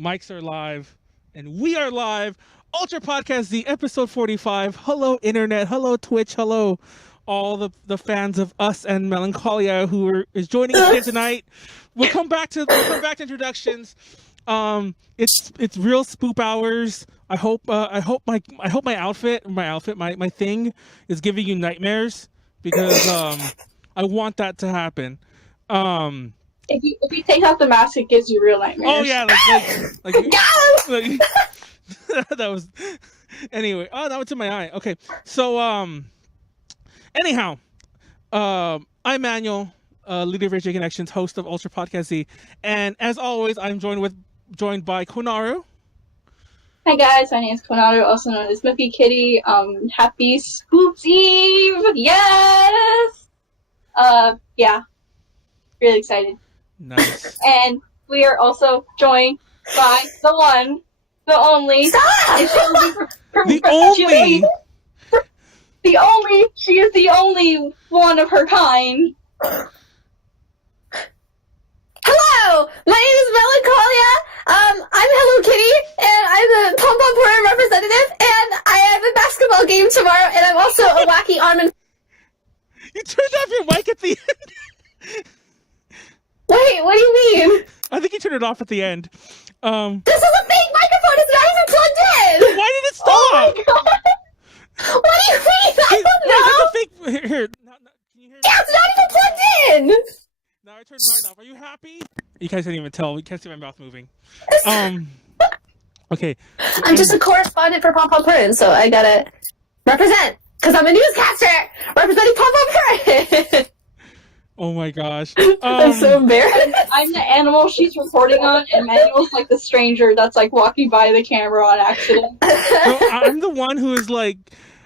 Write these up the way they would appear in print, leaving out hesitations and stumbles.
Mics are live, and we are live. Ultra Podcast Z, episode 45. Hello, Internet. Hello, Twitch. Hello, all the fans of us and Melancholiaah is joining us here tonight. We'll come back to introductions. It's real spoop hours. I hope my outfit, my thing is giving you nightmares because I want that to happen. If you take out the mask, it gives you real nightmares. Oh yeah, like that was anyway. Oh, that went to my eye. Okay, so anyhow, I'm Manuel, leader of RJ Connections, host of Ultra Podcast Z, and as always, I'm joined by Konaru. Hi guys, my name is Konaru, also known as Milky Kitty. Happy Spoops Eve! Yes. Yeah, really excited. Nice. And we are also joined by the one, the only. She is the only one of her kind. Hello, my name is Melancholiaah. I'm Hello Kitty, and I'm the Pom Pom Porter representative, and I have a basketball game tomorrow, and I'm also a wacky arm and... You turned off your mic at the end. Wait, what do you mean? I think you turned it off at the end. This is a fake microphone. It's not even plugged in. Why did it stop? Oh my god! What do you mean? I don't know. Here. Can you hear me? Yeah, it's not even plugged in. Now I turned mine off. Are you happy? You guys can't even tell. We can't see my mouth moving. Okay. I'm just a correspondent for Pom Pom Porter, so I gotta represent because I'm a newscaster representing Pom Pom Porter. Oh my gosh. I'm so embarrassed. I'm the animal she's reporting on, and Manuel's like the stranger that's like walking by the camera on accident. No, I'm the one who is like,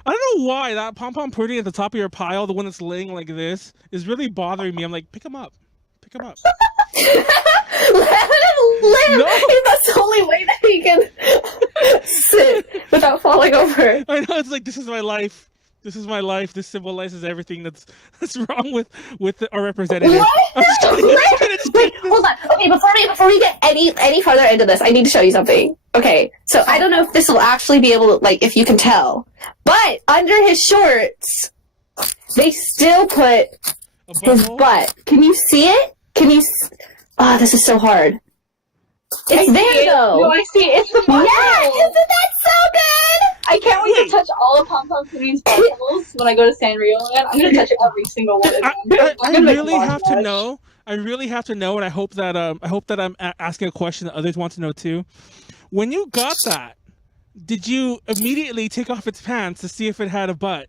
I don't know why that Pom Pom Purdy at the top of your pile, the one that's laying like this, is really bothering me. I'm like, pick him up. Pick him up. Let him live. No. That's the only way that he can sit without falling over. I know, it's like, this is my life. This is my life. This symbolizes everything that's wrong with our representative. What? Wait, hold on. Okay, before we get any further into this, I need to show you something. Okay, so I don't know if this will actually be able to, like, if you can tell, but under his shorts, they still put his butt. Can you see it? Oh, this is so hard. It's there, though. No, I see it. It's the butthole. Yeah, isn't that so good? I can't wait to touch all of Pom Pom Purdy's buttholes when I go to Sanrio. I'm going to touch every single one of them. I really have to know. I really have to know, and I hope that I'm asking a question that others want to know too. When you got that, did you immediately take off its pants to see if it had a butt?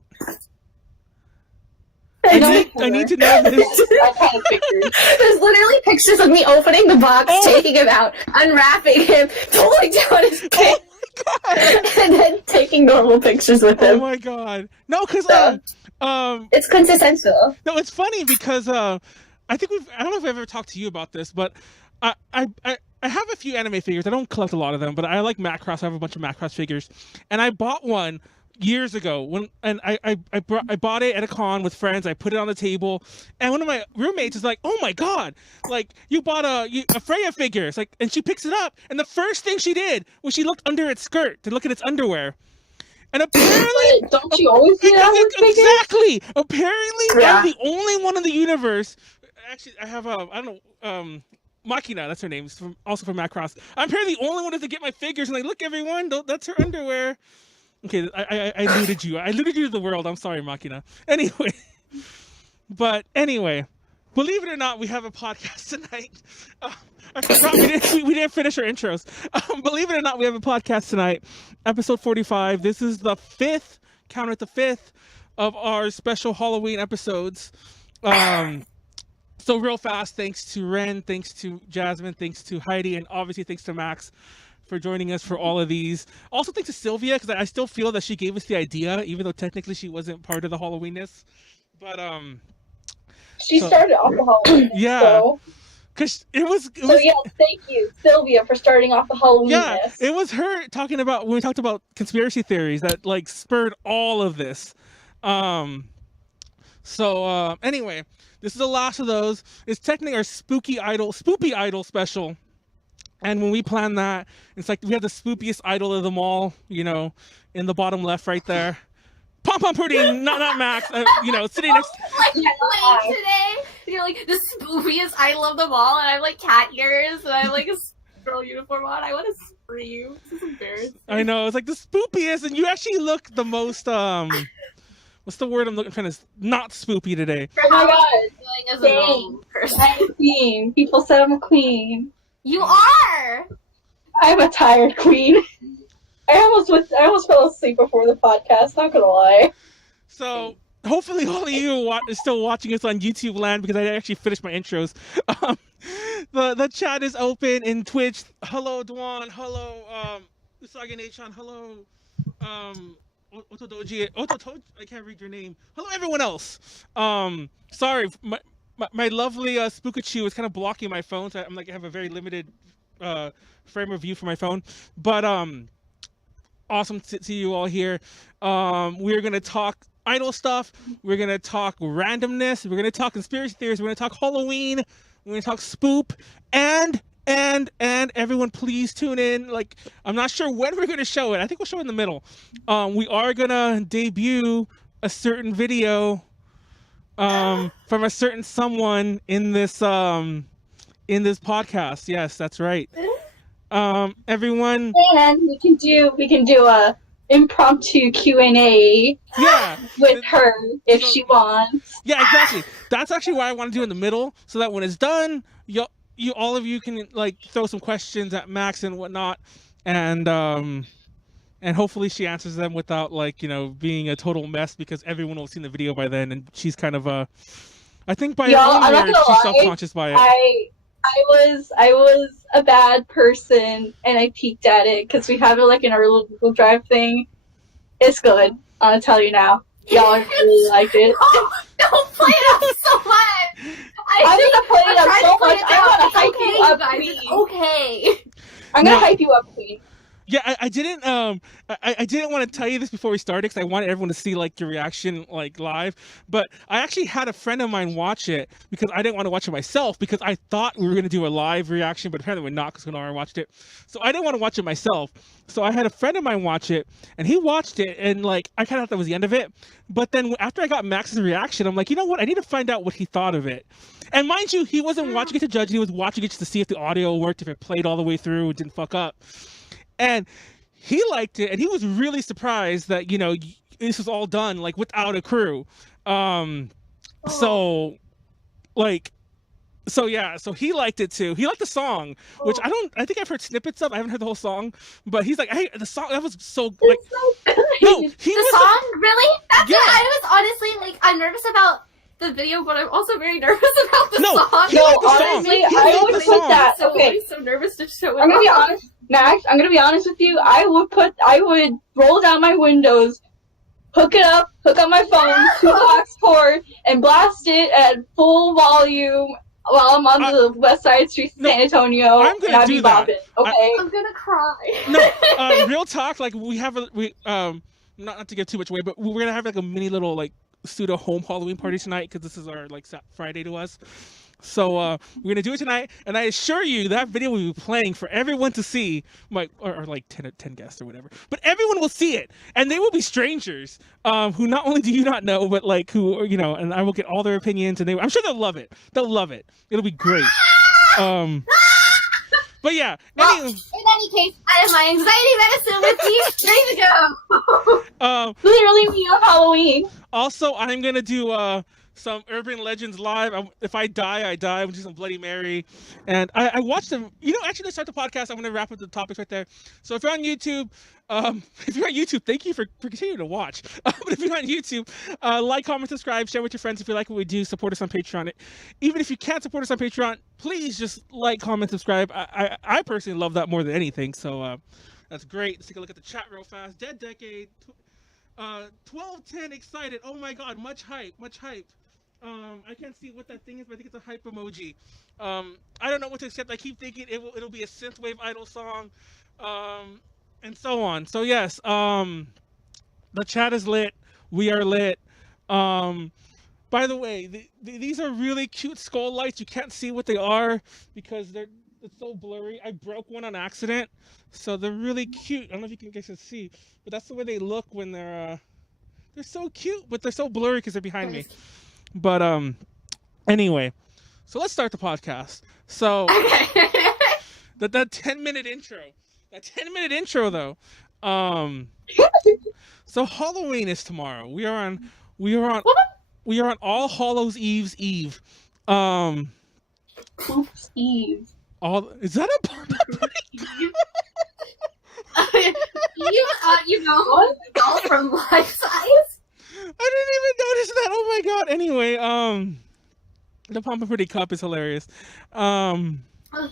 I need to know this. I've had pictures. There's literally pictures of me opening the box, taking him out, unwrapping him, pulling down his pants, and then taking normal pictures with him. Oh my god! No, because it's quintessential. No, it's funny because I think I don't know if I've ever talked to you about this, but I have a few anime figures. I don't collect a lot of them, but I like Macross. I have a bunch of Macross figures, and I bought one years ago I bought it at a con with friends. I put it on the table, and one of my roommates is like, "Oh my god! Like you bought a Freya figure?" It's like, and she picks it up, and the first thing she did was she looked under its skirt to look at its underwear, and apparently, don't you always do that with figures? Exactly. Apparently, Yeah. I'm the only one in the universe. Actually, I have I don't know. Machina, that's her name. Also from Macross. I'm apparently the only one to get my figures, and like, look, everyone, that's her underwear. Okay, I alluded you. I alluded you to the world. I'm sorry, Machina. Anyway, believe it or not, we have a podcast tonight. I forgot we didn't finish our intros. Believe it or not, we have a podcast tonight, episode 45. This is the fifth, count it, the fifth of our special Halloween episodes. So real fast, thanks to Ren, thanks to Jasmine, thanks to Heidi, and obviously thanks to Max for joining us for all of these. Also thanks to Sylvia, because I still feel that she gave us the idea, even though technically she wasn't part of the Halloweenness. But she started off the Halloween. Yeah, because it was. So yeah, thank you, Sylvia, for starting off the Halloween. Yeah, it was her talking about when we talked about conspiracy theories that like spurred all of this. So anyway, this is the last of those. It's technically our Spoopy Idol special. And when we plan that, it's like we have the spoopiest idol of them all, you know, in the bottom left right there. Pom Pom Pudding, not Max, you know, sitting next. Like playing today, you're like the spoopiest idol of them all, and I have like cat ears, and I have like a girl uniform on. I want to scream. This is embarrassing. I know, it's like the spoopiest, and you actually look the most what's the word I'm looking for? Not spoopy today. Oh my god. Feeling as a normal person. I'm a queen. People said I'm a queen. You are. I'm a tired queen. I almost fell asleep before the podcast, not gonna lie. So hopefully all of you are still watching us on YouTube land, because I actually finished my intros. The chat is open in Twitch. Hello Dwan, hello Usagi Nachan, hello Otodoji, I can't read your name. Hello everyone else. Sorry, my lovely Spookachu is kind of blocking my phone, so I'm like I have a very limited frame of view for my phone. But awesome to see you all here. We're gonna talk idol stuff. We're gonna talk randomness. We're gonna talk conspiracy theories. We're gonna talk Halloween. We're gonna talk spoop. And everyone, please tune in. Like, I'm not sure when we're gonna show it. I think we'll show it in the middle. We are gonna debut a certain video from a certain someone in this podcast. Yes, that's right. Everyone. And we can do a impromptu Q&A. Yeah. With her if she wants. Yeah, exactly. That's actually what I want to do in the middle, so that when it's done, all of you can like throw some questions at Max and whatnot, and hopefully she answers them without like, you know, being a total mess, because everyone will have seen the video by then, and she's kind of I think by her own words, she's self-conscious by it. I was a bad person, and I peeked at it because we have it like in our little Google Drive thing. It's good. I'm gonna tell you now. Y'all really liked it. Don't play it up so much. I'm gonna play it up so much. I want to hype you up, Queen. Okay. I'm gonna hype you up, Queen. Yeah, I didn't I didn't want to tell you this before we started, because I wanted everyone to see like your reaction like live, but I actually had a friend of mine watch it, because I didn't want to watch it myself, because I thought we were going to do a live reaction, but apparently we're not, because Konaru watched it. So I didn't want to watch it myself. So I had a friend of mine watch it, and he watched it, and like I kind of thought that was the end of it. But then after I got Max's reaction, I'm like, you know what? I need to find out what he thought of it. And mind you, he wasn't watching it to judge, he was watching it just to see if the audio worked, if it played all the way through, it didn't fuck up. And he liked it, and he was really surprised that, you know, this was all done like without a crew. So he liked it too. He liked the song, which I think I've heard snippets of. I haven't heard the whole song, but he's like, hey, the song, that was so like, no, the song, really? That's it. I was honestly like, I'm nervous about the video, but I'm also very nervous about the song. No, honestly, I would put that. Okay, so nervous to show it. I'm gonna be honest, Max. I'm gonna be honest with you. I would roll down my windows, hook up my phone to the aux port, and blast it at full volume while I'm on the West Side Street, San Antonio. I'm gonna do that. Okay, I'm gonna cry. No, real talk. Like we have not to give too much away, but we're gonna have like a mini little like pseudo home Halloween party tonight, because this is our like Friday to us. So we're gonna do it tonight, and I assure you that video will be playing for everyone to see. Or like 10 guests or whatever, but everyone will see it, and they will be strangers who not only do you not know, but like who, you know, and I will get all their opinions, and I'm sure they'll love it. They'll love it. It'll be great. But yeah. Well, in any case, I have my anxiety medicine with me, ready to go. Literally me on Halloween. Also, I'm gonna do some Urban Legends live. If I die, I die. I'm gonna do some Bloody Mary, and I watched them. You know, actually, let's start the podcast. I'm gonna wrap up the topics right there. So if you're on YouTube, thank you for continuing to watch. But if you're on YouTube, like, comment, subscribe, share with your friends if you like what we do. Support us on Patreon. Even if you can't support us on Patreon, please just like, comment, subscribe. I personally love that more than anything. So that's great. Let's take a look at the chat real fast. Dead Decade. 1210 excited. Oh my god, much hype. I can't see what that thing is, but I think it's a hype emoji. I don't know what to accept. I keep thinking it'll be a synthwave idol song, and so on. So yes, the chat is lit. We are lit. By the way, these are really cute skull lights. You can't see what they are because they're It's so blurry. I broke one on accident, so they're really cute. I don't know if you guys can see, but that's the way they look when they're so cute, but they're so blurry because they're behind me. But anyway, so let's start the podcast. So that 10-minute intro. That 10-minute intro though. So Halloween is tomorrow. We are on All Hallows Eve's Eve. Oops, Eve. Is that a you know, doll from Life Size? I didn't even notice that. Oh my god. Anyway, the Pampa Pretty Cup is hilarious. Oh,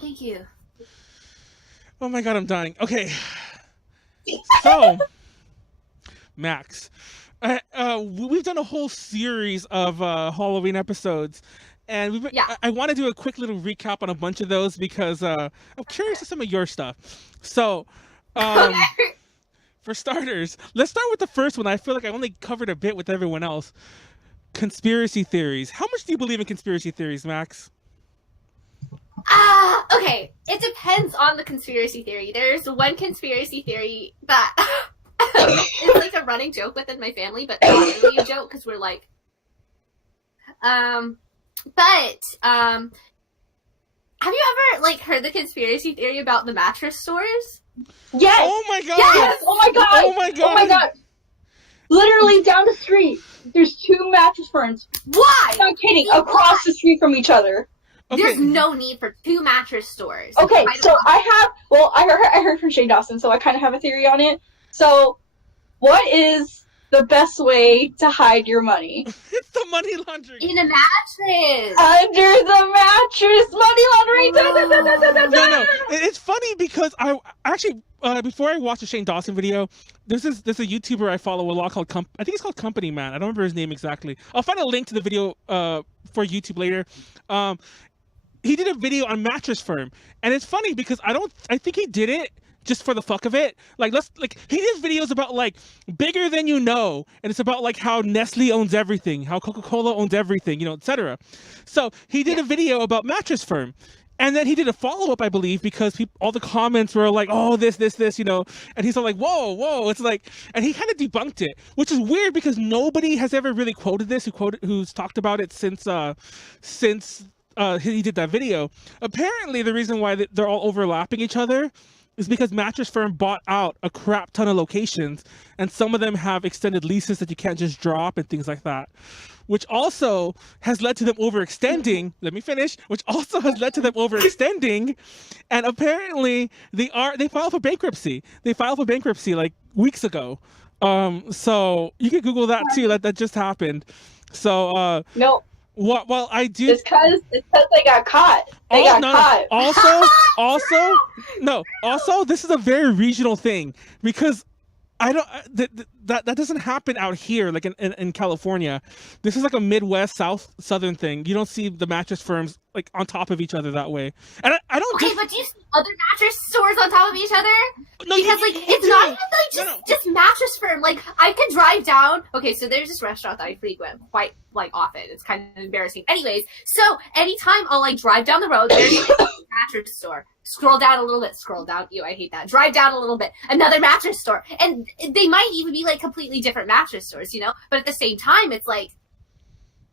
thank you. Oh my god, I'm dying. Okay. So, Max, we've done a whole series of Halloween episodes, and I want to do a quick little recap on a bunch of those because I'm curious to some of your stuff. So, for starters, let's start with the first one. I feel like I only covered a bit with everyone else. Conspiracy theories. How much do you believe in conspiracy theories, Max? Okay. It depends on the conspiracy theory. There's one conspiracy theory that is like a running joke within my family, but not really a joke because we're like, have you ever like heard the conspiracy theory about the mattress stores? Yes. Oh my god. Yes. Oh my god. Oh my god. Oh my god. Literally down the street, there's 2 mattress firms. Why? I'm not kidding. Across the street from each other. Okay. There's no need for 2 mattress stores. Okay, so I heard from Shane Dawson, so I kind of have a theory on it. So, what is the best way to hide your money? It's the money laundering. In a mattress. Under the mattress, money laundering. No. It's funny because I actually before I watched the Shane Dawson video, there's a YouTuber I follow a lot called I think it's called Company Man. I don't remember his name exactly. I'll find a link to the video for YouTube later. He did a video on Mattress Firm, and it's funny because I think he did it just for the fuck of it. He does videos about like bigger than you know, and it's about like how Nestle owns everything, how Coca-Cola owns everything, etc. So he did a video about Mattress Firm, and then he did a follow-up, I believe, because all the comments were like, oh, this, and he's all like, whoa, it's like, and he kind of debunked it, which is weird because nobody has ever really quoted this, who's talked about it since he did that video. Apparently, the reason why they're all overlapping each other is because Mattress Firm bought out a crap ton of locations, and some of them have extended leases that you can't just drop and things like that, which also has led to them overextending. Let me finish. Which also has led to them overextending, and apparently they filed for bankruptcy. They filed for bankruptcy like weeks ago. So you can Google that too. That just happened. So No. Well, I do. It's because they got caught. They got caught. Also, this is a very regional thing because I don't that doesn't happen out here like in California. This is like a Midwest southern thing. You don't see the mattress firms like on top of each other that way. And I don't. Okay, but do you see other mattress stores on top of each other? No, because it's not even like just Mattress Firm. Like I could drive down. Okay, so there's this restaurant that I frequent quite like often. It's kind of embarrassing. Anyways, so anytime I'll like drive down the road, there's a mattress store. Scroll down a little bit. Scroll down. Ew, I hate that. Drive down a little bit. Another mattress store, and they might even be like completely different mattress stores, you know. But at the same time, it's like,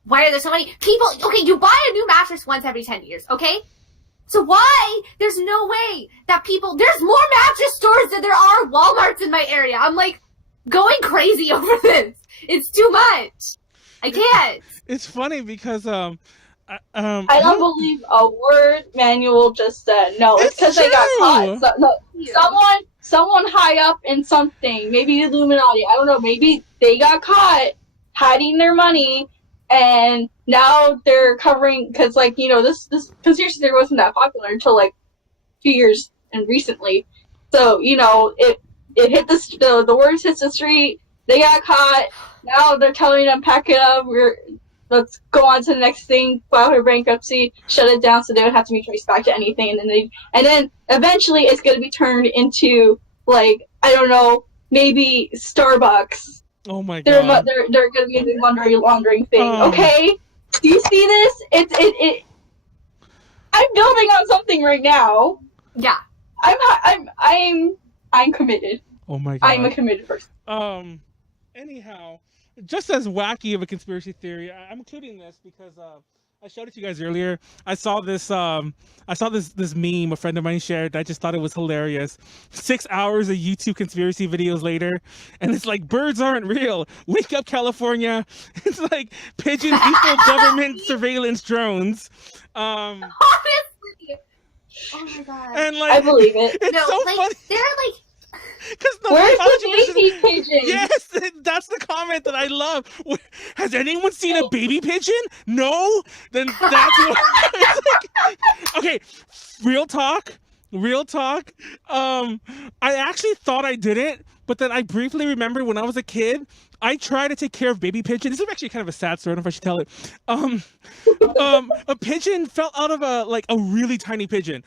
why are there so many people? Okay, you buy a new mattress once every 10 years. Okay. So why? There's no way that there's more mattress stores than there are Walmarts in my area. I'm like going crazy over this. It's too much. I can't. It's funny because I don't believe a word Manuel just said. No, it's because they got caught. Someone high up in something, maybe Illuminati. I don't know. Maybe they got caught hiding their money. And now they're covering, because, like, you know, this conspiracy theory wasn't that popular until, like, a few years and recently. So, you know, it hit the words hit the street, they got caught, now they're telling them, pack it up, let's go on to the next thing, file for bankruptcy, shut it down so they don't have to be traced back to anything, and then eventually it's going to be turned into, like, I don't know, maybe Starbucks. Oh my god. They're going to be a money laundering thing. Okay? Do you see this? I'm building on something right now. Yeah. I'm committed. Oh my god. I'm a committed person. Anyhow, just as wacky of a conspiracy theory, I'm including this because I showed it to you guys earlier. I saw this meme a friend of mine shared. I just thought it was hilarious. 6 hours of YouTube conspiracy videos later, and it's like birds aren't real. Wake up, California! It's like pigeons equal government surveillance drones. Honestly. Oh my god. And like, I believe it. It's no, so like, funny. they're like. Because Where's the baby pigeon? Yes, that's the comment that I love. Has anyone seen a baby pigeon? No? Then that's what it's like, okay, real talk. I actually thought I did it, but then I briefly remembered when I was a kid, I tried to take care of baby pigeon. This is actually kind of a sad story. I don't know if I should tell it. A pigeon fell out of a really tiny pigeon.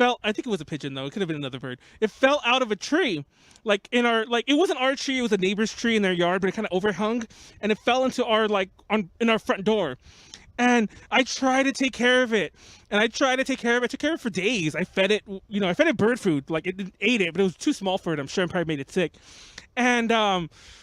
I think it was a pigeon though. It could have been another bird. It fell out of a tree. It wasn't our tree, it was a neighbor's tree in their yard, but it kind of overhung and it fell into in our front door. And I tried to take care of it. I took care of it for days. I fed it, I fed it bird food. Like, it ate it, but it was too small for it. I'm sure it probably made it sick. And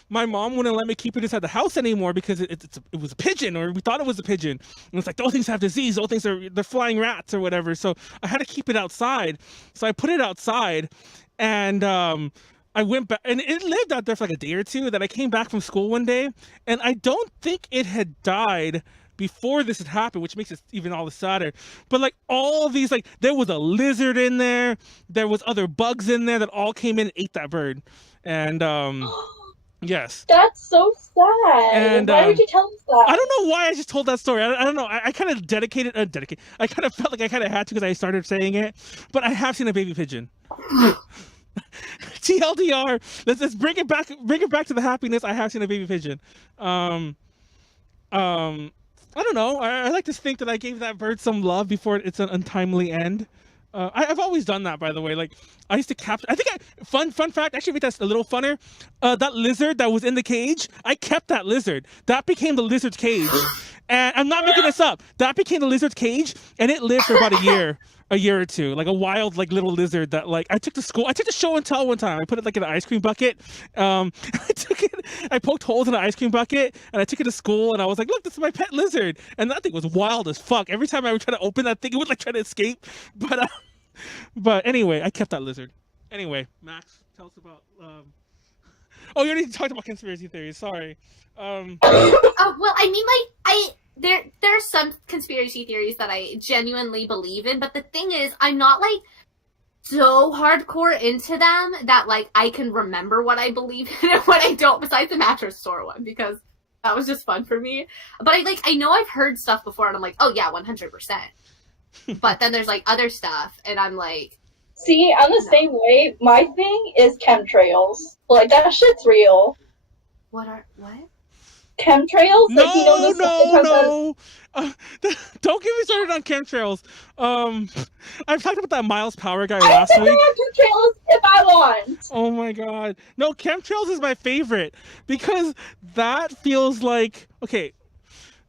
my mom wouldn't let me keep it inside the house anymore because it was a pigeon, or we thought it was a pigeon. And it's like, those things have disease. Those things they're flying rats or whatever. So I had to keep it outside. So I put it outside, and I went back, and it lived out there for like a day or two. Then I came back from school one day, and I don't think it had died before this had happened, which makes it even all the sadder. But like all these, like, there was a lizard in there, there was other bugs in there that all came in and ate that bird. And yes, that's so sad. And why would you tell us that? I don't know why I just told that story. I don't know. I kind of dedicated. I kind of felt like I kind of had to because I started saying it. But I have seen a baby pigeon. TLDR. Let's bring it back. Bring it back to the happiness. I have seen a baby pigeon. I don't know. I like to think that I gave that bird some love before it's an untimely end. I've always done that, by the way. Like, I used to capture. Fun fact. Actually, make that a little funner. That lizard that was in the cage, I kept that lizard. That became the lizard's cage, and I'm not making this up. That became the lizard's cage, and it lived for about a year or two, like a wild, like, little lizard that, like, I took to school. I took to show and tell one time. I put it like in an ice cream bucket. I poked holes in an ice cream bucket, and I took it to school, and I was like, look, this is my pet lizard. And that thing was wild as fuck. Every time I would try to open that thing, it would like try to escape. But anyway, I kept that lizard. Anyway, Max, tell us about oh, you already talked about conspiracy theories. Sorry. Well, I mean, like, there are some conspiracy theories that I genuinely believe in, but the thing is, I'm not, like, so hardcore into them that, like, I can remember what I believe in and what I don't, besides the mattress store one, because that was just fun for me. But I know I've heard stuff before, and I'm like, oh yeah, 100%. But then there's, like, other stuff, and I'm like... See, I'm the same way. My thing is chemtrails. Like, that shit's real. What? Chemtrails? No, like, no. Don't get me started on chemtrails. I've talked about that Miles Power guy last week. I can chemtrails if I want. Oh my god. No, chemtrails is my favorite because that feels like, okay,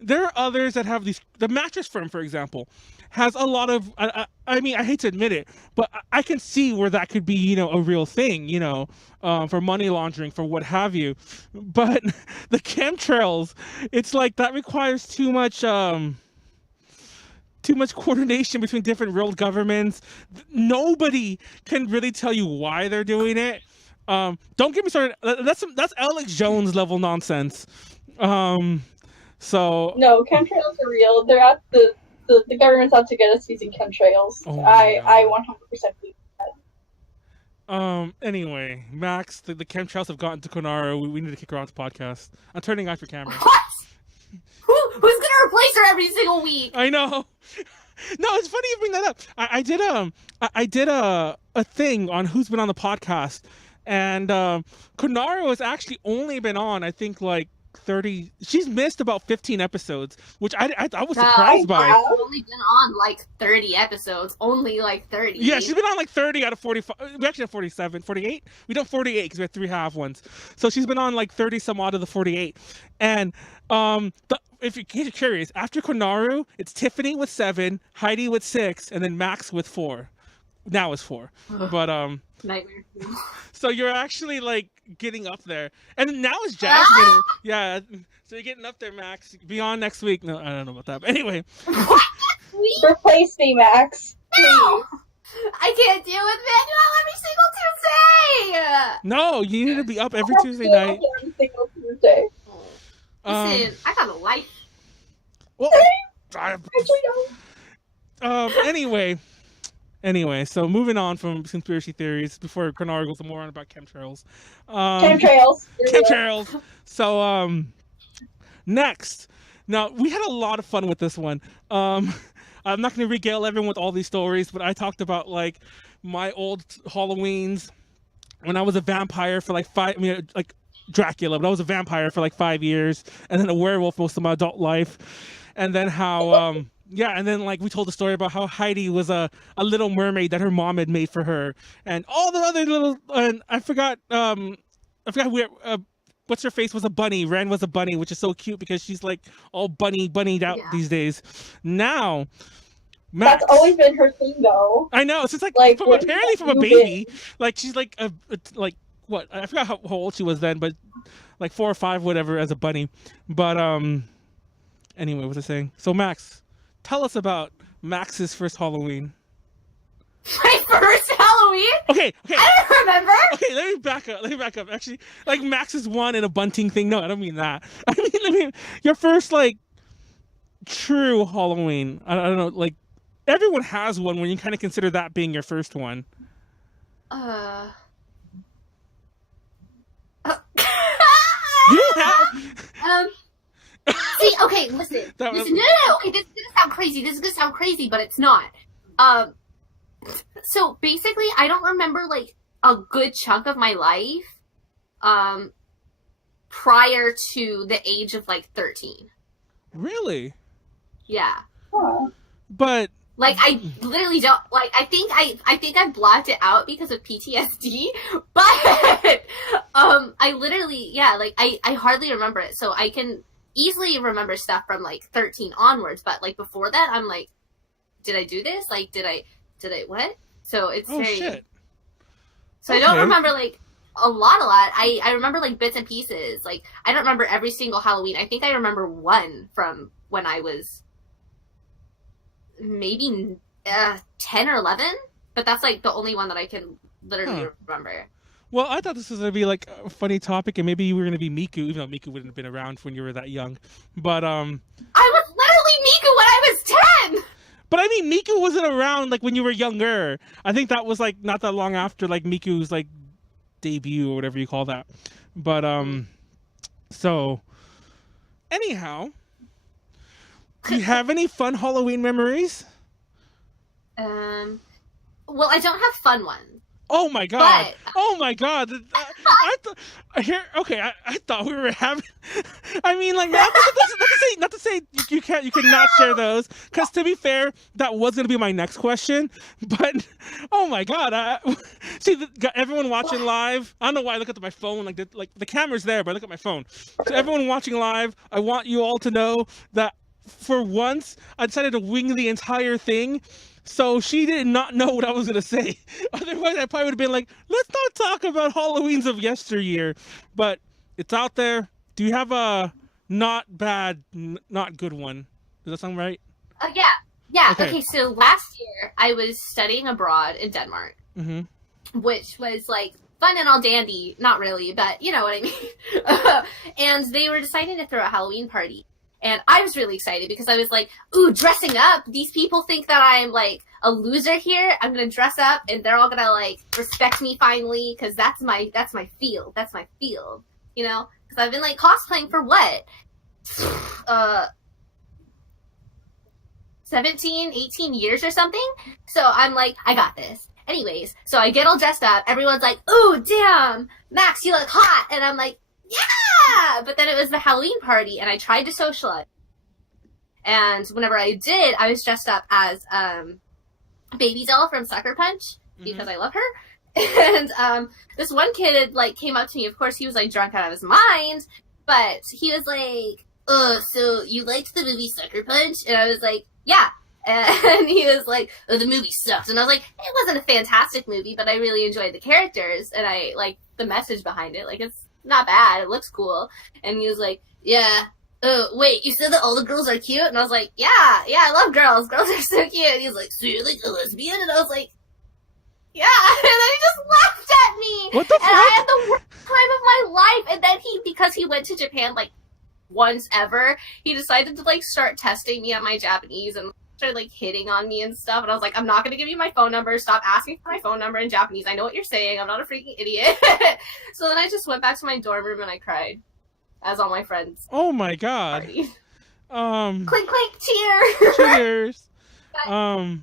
there are others that have these. The Mattress firm, for example, has a lot of. I mean, I hate to admit it, but I can see where that could be, a real thing, for money laundering, for what have you. But the chemtrails, it's like that requires too much coordination between different world governments. Nobody can really tell you why they're doing it. Don't get me started. That's Alex Jones level nonsense. So no, chemtrails are real. They're at the government's out to get us using chemtrails. Oh I 100% believe that. Anyway, Max, the chemtrails have gotten to Konaru. We need to kick her off the podcast. I'm turning off your camera. What? Who's gonna replace her every single week? I know. No, it's funny you bring that up. I did a thing on who's been on the podcast, and Konaru has actually only been on, I think, like 30. She's missed about 15 episodes, which I was surprised by. I've only been on like 30 episodes, only like 30. Yeah, she's been on like 30 out of 45. We actually have 47, 48. We done 48 because we had 3 half ones. So she's been on like 30 some odd of the 48. And if you're curious, after Konaru, it's Tiffany with 7, Heidi with 6, and then Max with 4. Now it's 4. But Nightmare. so you're actually like getting up there, and now it's Jasmine. Yeah, so you're getting up there, Max. Beyond next week. No, I don't know about that. But anyway, replace me, Max. No! I can't deal with Manuel every single Tuesday. no, you need to be up every Tuesday Yeah, night. every single Tuesday. Listen, I got a life. Well, Actually, no. Anyway, so moving on from conspiracy theories before Konaru goes more on about chemtrails. Chemtrails. Chemtrails. So next, now we had a lot of fun with this one. I'm not going to regale everyone with all these stories, but I talked about like my old Halloweens when I was a vampire for like like Dracula, but I was a vampire for like 5 years, and then a werewolf most of my adult life, and then how and then like we told the story about how Heidi was a little mermaid that her mom had made for her, and all the other little, and I forgot where what's her face was a bunny. Ren was a bunny, which is so cute because she's like all bunnied out these days. Now, Max, That's always been her thing, though. I know. So it's like apparently from a baby. Like she's like like what? I forgot how old she was then, but like 4 or 5, whatever, as a bunny. But anyway, what was I saying? So Max, tell us about Max's first Halloween. My first Halloween? Okay. I don't remember. Okay, let me back up. Actually, like Max's one in a bunting thing. No, I don't mean that. I mean your first like true Halloween. I don't know. Like everyone has one when you kind of consider that being your first one. You don't have. See, okay, listen. No. Okay, this is gonna sound crazy, but it's not. So basically, I don't remember like a good chunk of my life, prior to the age of like 13. Really? Yeah. Huh. But like I literally don't like. I think I blocked it out because of PTSD, but I literally like I hardly remember it. So I can easily remember stuff from like 13 onwards, but like before that, I'm like, did I do this? Like, did I what? So it's shit. So I don't remember like a lot. I remember like bits and pieces. Like I don't remember every single Halloween. I think I remember one from when I was maybe 10 or 11, but that's like the only one that I can literally remember. Well, I thought this was going to be like a funny topic, and maybe you were going to be Miku, even though Miku wouldn't have been around when you were that young. But I was literally Miku when I was 10. But I mean, Miku wasn't around like when you were younger. I think that was like not that long after like Miku's like debut or whatever you call that. But so anyhow, do you have any fun Halloween memories? Well, I don't have fun ones. Oh my god! But... Oh my god! I thought we were having. I mean, like not to say you cannot share those, because to be fair, that was gonna be my next question. But oh my god! See, everyone watching live. I don't know why I look at my phone. Like the camera's there, but I look at my phone. So everyone watching live, I want you all to know that for once I decided to wing the entire thing. So she did not know what I was going to say. Otherwise, I probably would have been like, let's not talk about Halloweens of yesteryear. But it's out there. Do you have a not bad, not good one? Does that sound right? Yeah. Okay, so last year, I was studying abroad in Denmark. Mm-hmm. Which was, like, fun and all dandy. Not really, but you know what I mean. And they were deciding to throw a Halloween party. And I was really excited because I was like, ooh, dressing up. These people think that I'm like a loser here. I'm going to dress up and they're all going to like respect me finally because that's my field. That's my field, you know? Because I've been like cosplaying for what? 17, 18 years or something. So I'm like, I got this. Anyways, so I get all dressed up. Everyone's like, ooh, damn, Max, you look hot. And I'm like, yeah, but then it was the Halloween party, and I tried to socialize. And whenever I did, I was dressed up as Baby Doll from Sucker Punch because I love her. And this one kid like came up to me. Of course, he was like drunk out of his mind, but he was like, so you liked the movie Sucker Punch? And I was like, yeah. And he was like, oh, the movie sucked. And I was like, it wasn't a fantastic movie, but I really enjoyed the characters, and I like the message behind it. Like, it's not bad. It looks cool. And he was like, yeah. Oh, wait, you said that all the girls are cute? And I was like, yeah, I love girls. Girls are so cute. And he's like, so you're like a lesbian? And I was like, yeah. And then he just laughed at me. What the fuck? And I had the worst time of my life. And then because he went to Japan, like, once ever, he decided to, like, start testing me on my Japanese and started, like, hitting on me and stuff. And I was like, I'm not going to give you my phone number. Stop asking for my phone number in Japanese. I know what you're saying. I'm not a freaking idiot. So then I just went back to my dorm room and I cried. As all my friends. Oh my god. Clink clink, cheers. Cheers. Yeah, I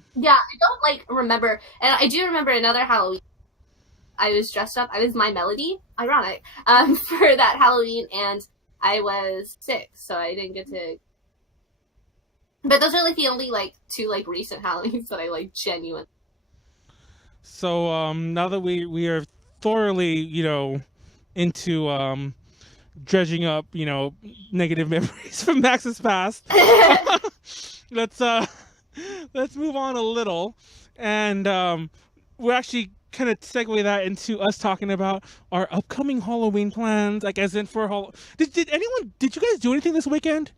don't like remember, and I do remember another Halloween. I was dressed up. I was my Melody, ironic, for that Halloween, and I was sick, so I didn't get to. But those are like the only like two like recent Halloweens that I like genuine. So now that we are thoroughly, you know, into dredging up, you know, negative memories from Max's past. let's move on a little, and we'll actually kind of segue that into us talking about our upcoming Halloween plans. Like, as in for did you guys do anything this weekend?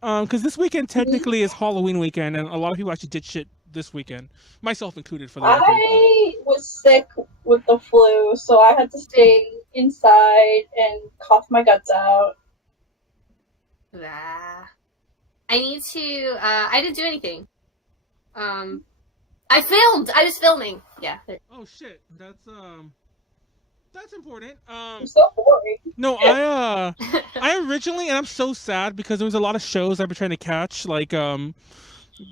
Because this weekend technically is Halloween weekend, and a lot of people actually did shit this weekend, myself included. For the record. I was sick with the flu, so I had to stay inside and cough my guts out. I need to. I didn't do anything. I filmed. I was filming. Yeah. Oh shit, that's important. I'm so boring. No, I originally, and I'm so sad because there was a lot of shows I've been trying to catch. Like,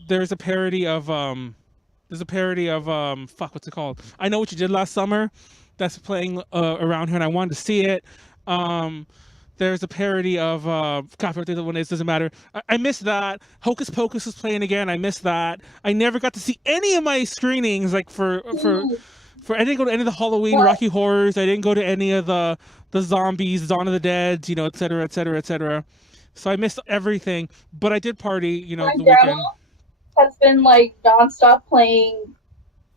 there's a parody of fuck, what's it called? I Know What You Did Last Summer. That's playing around here, and I wanted to see it. There's a parody of God, what the one is, doesn't matter. I missed that. Hocus Pocus was playing again. I missed that. I never got to see any of my screenings, like for I didn't go to any of the Halloween Rocky Horrors. I didn't go to any of the zombies, Dawn of the Dead, you know, et cetera, et cetera, et cetera. So I missed everything, but I did party, you know, the weekend. Has been like nonstop playing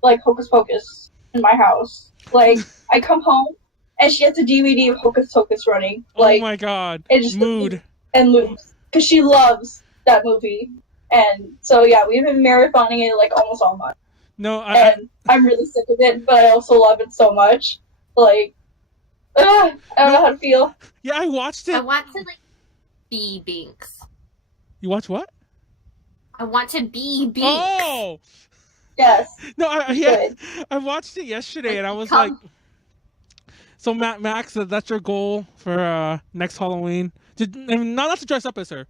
like Hocus Pocus in my house. Like, I come home and she has a DVD of Hocus Pocus running. Like, oh my god, it just mood and loops because she loves that movie, and so yeah, we've been marathoning it like almost all month. No, I'm really sick of it, but I also love it so much. Like, I don't know how to feel. Yeah, I watched it. I want to like be Binks. You watch what? I want to be Binks. Oh. Yes. No, I watched it yesterday, and I was like, so Max, that's your goal for next Halloween? Not to dress up as her.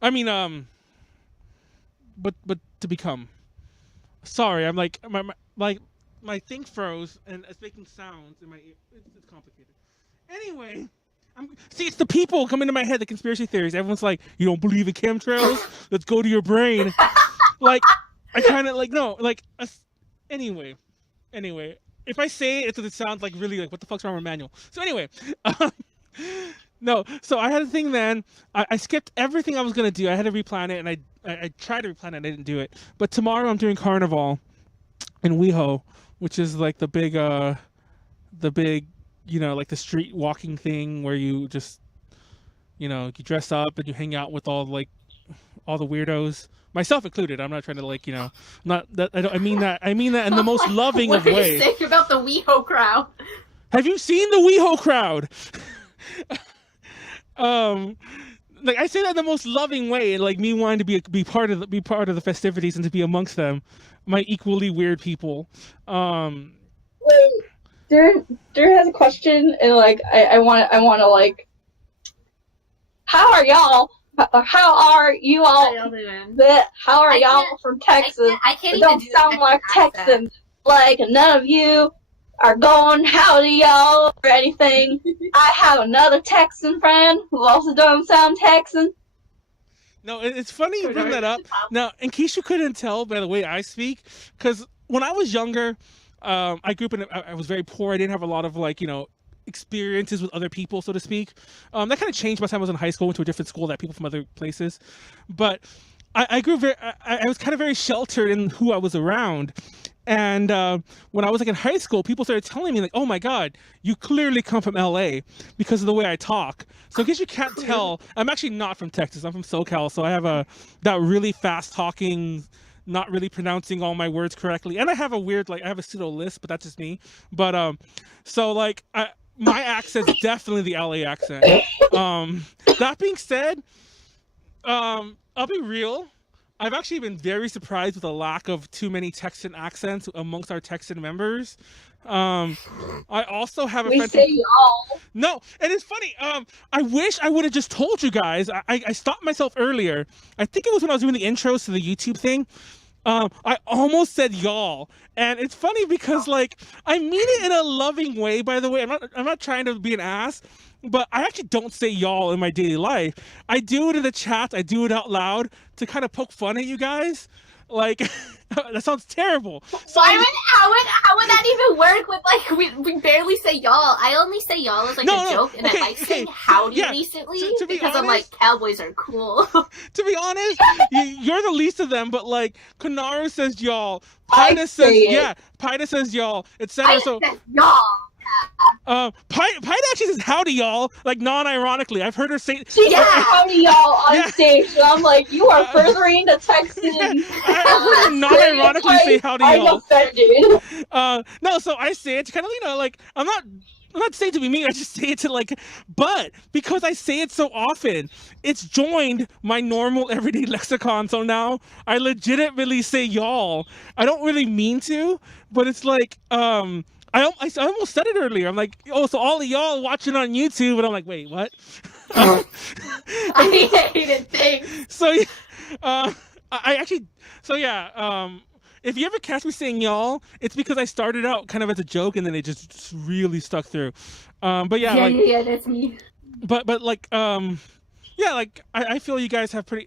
I mean, but to become. Sorry, I'm like my thing froze and it's making sounds in my ear. It's complicated. Anyway, it's the people come into my head, the conspiracy theories. Everyone's like, you don't believe in chemtrails? Let's go to your brain. Like, I kind of like, no, like, anyway. If I say it, it sounds like really like, what the fuck's wrong with Manuel? So anyway, no, so I had a thing then. I skipped everything I was going to do. I had to replan it, and I tried to replan it, and I didn't do it. But tomorrow I'm doing Carnival in WeHo, which is like the big, you know, like the street walking thing where you just, you know, you dress up and you hang out with all the weirdos, myself included. I'm not trying to like, you know, not that I mean that in the most loving of ways. What are you saying about the WeHo crowd? Have you seen the WeHo crowd? Like, I say that in the most loving way, and like me wanting to be part of the festivities and to be amongst them, my equally weird people. Wait, Drew has a question, and like I want to like, how are y'all? How are you all? How are y'all from Texas? I can't even don't sound like Texans. Like, none of you are going howdy y'all or anything. I have another Texan friend who also don't sound Texan. No, it's funny you bring that up. Now, in case you couldn't tell by the way I speak, because when I was younger, I grew up I was very poor. I didn't have a lot of like, you know, experiences with other people, so to speak. That kind of changed by the time I was in high school, went to a different school that had people from other places. But I grew I was kind of very sheltered in who I was around. And when I was like in high school, people started telling me like, "Oh my God, you clearly come from LA because of the way I talk." So in case you can't tell, I'm actually not from Texas. I'm from SoCal, so I have that really fast talking, not really pronouncing all my words correctly, and I have a weird I have a pseudo lisp, but that's just me. But so like my accent's definitely the LA accent. That being said, I'll be real. I've actually been very surprised with the lack of too many Texan accents amongst our Texan members. I also have a friend. We say y'all. No, and it's funny. I wish I would have just told you guys. I stopped myself earlier. I think it was when I was doing the intros to the YouTube thing. I almost said y'all, and it's funny because like I mean it in a loving way. By the way, I'm not trying to be an ass, but I actually don't say y'all in my daily life. I do it in the chat. I do it out loud to kind of poke fun at you guys. Like that sounds terrible. So how would that even work with like we barely say y'all? I only say y'all as like a joke, and I like saying howdy recently to be because honest, I'm like cowboys are cool. To be honest, you're the least of them. But like Konaru says y'all, I Pida say says Pida says y'all, etc. So y'all. Pida actually says howdy y'all, like non-ironically. I've heard her say she says howdy y'all on stage, and I'm like, you are furthering the Texan. I've heard her non-ironically say howdy y'all. I'm offended. No, so I say it to kind of like I'm not saying to be mean. I just say it to like, but because I say it so often, it's joined my normal everyday lexicon. So now I legitimately say y'all. I don't really mean to, but it's like I almost said it earlier. I'm like, oh, so all of y'all watching on YouTube, and I'm like, wait, what? I hated things. So yeah, I actually, so yeah, if you ever catch me saying y'all, it's because I started out kind of as a joke, and then it just really stuck through. But yeah, yeah, that's me. But like yeah, like I feel you guys have pretty.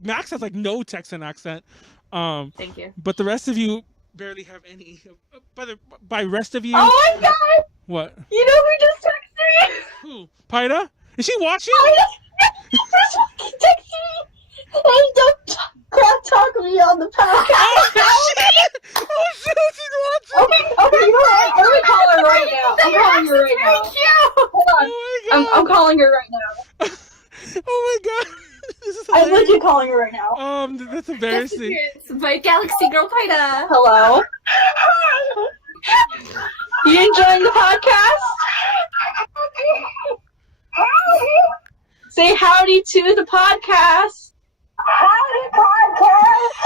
Max has like no Texan accent. Thank you. But the rest of you barely have any. By rest of you. Oh my God! What? You know who just texted me? Who? Pida? Is she watching? Texted me. Hey, don't talk to me on the podcast. Oh shit! Oh shit! She's watching. Okay, you know what? I'm gonna call her right now. I'm calling her right now. Cute. Hold on. Oh my God. I'm calling her right now. Oh my God! This is I'm hilarious. legit calling her right now. That's embarrassing. My Galaxy Girl Pida. Hello. You enjoying the podcast? Say howdy to the podcast. Howdy, podcast.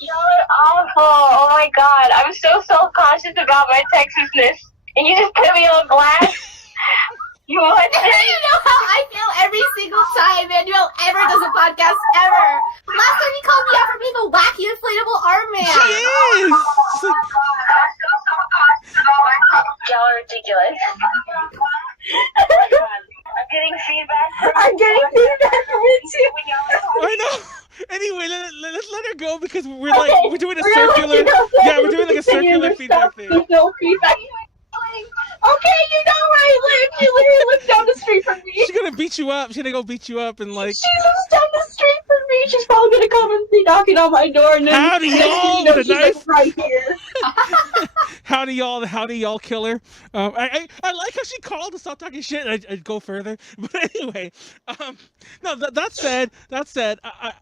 You're awful. Oh my God. I'm so self-conscious about my Texasness. And you just put me on blast. You want You know how I feel every single time Manuel ever does a podcast ever. Last time he called me out for being a wacky inflatable arm man. She is. It's like, Y'all are ridiculous. I'm getting feedback. I'm getting feedback from you too. I know. Anyway, let's let her go because we're doing a circular. Yeah, we're doing like a circular feedback thing. No feedback. Okay, you know where I live. You literally live down the street from me. She's gonna beat you up. She's gonna go beat you up and like. She's just down the street from me. She's probably gonna come and be knocking on my door and then Howdy, y'all, she's with a knife. like, right here. Howdy y'all killer. I like how she called to stop talking shit. I'd go further, but anyway, no. That said,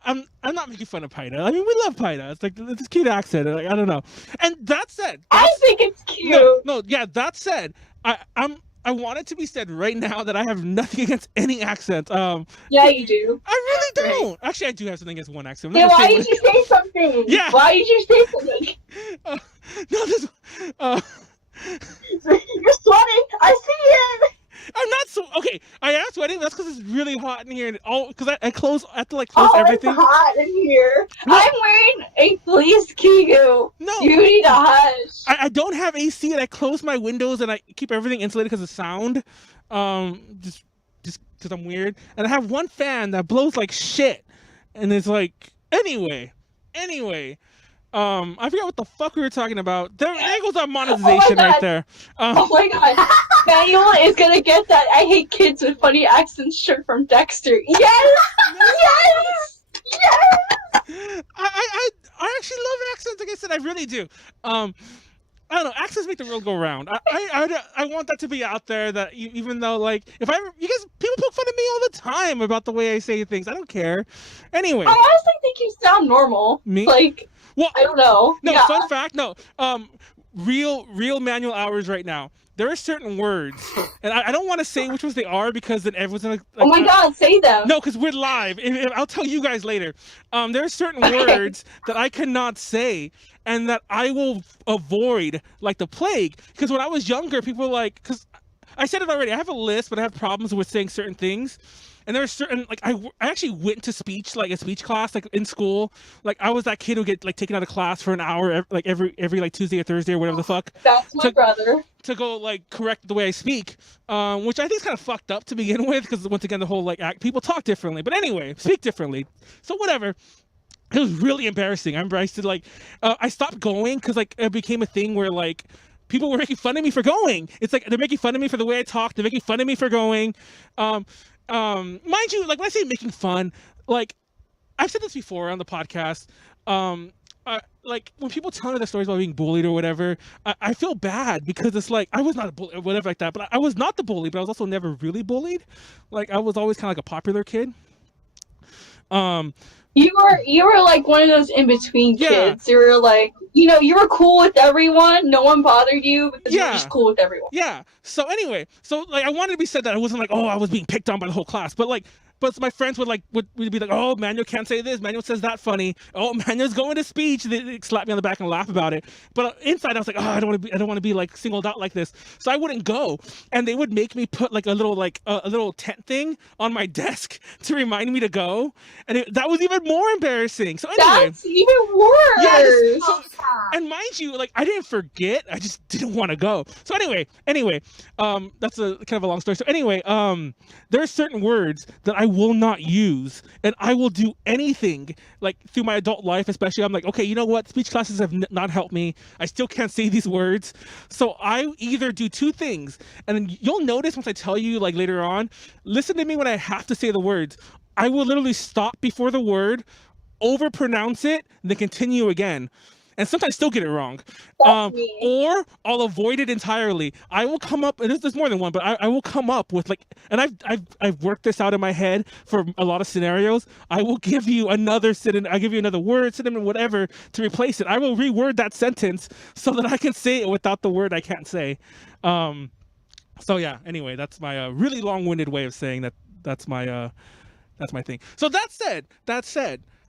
I'm not making fun of Pida. I mean, we love Pida. It's like it's a cute accent. Like, I don't know. And that said, I think it's cute. No, yeah. That said, I want it to be said right now that I have nothing against any accent. Yeah, you do. I really don't. Actually, I do have something against one accent. Yeah, why did you say something? Yeah. Why did you say something? No, this. You're sweating. I see it. I'm not so okay. I am sweating. That's because it's really hot in here, and because I have to close everything. It's hot in here. No. I'm wearing a fleece Kigu. No, you need a hush. I don't have AC, and I close my windows, and I keep everything insulated because of sound. Just because I'm weird, and I have one fan that blows like shit, and it's like anyway. I forget what the fuck we were talking about. There goes our monetization right there. Oh my god. Manuel is gonna get that I hate kids with funny accents shirt from Dexter. Yes! Yes! Yes! I actually love accents. Like I said, I really do. I don't know. Accents make the world go round. I want that to be out there. That even though, like, if I ever, you guys, people poke fun of me all the time about the way I say things. I don't care. Anyway, I honestly think you sound normal. Me? Like, well, I don't know. No, Yeah. fun fact. No, real manual hours right now. There are certain words, and I don't want to say which ones they are because then everyone's gonna. Oh my god, say them. No, because we're live. I'll tell you guys later. There are certain words that I cannot say and that I will avoid like the plague. Because when I was younger, people were like, because I said it already, I have a list, but I have problems with saying certain things. And there are certain, like, I actually went to speech, like a speech class, like in school. Like I was that kid who get like taken out of class for an hour, like every like Tuesday or Thursday or whatever the fuck. That's my brother. To go like correct the way I speak, which I think is kind of fucked up to begin with, because once again the whole like people talk differently. But anyway, speak differently. So whatever. It was really embarrassing. I remember I said like I stopped going because like it became a thing where like people were making fun of me for going. It's like they're making fun of me for the way I talk. They're making fun of me for going. Mind you, like when I say making fun, like I've said this before on the podcast. Like when people tell me their stories about being bullied or whatever, I feel bad because it's like I was not a bully or whatever like that. But I was not the bully, but I was also never really bullied. Like I was always kind of like a popular kid. You were like one of those in between kids. You were like, you were cool with everyone. No one bothered you because you were just cool with everyone. Yeah. So anyway, like I wanted to be said that I wasn't like, oh, I was being picked on by the whole class, but like. But my friends would be like, oh, Manuel can't say this. Manuel says that funny. Oh, Manuel's going to speech. They slap me on the back and laugh about it. But inside, I was like, oh, I don't want to be like singled out like this. So I wouldn't go. And they would make me put like a little tent thing on my desk to remind me to go. And that was even more embarrassing. So anyway, that's even worse. Yes. And mind you, like I didn't forget. I just didn't want to go. So anyway, that's a kind of a long story. So anyway, there are certain words that I will not use, and I will do anything like through my adult life, especially. I'm like, okay, you know what? Speech classes have not helped me. I still can't say these words. So I either do two things, and then you'll notice once I tell you like later on, listen to me when I have to say the words. I will literally stop before the word, overpronounce it, then continue again. And sometimes still get it wrong. Or I'll avoid it entirely. I will come up, and there's more than one, but I will come up with like, and I've worked this out in my head for a lot of scenarios. I will give you another synonym, I'll give you another word, synonym, whatever, to replace it. I will reword that sentence so that I can say it without the word I can't say. So yeah, anyway, that's my really long-winded way of saying that's my thing. So that said, that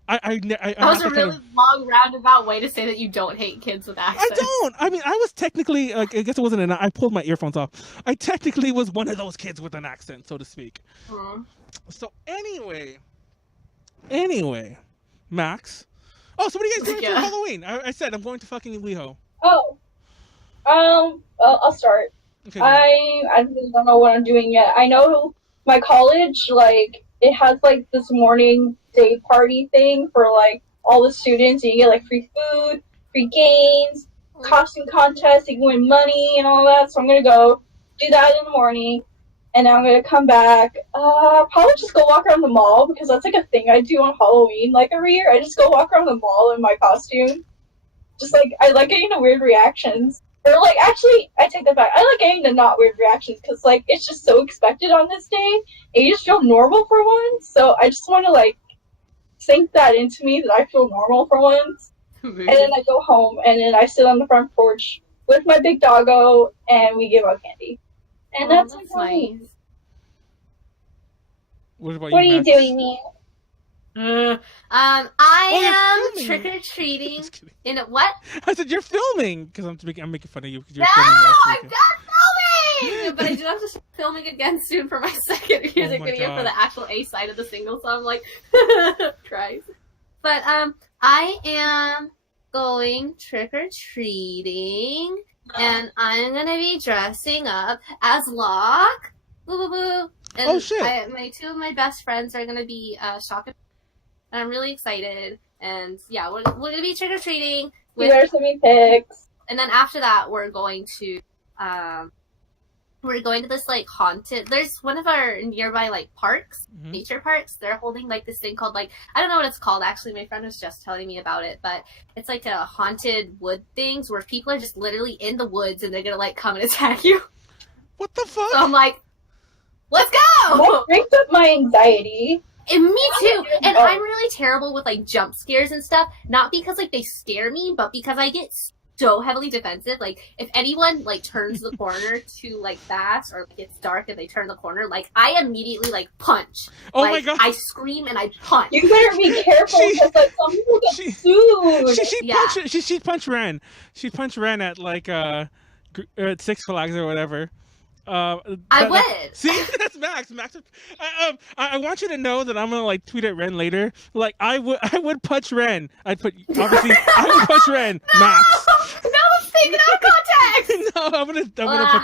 was a really long roundabout way to say that you don't hate kids with accents. I don't. I mean, I was technically, I guess it wasn't I pulled my earphones off. I technically was one of those kids with an accent, so to speak. So anyway, Max. Oh, so what are you guys doing for Halloween? I said I'm going to fucking WeHo. Oh, I'll start. Okay. I really don't know what I'm doing yet. I know my college, like, it has like this morning day party thing for like all the students, and you get like free food, free games, costume contests, you can win money and all that. So I'm gonna go do that in the morning, and then I'm gonna come back. Probably just go walk around the mall because that's like a thing I do on Halloween. Like every year, I just go walk around the mall in my costume. Just like I like getting the weird reactions. Or like actually, I take that back. I like getting the not weird reactions because like it's just so expected on this day, and you just feel normal for once. So I just want to like sink that into me that I feel normal for once. And then I go home, and then I sit on the front porch with my big doggo, and we give out candy. And that's nice. What are you doing, Mia? I am trick or treating in a what? I said you're filming because I'm making fun of you because you're filming. I'm not filming, but I do have to filming again soon for my second music video for the actual A side of the single. So I'm like, Christ. But I am going trick or treating, and I'm gonna be dressing up as Locke. Boo boo boo. And shit! Two of my best friends are gonna be Shock. And I'm really excited, And yeah, we're gonna be trick or treating. There's some pics. And then after that, we're going to this like haunted. There's one of our nearby like parks, nature parks. They're holding like this thing called like, I don't know what it's called actually. My friend was just telling me about it, but it's like a haunted wood things where people are just literally in the woods and they're gonna like come and attack you. What the fuck? So I'm like, let's go. That brings up my anxiety. And me too. And I'm really terrible with like jump scares and stuff. Not because like they scare me, but because I get so heavily defensive. Like if anyone like turns the corner too like fast or like, it's dark and they turn the corner, like I immediately like punch. Oh like, my god! I scream and I punch. You better be careful because like some people get sued. She punched Ren. She punched Ren at like at Six Flags or whatever. I would. See, that's Max. Max. I want you to know that I'm gonna like tweet at Ren later. Like I would punch Ren. I would punch Ren. Max. No, I'm taking out context. No, I'm gonna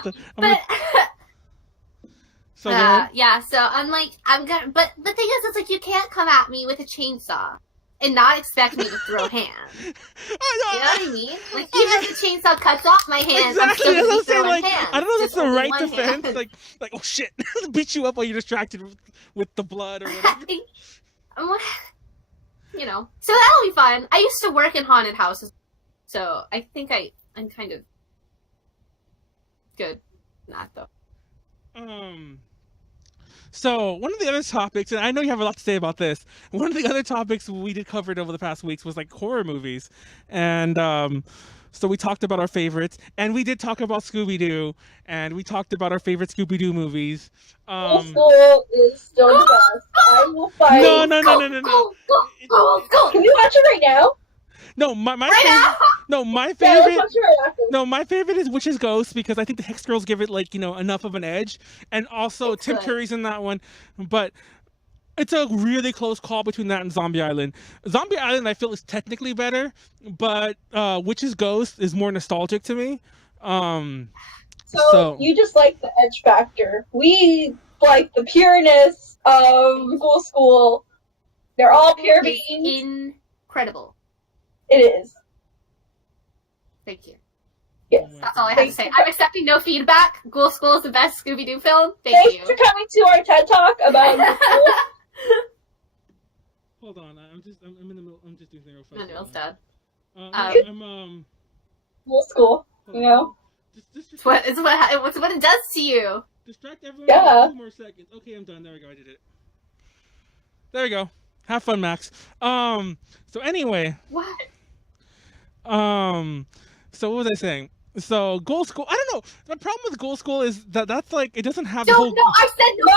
put the. So yeah. So I'm gonna. But the thing is, it's like you can't come at me with a chainsaw and not expect me to throw hands. You know what I mean? Like, even if the chainsaw cuts off my hands, exactly. I'm still going to be throwing like, hands. I don't know if it's the right defense. defense. Like, oh shit, beat you up while you're distracted with the blood or whatever. You know, so that'll be fun. I used to work in haunted houses, so I think I'm kind of good. Not though. So one of the other topics, and I know you have a lot to say about this, one of the other topics we did covered over the past weeks was like horror movies. And so we talked about our favorites, and we did talk about Scooby-Doo, and we talked about our favorite Scooby-Doo movies. School is still the best. I will fight. No. Can we watch it right now? No, my favorite is Witch's Ghost because I think the Hex Girls give it like, you know, enough of an edge, and also Tim Curry's in that one, but it's a really close call between that and Zombie Island. Zombie Island I feel is technically better, but Witch's Ghost is more nostalgic to me. So you just like the edge factor. We like the pureness of school. They're all pure beings. Incredible. It is. Thank you. Yes. That's all I have to say. I'm accepting no feedback. Ghoul School is the best Scooby-Doo film. Thanks you. for coming to our TED Talk about Hold on, I'm in the middle. I'm just doing something real fast. Manuel's dead. Ghoul School. You know. It's what it does to you. Distract everyone. Yeah. 2 more seconds. Okay, I'm done. There we go. I did it. There we go. Have fun, Max. So anyway. What? So what was I saying? So Ghoul School, I don't know. The problem with Ghoul School is that's like it doesn't have the whole. No, I said no.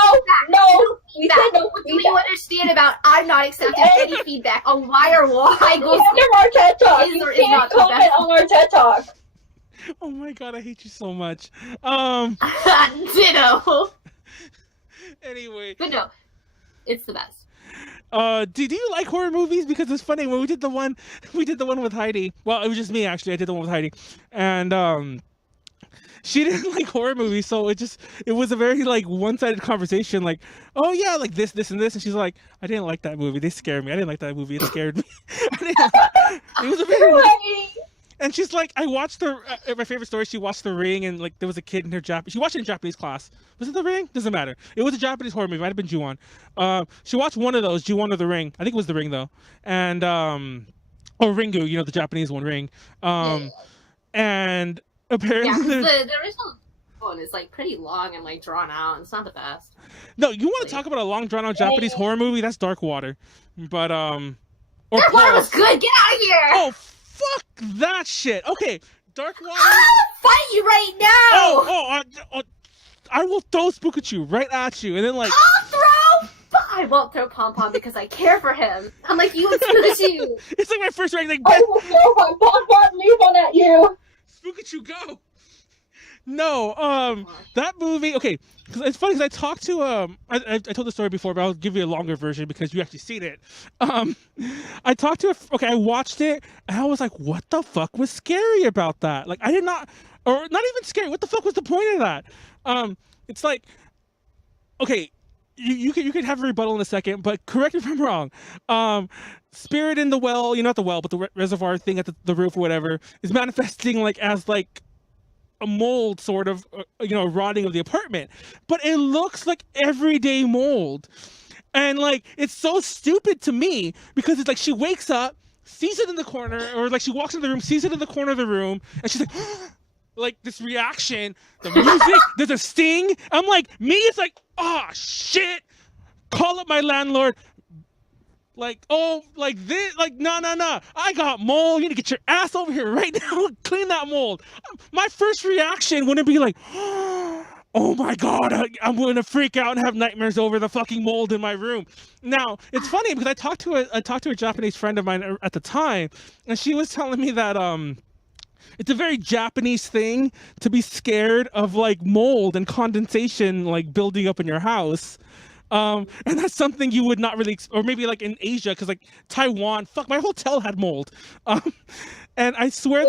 We said no. What do you understand about I'm not accepting any feedback on why Ghoul School our TED Talk. is or is not the comment best. on our TED Talk. Oh my god, I hate you so much. Ditto. Anyway. But no, it's the best. Do you like horror movies? Because it's funny when we did the one with Heidi. Well, it was just me actually. I did the one with Heidi, and she didn't like horror movies, so it was a very like one-sided conversation. Like, oh yeah, like this, and this, and she's like, I didn't like that movie. They scared me. I didn't like that movie. It scared me. It was a very. And she's like, I watched my favorite story. She watched The Ring, and like there was a kid in her She watched it in Japanese class. Was it The Ring? Doesn't matter. It was a Japanese horror movie. Might have been Ju-on. She watched one of those, Ju-on or The Ring. I think it was The Ring though. And or Ringu, you know, the Japanese one, Ring. And apparently the original one is like pretty long and like drawn out. And it's not the best. No, you want to talk about a long drawn out Japanese horror movie? That's Dark Water. But Dark Water was good. Get out of here. Oh. Fuck that shit. Okay, Dark Water. I'll fight you right now. I will throw Spookachu right at you, and then like. I won't throw Pom Pom because I care for him. I'm like you and Spookachu. It's like my first rank. Like, I will throw my Pom Pom leave one at you. Spookachu, go. No, that movie. Okay, because it's funny because I talked to I told the story before, but I'll give you a longer version because you actually seen it. I talked to I watched it and I was like, what the fuck was scary about that? Like, I did not, or not even scary. What the fuck was the point of that? It's like, okay, you could have a rebuttal in a second, but correct me if I'm wrong. Spirit in the well, not the well, but the reservoir thing at the roof or whatever, is manifesting like as like a mold sort of, rotting of the apartment. But it looks like everyday mold. And like, it's so stupid to me because it's like she wakes up, sees it in the corner, or like she walks into the room, sees it in the corner of the room, and she's like, like this reaction, the music, there's a sting. I'm like, me, it's like, oh shit, call up my landlord. Like, oh, like this, like, no, I got mold. You need to get your ass over here right now and clean that mold. My first reaction wouldn't be like, oh my God, I'm going to freak out and have nightmares over the fucking mold in my room. Now, it's funny because I talked to a Japanese friend of mine at the time, and she was telling me that, it's a very Japanese thing to be scared of like mold and condensation like building up in your house. And that's something you would not really, or maybe like in Asia, because like Taiwan, fuck, my hotel had mold. And I swear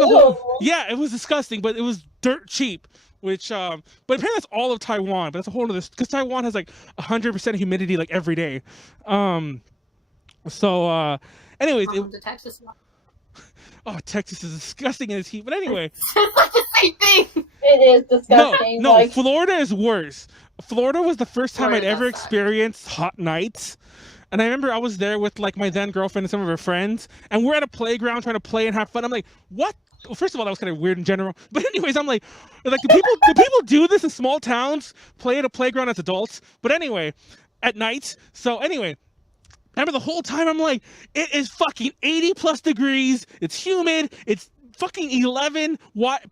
yeah, it was disgusting, but it was dirt cheap, which, but apparently that's all of Taiwan, but that's a whole other, because Taiwan has like 100% humidity like every day. Anyways. To Texas. Oh, Texas is disgusting in its heat, but anyway. It's like the same thing. It is disgusting. No, Florida is worse. Florida was the first time I'd ever experienced hot nights. And I remember I was there with like my then girlfriend and some of her friends, and we're at a playground trying to play and have fun. I'm like, what? Well, first of all, that was kind of weird in general. But anyways, I'm like do people do this in small towns? Play at a playground as adults? But anyway, at night. So anyway, I remember the whole time I'm like, it is fucking 80 plus degrees. It's humid. It's fucking 11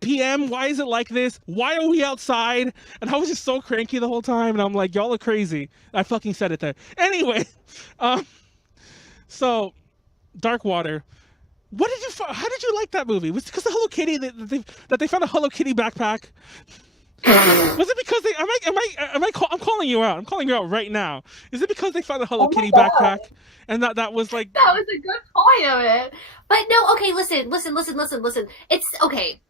p.m. Why is it like this? Why are we outside? And I was just so cranky the whole time. And I'm like, y'all are crazy. I fucking said it there. Anyway, so Dark Water. How did you like that movie? Was it because the Hello Kitty that they found a Hello Kitty backpack? Was it because I'm calling you out. I'm calling you out right now. Is it because they found a Hello Kitty backpack and that was like that was a good point of it? But no, okay, listen. It's okay.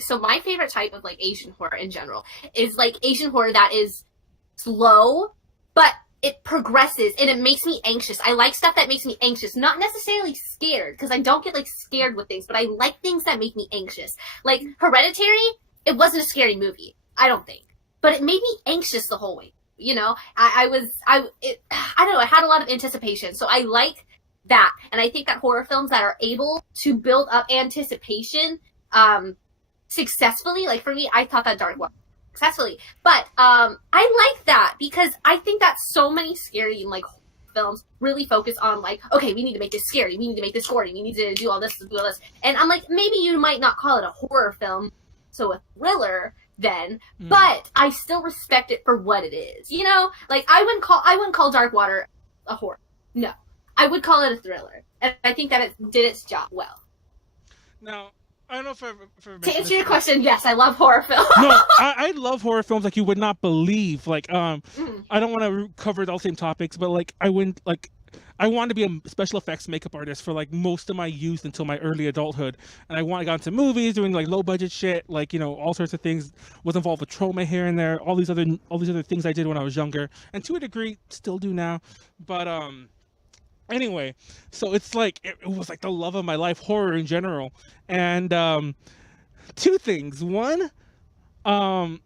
So my favorite type of like Asian horror in general is like Asian horror that is slow, but it progresses and it makes me anxious. I like stuff that makes me anxious, not necessarily scared, because I don't get like scared with things, but I like things that make me anxious. Like Hereditary, it wasn't a scary movie, I don't think, but it made me anxious the whole way. I don't know, I had a lot of anticipation, so I like that, and I think that horror films that are able to build up anticipation successfully, like for me, I thought that Dark Water successfully, but I like that because I think that so many scary like films really focus on like, okay, we need to make this scary, we need to make this gory, we need to do all this, and I'm like, maybe you might not call it a horror film, so a thriller then, but I still respect it for what it is, like I wouldn't call Dark Water a horror, no, I would call it a thriller, and I think that it did its job well. Now, I don't know if to answer your question, yes, I love horror films. No, I love horror films like you would not believe. Like, I don't want to cover all the same topics, but like, I wanted to be a special effects makeup artist for like most of my youth until my early adulthood, and I got into movies doing like low budget shit, like all sorts of things. Was involved with trauma here and there, all these other things I did when I was younger, and to a degree still do now, but Anyway, so it's like, it was like the love of my life, horror in general. And two things. One, I've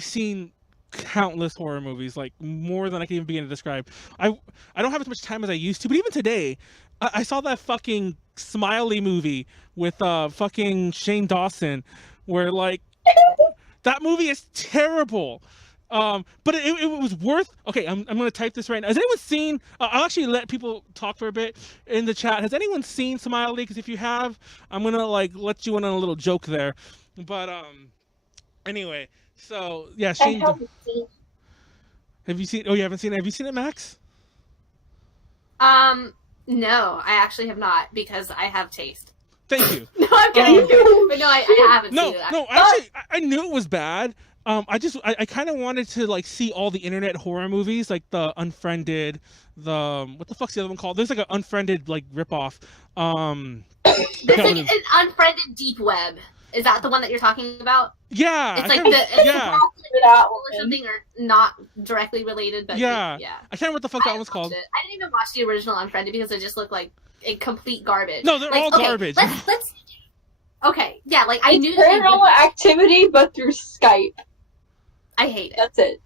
seen countless horror movies, like more than I can even begin to describe. I don't have as much time as I used to, but even today, I saw that fucking Smiley movie with fucking Shane Dawson, where like, that movie is terrible. But it was worth. Okay, I'm gonna type this right now. Has anyone seen? I'll actually let people talk for a bit in the chat. Has anyone seen Smiley? Because if you have, I'm gonna like let you in on a little joke there. But anyway, so yeah, Shane. Have you seen? Oh, you haven't seen it. Have you seen it, Max? No, I actually have not because I have taste. Thank you. No, I'm kidding. But no, I haven't seen it. No, actually, I knew it was bad. I kind of wanted to like see all the internet horror movies, like the Unfriended, what the fuck's the other one called? There's like an Unfriended like ripoff. There's like an Unfriended deep web. Is that the one that you're talking about? Yeah. It's like it's that or one. something, or not directly related, but Yeah. yeah. I can't remember what the fuck that was called. I didn't even watch the original Unfriended because it just looked like a complete garbage. No, they're all garbage. Let's. Okay, yeah, like I knew Paranormal Activity, but through Skype. I hate it. That's it.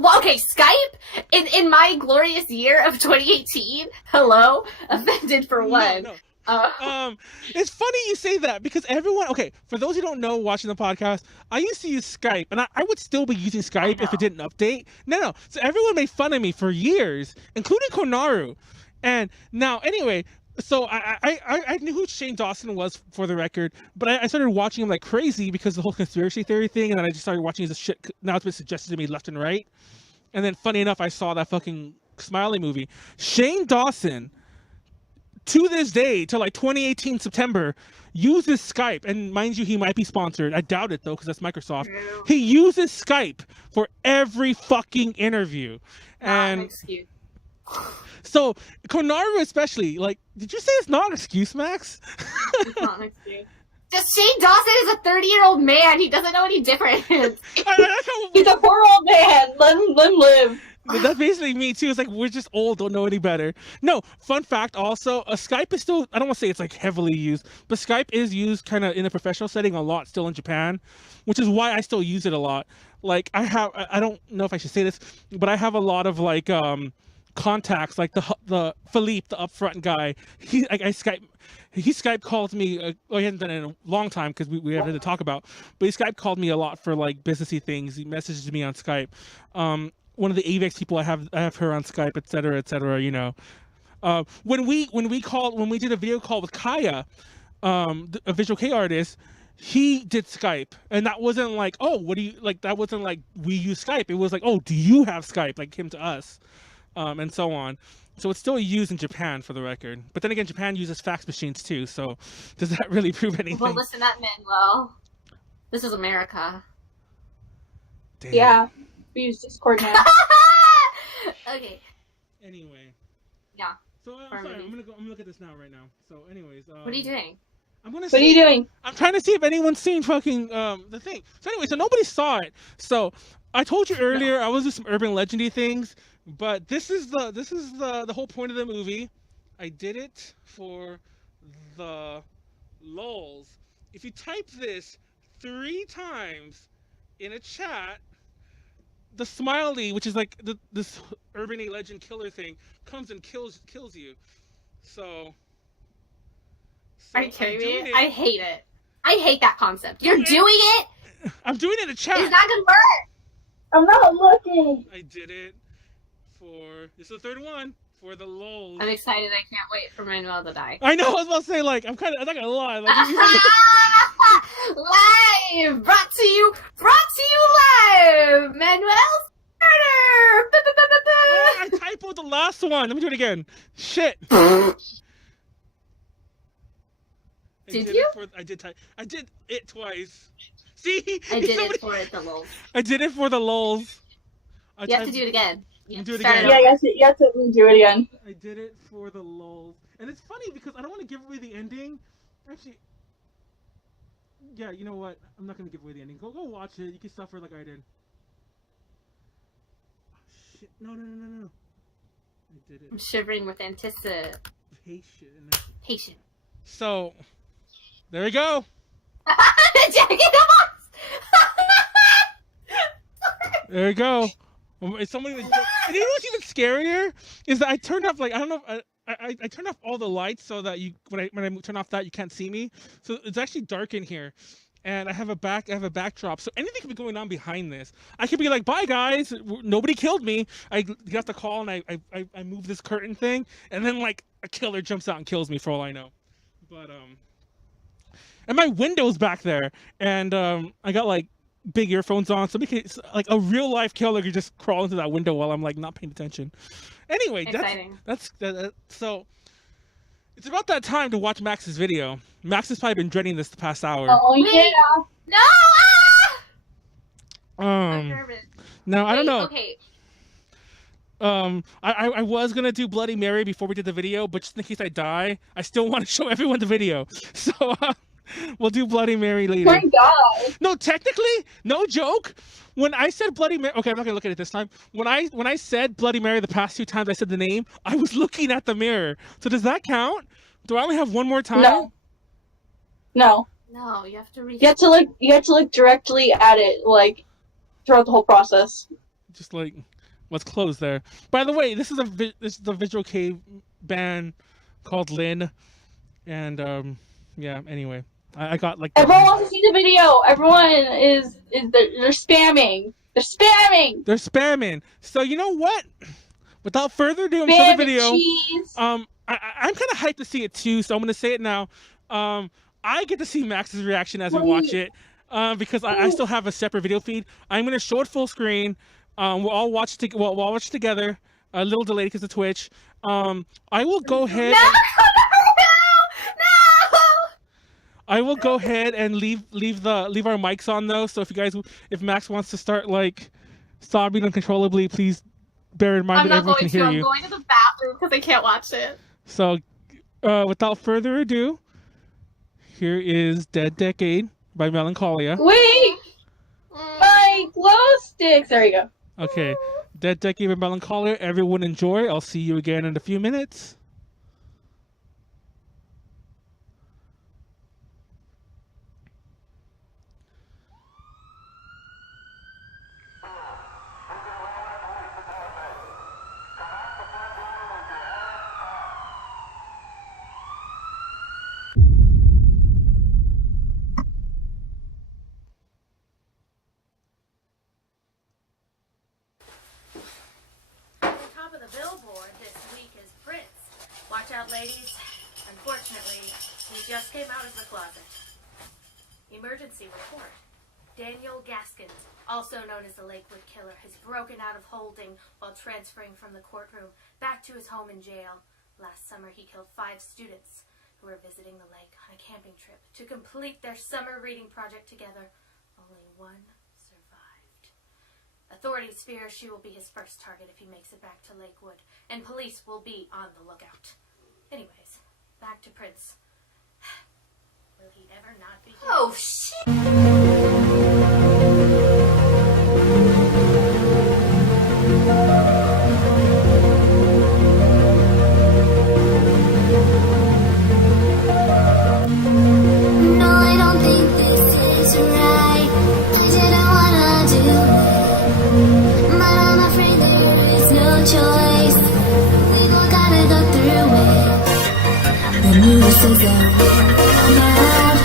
Well, okay, Skype in my glorious year of 2018. Hello, offended for one. No. It's funny you say that because everyone. Okay, for those who don't know, watching the podcast, I used to use Skype, and I would still be using Skype if it didn't update. No. So everyone made fun of me for years, including Konaru. And now, anyway, so I knew who Shane Dawson was, for the record, but I started watching him like crazy because of the whole conspiracy theory thing, and then I just started watching his shit. Now it's been suggested to me left and right. And then, funny enough, I saw that fucking Smiley movie. Shane Dawson, to this day, till like 2018 September, uses Skype, and mind you, he might be sponsored. I doubt it though, because that's Microsoft. He uses Skype for every fucking interview, and excuse. so Konaru especially, like, did you say it's not an excuse, Max? It's not an excuse. Just Shane Dawson is a 30-year-old man. He doesn't know any difference. He's a poor old man. Let him live. That's basically me too. It's like we're just old, don't know any better. No, fun fact also, Skype is still, I don't want to say it's like heavily used, but Skype is used kind of in a professional setting a lot still in Japan, which is why I still use it a lot. Like I don't know if I should say this, but I have a lot of like contacts, like the Philippe, the upfront guy. He Skype calls me. Well, he hasn't done it in a long time because we have to talk about. But he Skype called me a lot for like businessy things. He messages me on Skype. One of the AVEX people I have her on Skype, etc., etc. You know, when we did a video call with Kaya, a visual K artist, he did Skype, and that wasn't like, oh, what do you like? That wasn't like we use Skype. It was like, oh, do you have Skype? Like him to us, and so on. So it's still used in Japan, for the record. But then again, Japan uses fax machines too. So does that really prove anything? Well, listen up, Manuel. This is America. Damn. Yeah, we use Discord now. Okay. Anyway. Yeah. So I'm sorry. I'm gonna look at this now, right now. So, anyways. What are you doing? What are you doing? I'm trying to see if anyone's seen fucking the thing. So anyway, so nobody saw it. So I told you earlier I was doing some urban legendy things, but this is the whole point of the movie. I did it for the lulz. If you type this 3 times in a chat, the Smiley, which is like this urban legend killer thing, comes and kills you. So are you kidding me? I hate it. I hate that concept. You're doing it? I'm doing it in the chat. It's not gonna work. I'm not looking. I did it for... This is the 3rd one. For the lulz. I'm excited. I can't wait for Manuel to die. I know. I was about to say, like, I'm not gonna lie. Like, live! Brought to you live! Manuel's murder! I typoed the last one. Let me do it again. Shit. Did you? I did it twice. See? I did it for the lulz. I did it for the lulz. You have to do it again. You do it again. Yeah, you have to do it again. I did it for the lulz. And it's funny because I don't want to give away the ending. Actually, yeah, you know what? I'm not going to give away the ending. Go watch it. You can suffer like I did. Oh, shit. No. I did it. I'm shivering with anticipation. So, there we go. There we go. It's somebody that, and you know what's even scarier is that I turned off, like, I don't know if I turned off all the lights so that when I turn off that you can't see me. So it's actually dark in here, and I have a backdrop. So anything could be going on behind this. I could be like, bye guys, nobody killed me. I got the call and I move this curtain thing, and then like a killer jumps out and kills me for all I know. But and my window's back there, and I got like big earphones on, so like a real life killer could just crawl into that window while I'm like not paying attention. Anyway, that's so it's about that time to watch Max's video. Max has probably been dreading this the past hour. Oh yeah. No. No, I don't know. Okay. I was gonna do Bloody Mary before we did the video, but just in case I die, I still want to show everyone the video. So We'll do Bloody Mary later. My God. No, technically, no joke. When I said Bloody Mary, okay, I'm not gonna look at it this time. When I said Bloody Mary the past 2 times I said the name, I was looking at the mirror. So does that count? Do I only have one more time? No. No. No, you have to read. You have to look directly at it, like, throughout the whole process. Just like, let's close there. By the way, this is the visual cave band called Lynn, and yeah. Anyway, I got like. Everyone wants to see the video. Everyone is they're spamming. They're spamming. They're spamming. So you know what? Without further ado, I'm Spam showing the video. cheese. I'm kind of hyped to see it too, so I'm gonna say it now. I get to see Max's reaction as we watch it, because I still have a separate video feed. I'm gonna show it full screen. We'll all watch we'll all watch together. A little delayed because of Twitch. I will go ahead. No! I will go ahead and leave our mics on though. So if Max wants to start like sobbing uncontrollably, please bear in mind that everyone can hear you. I'm going to the bathroom because I can't watch it. So, without further ado, here is Dead Decade by Melancholiaah. Wait! My glow sticks! There you go. Okay, Dead Decade by Melancholiaah. Everyone enjoy. I'll see you again in a few minutes. Billboard this week is Prince. Watch out, ladies. Unfortunately, he just came out of the closet. Emergency report. Daniel Gaskins, also known as the Lakewood Killer, has broken out of holding while transferring from the courtroom back to his home in jail. Last summer, he killed 5 students who were visiting the lake on a camping trip to complete their summer reading project together. Only one survived. Authorities fear she will be his first target if he makes it back to Lakewood, and police will be on the lookout. Anyways, back to Prince. Will he ever not be here? Oh, shit! No, I don't think this is right. I didn't wanna do it, but I'm afraid there is no choice. We gon' gotta go through it. The news says that we're mad.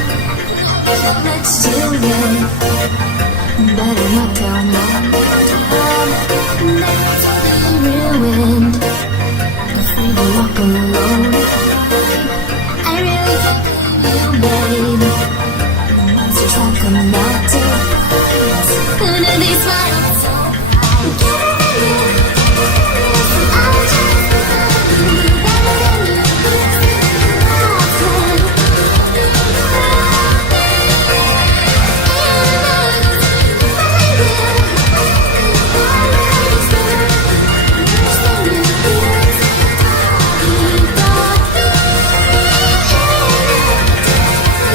It's too late. Better not tell mom. That's ruined. Afraid to walk alone. I really can't believe you, babe. The monsters have come out to fight. Who knew these smiles so bright? Better than you. I was just better than you.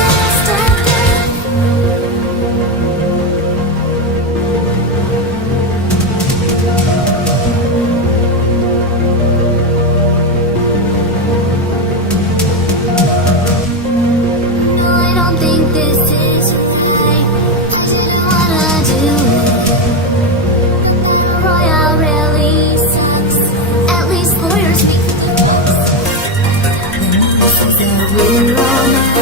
Last night. No, I don't think this is right. I didn't wanna do it. But the royal really sucks. At least lawyers make the rules. The news says that we're all mad.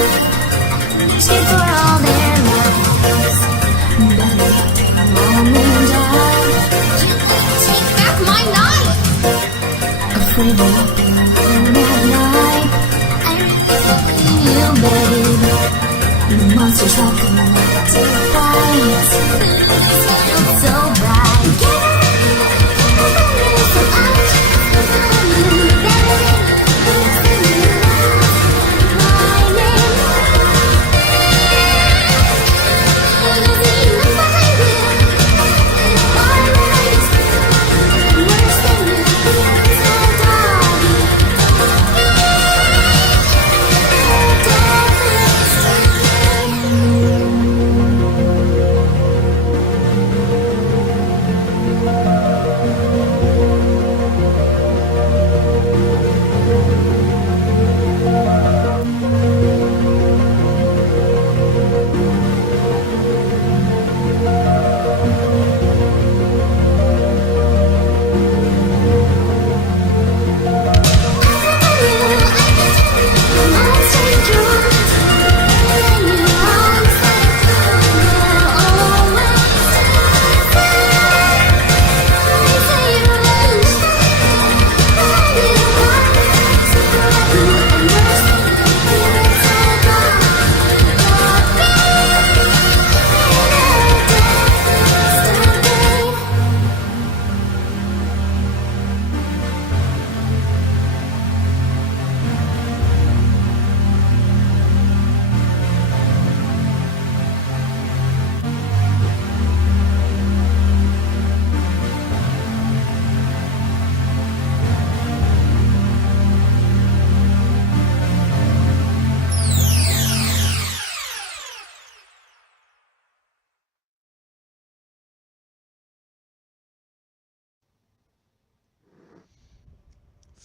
They're scared for all their lives. Better not take mom and dad. Take back my knife! Afraid of walking alone at night. I really believe you, babe. The monsters have come out to fight. They smile so bright. So I just love you. Better than you. My name. You'll see if I will. Always. Worse than you. So doggy.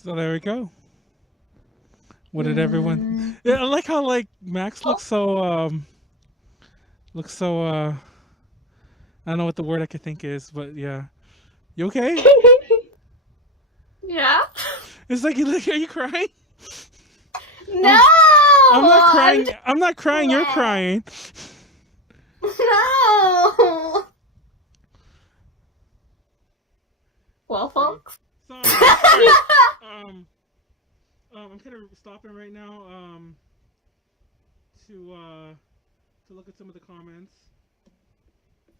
So there we go. What did everyone? Yeah, I like how like Max looks so I don't know what the word I could think is, but yeah. You okay? Yeah. It's like you look. Are you crying? No. I'm not crying. I'm not crying. You're crying. No. Well, folks. Sorry. I'm kind of stopping right now. To look at some of the comments.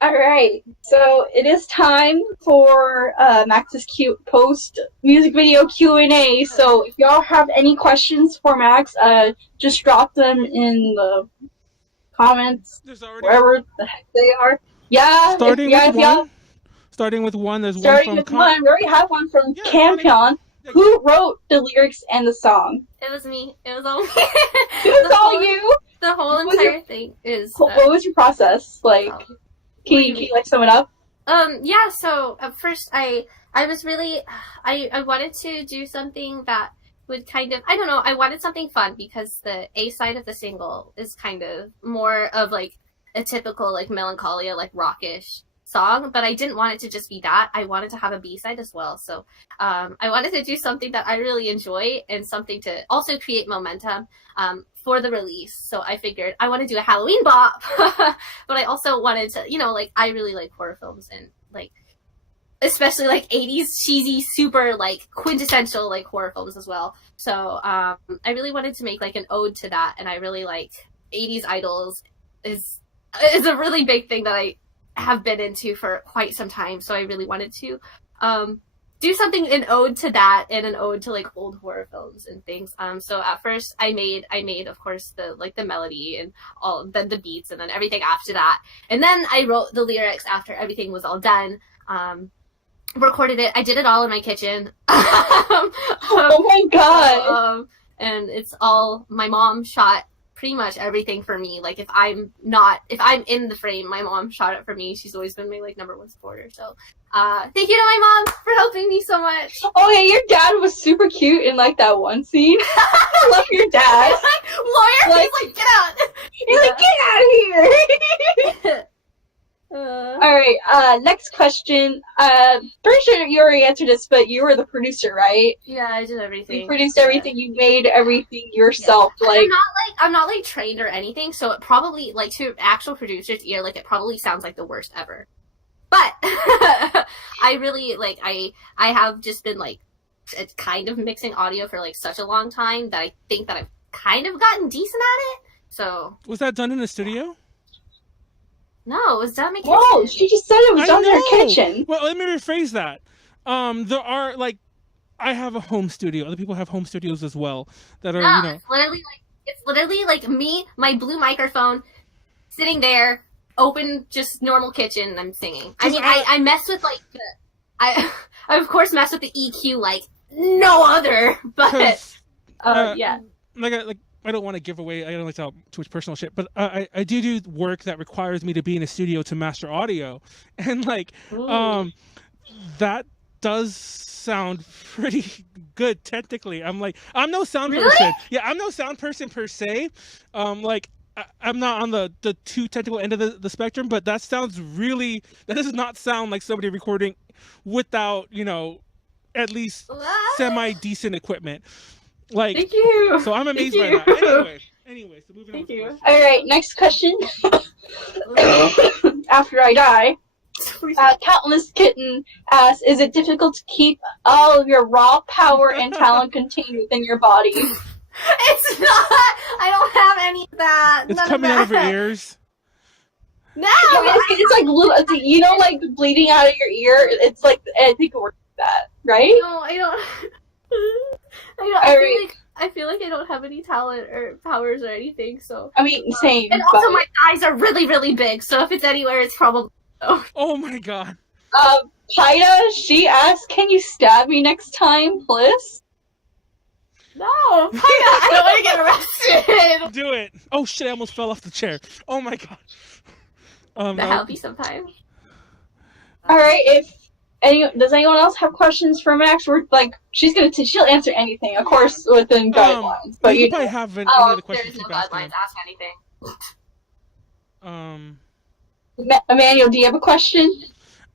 Alright, so it is time for Max's post music video Q&A. So if y'all have any questions for Max, just drop them in the comments, wherever the heck they are. Yeah, Starting with one, there's one from... We already have one from Campion. Who wrote the lyrics and the song? It was me. It was all me. It was all you? The whole entire thing is... what was your process? Like... Can you like sum it up? Yeah, so at first I was really, I wanted to do something that would kind of, I don't know, I wanted something fun because the A side of the single is kind of more of like a typical like melancholia, like rockish song, but I didn't want it to just be that. I wanted to have a B side as well. So I wanted to do something that I really enjoy and something to also create momentum for the release. So I figured I want to do a Halloween bop, but I also wanted to, like I really like horror films and like especially like 80s cheesy, super like quintessential like horror films as well. So I really wanted to make like an ode to that, and I really like 80s idols is a really big thing that I have been into for quite some time. So I really wanted to do something an ode to that and an ode to like old horror films and things. So at first I made of course the melody and all then the beats and then everything after that. And then I wrote the lyrics after everything was all done. Recorded it. I did it all in my kitchen. Oh my god. And it's all my mom shot pretty much everything for me. Like if I'm in the frame, my mom shot it for me. She's always been my like number one supporter. So thank you to my mom for helping me so much. Oh yeah, your dad was super cute in like that one scene. I love your dad. Lawyer, he's like, get out. He's like, get out of here. Alright, next question. Pretty sure you already answered this, but you were the producer, right? Yeah, I did everything. You produced everything, you made everything yourself. Yeah. Like I'm not like trained or anything, so it probably like to actual producer's ear, like it probably sounds like the worst ever. But I really like I have just been like kind of mixing audio for like such a long time that I think that I've kind of gotten decent at it. So was that done in the studio? No, it was done in my kitchen. Whoa, she just said it was done in her kitchen. Well, let me rephrase that. There are like, I have a home studio. Other people have home studios as well that are, It's literally like me, my blue microphone, sitting there, open, just normal kitchen, and I'm singing. I mean, I mess with like I of course mess with the EQ like no other, but yeah. Like I don't want to give away. I don't like to tell too much personal shit, but I do work that requires me to be in a studio to master audio, and like that does sound pretty good technically. I'm no sound person. Yeah, I'm no sound person per se. Like I'm not on the too technical end of the spectrum, but that does not sound like somebody recording without at least semi decent equipment. Like, thank you. So I'm amazed by that. Anyway, so moving on. Thank you. All right, next question. After I die, Countless Kitten asks, "Is it difficult to keep all of your raw power and talent contained within your body?" It's not. I don't have any of that. It's coming out of your ears. No, it's like little, like bleeding out of your ear. It's like I think it works like that, right? No, I don't. I feel like I don't have any talent or powers or anything, so... I mean, same. And also my eyes are really, really big, so if it's anywhere, it's probably... Oh my god. Paida, she asked, "Can you stab me next time, please?" No, Paida, I don't want to get arrested! Do it! Oh shit, I almost fell off the chair. Oh my god. That'll help you sometime. Alright, Does anyone else have questions for Max? We're like, she'll answer anything, of course, within guidelines. But you probably have any other questions. There's no guidelines. Ask anything. Emmanuel, do you have a question?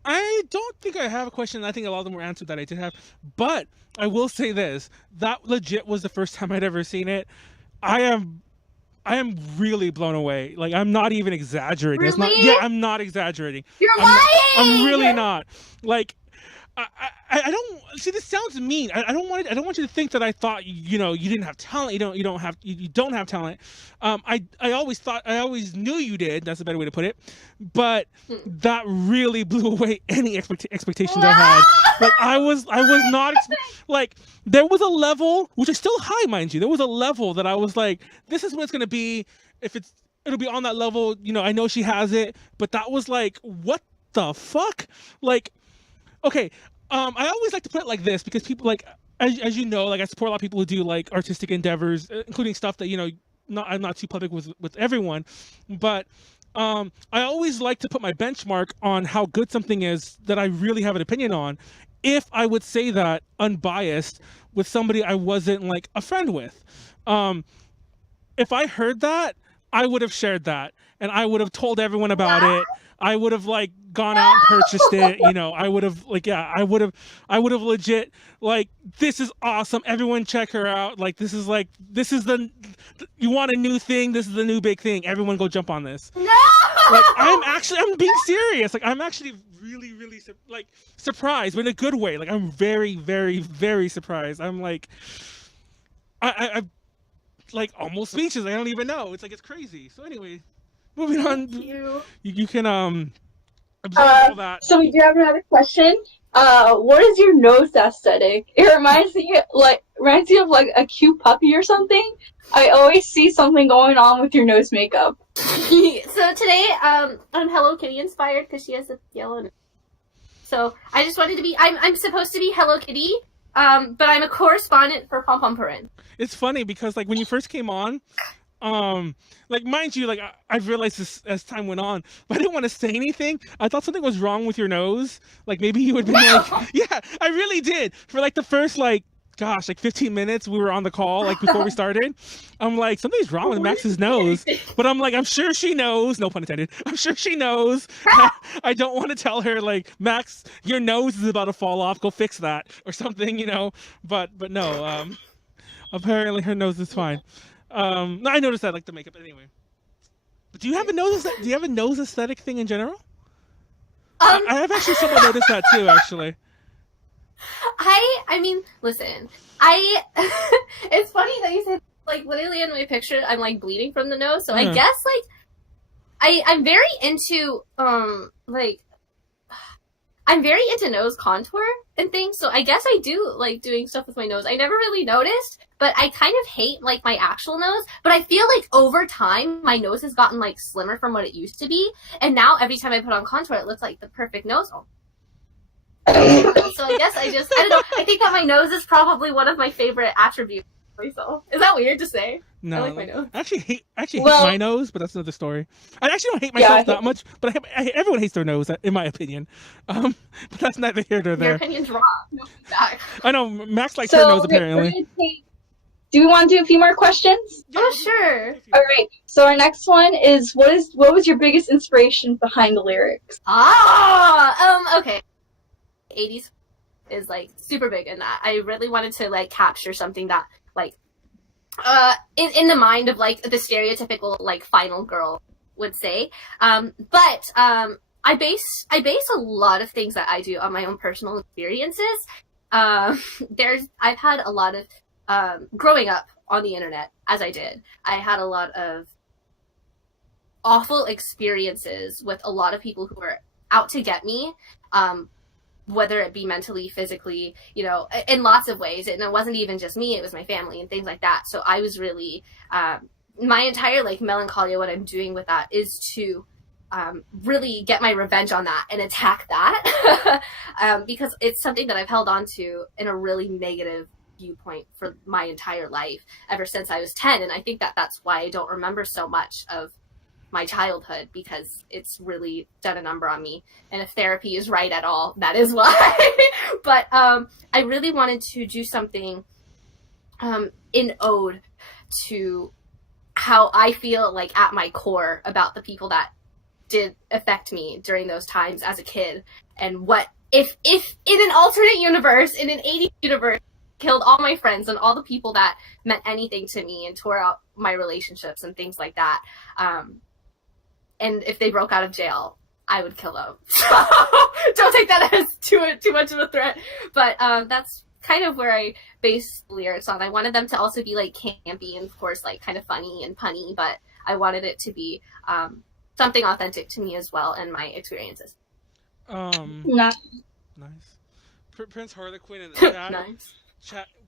I don't think I have a question. I think a lot of them were answered that I did have. But I will say this. That legit was the first time I'd ever seen it. I am really blown away. Like, I'm not even exaggerating. Really? It's not, yeah, I'm not exaggerating. You're lying! I'm really not. Like, I don't see. This sounds mean. I don't want you to think that I thought you didn't have talent. You don't have talent. I always knew you did. That's a better way to put it. But that really blew away any expectations I had. Like, I was not like, there was a level, which is still high, mind you. There was a level that I was like, this is what it's gonna be. It'll be on that level. I know she has it, but that was like, what the fuck? Like, okay, I always like to put it like this, because people, like, as you know, like, I support a lot of people who do like artistic endeavors, including stuff that I'm not too public with everyone, but I always like to put my benchmark on how good something is that I really have an opinion on, if I would say that unbiased with somebody I wasn't like a friend with. If I heard that, I would have shared that, and I would have told everyone about it. I would have like gone out and purchased it. I would have I would have legit like, this is awesome. Everyone check her out. Like, this is you want a new thing. This is the new big thing. Everyone go jump on this. No! Like, I'm being serious. Like, I'm actually really, really like surprised, but in a good way. Like, I'm very, very, very surprised. I'm like, I'm like almost speechless. I don't even know. It's like, it's crazy. So anyway, moving on. You can absorb all that. So we do have another question. What is your nose aesthetic? It reminds you of like a cute puppy or something. I always see something going on with your nose makeup. So today, I'm Hello Kitty inspired because she has a yellow nose. So I just wanted to be. I'm supposed to be Hello Kitty. But I'm a correspondent for Pom Pom Purin. It's funny because, like, when you first came on, like, mind you, like, I've realized this as time went on, but I didn't want to say anything. I thought something was wrong with your nose. Like, maybe you would be like, yeah, I really did. For like the first, like 15 minutes we were on the call, like, before we started. I'm like, something's wrong with Max's nose. But I'm like, I'm sure she knows. No pun intended. I'm sure she knows. I don't want to tell her, like, Max, your nose is about to fall off. Go fix that or something, But no. Apparently her nose is fine. I noticed that, like, the makeup anyway. But do you have a nose aesthetic thing in general? I have actually somewhat noticed that too, actually. I mean, listen, it's funny that you said, like, literally in my picture, I'm, like, bleeding from the nose, so I guess, like, I'm very into, I'm very into nose contour and things, so I guess I do like doing stuff with my nose. I never really noticed, but I kind of hate, like, my actual nose, but I feel like over time, my nose has gotten, like, slimmer from what it used to be, and now every time I put on contour, it looks like the perfect nose. So I guess I don't know. I think that my nose is probably one of my favorite attributes of myself. Is that weird to say? No, I like my nose. I actually hate my nose, but that's another story. I actually don't hate myself that much, but everyone hates their nose, in my opinion. But that's neither here nor there. Your opinion's wrong. No feedback. I know Max likes her nose, apparently. Do we want to do a few more questions? Yeah, oh, sure. All right. So our next one is what was your biggest inspiration behind the lyrics? Okay. 80s is, like, super big in that. I really wanted to, like, capture something that, like, in the mind of, like, the stereotypical, like, final girl would say. But I base a lot of things that I do on my own personal experiences. I've had a lot of growing up on the internet, as I did. I had a lot of awful experiences with a lot of people who were out to get me. Whether it be mentally, physically, in lots of ways. And it wasn't even just me, it was my family and things like that. So I was really, my entire, like, melancholia, what I'm doing with that is to really get my revenge on that and attack that. Because it's something that I've held on to in a really negative viewpoint for my entire life, ever since I was 10. And I think that that's why I don't remember so much of my childhood because it's really done a number on me. And if therapy is right at all, that is why. But I really wanted to do something in ode to how I feel like at my core about the people that did affect me during those times as a kid, and what if in an alternate universe, in an 80s universe, killed all my friends and all the people that meant anything to me and tore out my relationships and things like that. And if they broke out of jail, I would kill them. So don't take that as too much of a threat. But that's kind of where I based lyrics on. I wanted them to also be like campy and of course like kind of funny and punny, but I wanted it to be something authentic to me as well and my experiences. Nice. Prince Harlequin in the chat. Nice.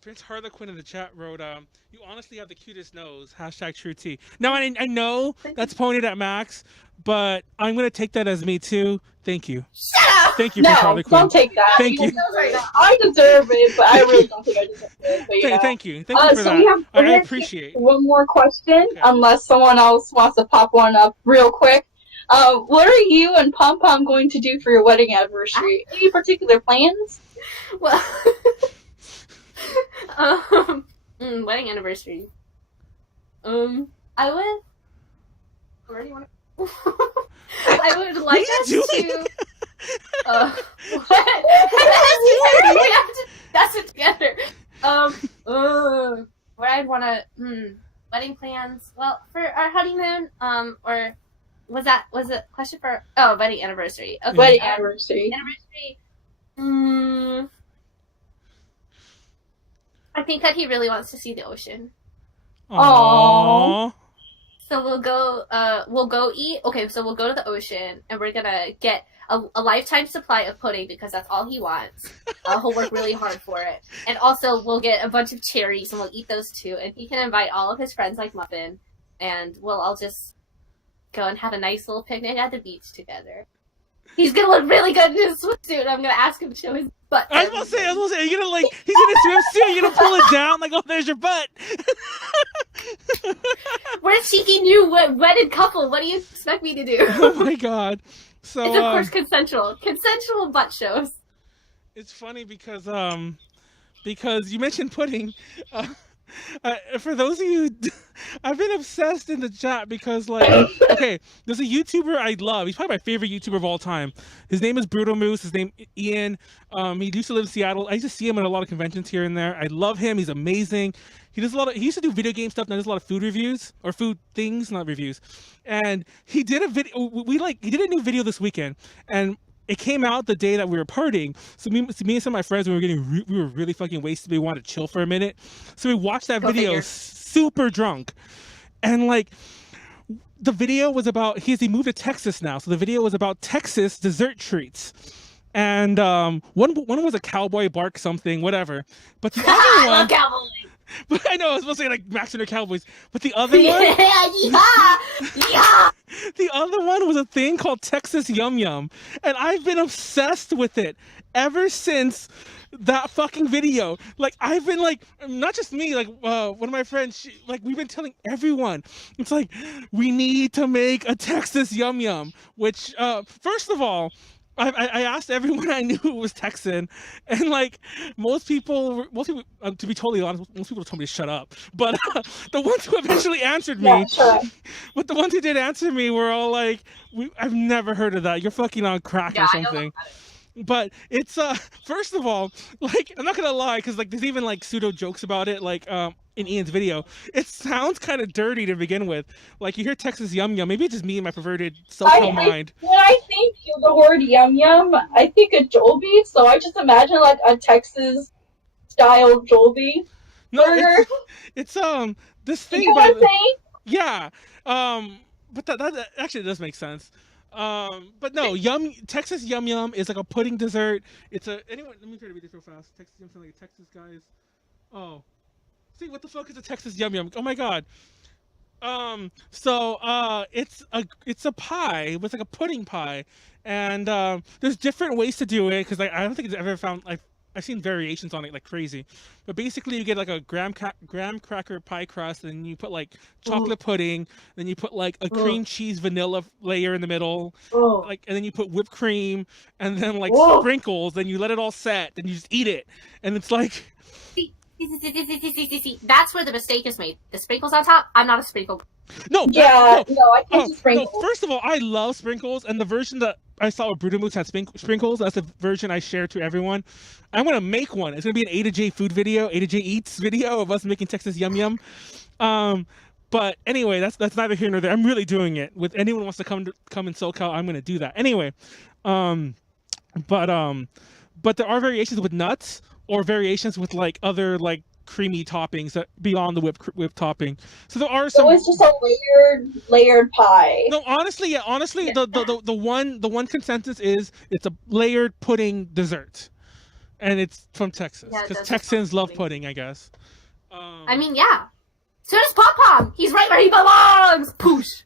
Prince Harlequin in the chat wrote, "You honestly have the cutest nose." #TrueT. Now I know that's pointed at Max, but I'm gonna take that as me too. Thank you. Shut up! Thank you, No, Prince Harlequin. don't take that. Thank you. I deserve it, but I really don't think I deserve it. But, Thank you for that. We have I appreciate it. one more question, Okay. unless someone else wants to pop one up real quick. What are you and Pom Pom going to do for your wedding anniversary? Any particular plans? Well, wedding anniversary. I would. Where do you want to? I would like us to. What? We have to discuss it together. Where I'd want to. Wedding plans. Well, for our honeymoon. Or was it question for? Oh, wedding anniversary. Okay. Wedding anniversary. I think that he really wants to see the ocean. Aww. So we'll go eat. Okay, so we'll go to the ocean and we're gonna get a lifetime supply of pudding because that's all he wants. He'll work really hard for it. And also we'll get a bunch of cherries and we'll eat those too. And he can invite all of his friends like Muffin, and we'll all just go and have a nice little picnic at the beach together. He's gonna look really good in his swimsuit. I'm gonna ask him to show his butt. I was gonna say, are you gonna he's in a swimsuit, you're gonna pull it down, like, oh, there's your butt. We're a cheeky new wedded couple. What do you expect me to do? Oh my god. So, it's of course consensual. Consensual butt shows. It's funny because you mentioned pudding. For those of you, I've been obsessed in the chat because, okay, there's a YouTuber I love. He's probably my favorite YouTuber of all time. His name is Brutalmoose. His name Ian. He used to live in Seattle. I used to see him at a lot of conventions here and there. I love him. He's amazing. He does he used to do video game stuff. Now does a lot of food reviews or food things, not reviews. And he did a video. He did a new video this weekend, and it came out the day that we were partying. So me and some of my friends, we were really fucking wasted. We wanted to chill for a minute. So we watched that video super drunk. And the video was about, he moved to Texas now. So the video was about Texas dessert treats. And one was a cowboy bark something, whatever. But the other one, cowboy. But I know I was supposed to say like Max and their Cowboys. But the other one, yeah. The other one was a thing called Texas Yum Yum, and I've been obsessed with it ever since that fucking video. Like, I've been not just me, one of my friends, we've been telling everyone. It's like, we need to make a Texas Yum Yum, which, first of all, I asked everyone I knew who was Texan, and most people, to be totally honest, most people told me to shut up. But the ones who eventually answered me, but the ones who did answer me were all like, "I've never heard of that. You're fucking on crack or something." But it's first of all, I'm not gonna lie, because there's even pseudo jokes about it, in Ian's video. It sounds kind of dirty to begin with. You hear Texas Yum Yum, maybe it's just me and my perverted self-help mind. When I think of the word Yum Yum, I think of Jollibee, so I just imagine a Texas style Jollibee burger. It's this thing. You know what I'm saying? Yeah. But that actually does make sense. But no, Texas Yum Yum is like a pudding dessert. It's anyone. Let me try to read this real fast. Texas Yum Yum, Texas guys. Oh, see, what the fuck is a Texas Yum Yum? Oh my god. It's a pie. It's like a pudding pie, and there's different ways to do it because I don't think it's ever found I've seen variations on it like crazy, but basically you get like a graham cracker pie crust, and you put like chocolate pudding, then you put like a cream cheese vanilla layer in the middle, like, and then you put whipped cream, and then like sprinkles. Then you let it all set, then you just eat it, and it's like. See. That's where the mistake is made. The sprinkles on top. I'm not a sprinkle. No, I can't do sprinkles. No, first of all, I love sprinkles, and the version that I saw with Brutalmoose had sprinkles. That's the version I share to everyone. I'm gonna make one. It's gonna be an A to J food video, A to J eats video of us making Texas Yum Yum. But anyway, that's neither here nor there. I'm really doing it. With anyone who wants to come in SoCal, I'm gonna do that. Anyway, but there are variations with nuts or variations with like other like creamy toppings that beyond the whipped topping. So there are some. So it's just a layered pie. No, honestly, the one consensus is it's a layered pudding dessert, and it's from Texas because Texans love pudding, I guess. I mean, yeah. So does Pom Pom. He's right where he belongs. Poosh.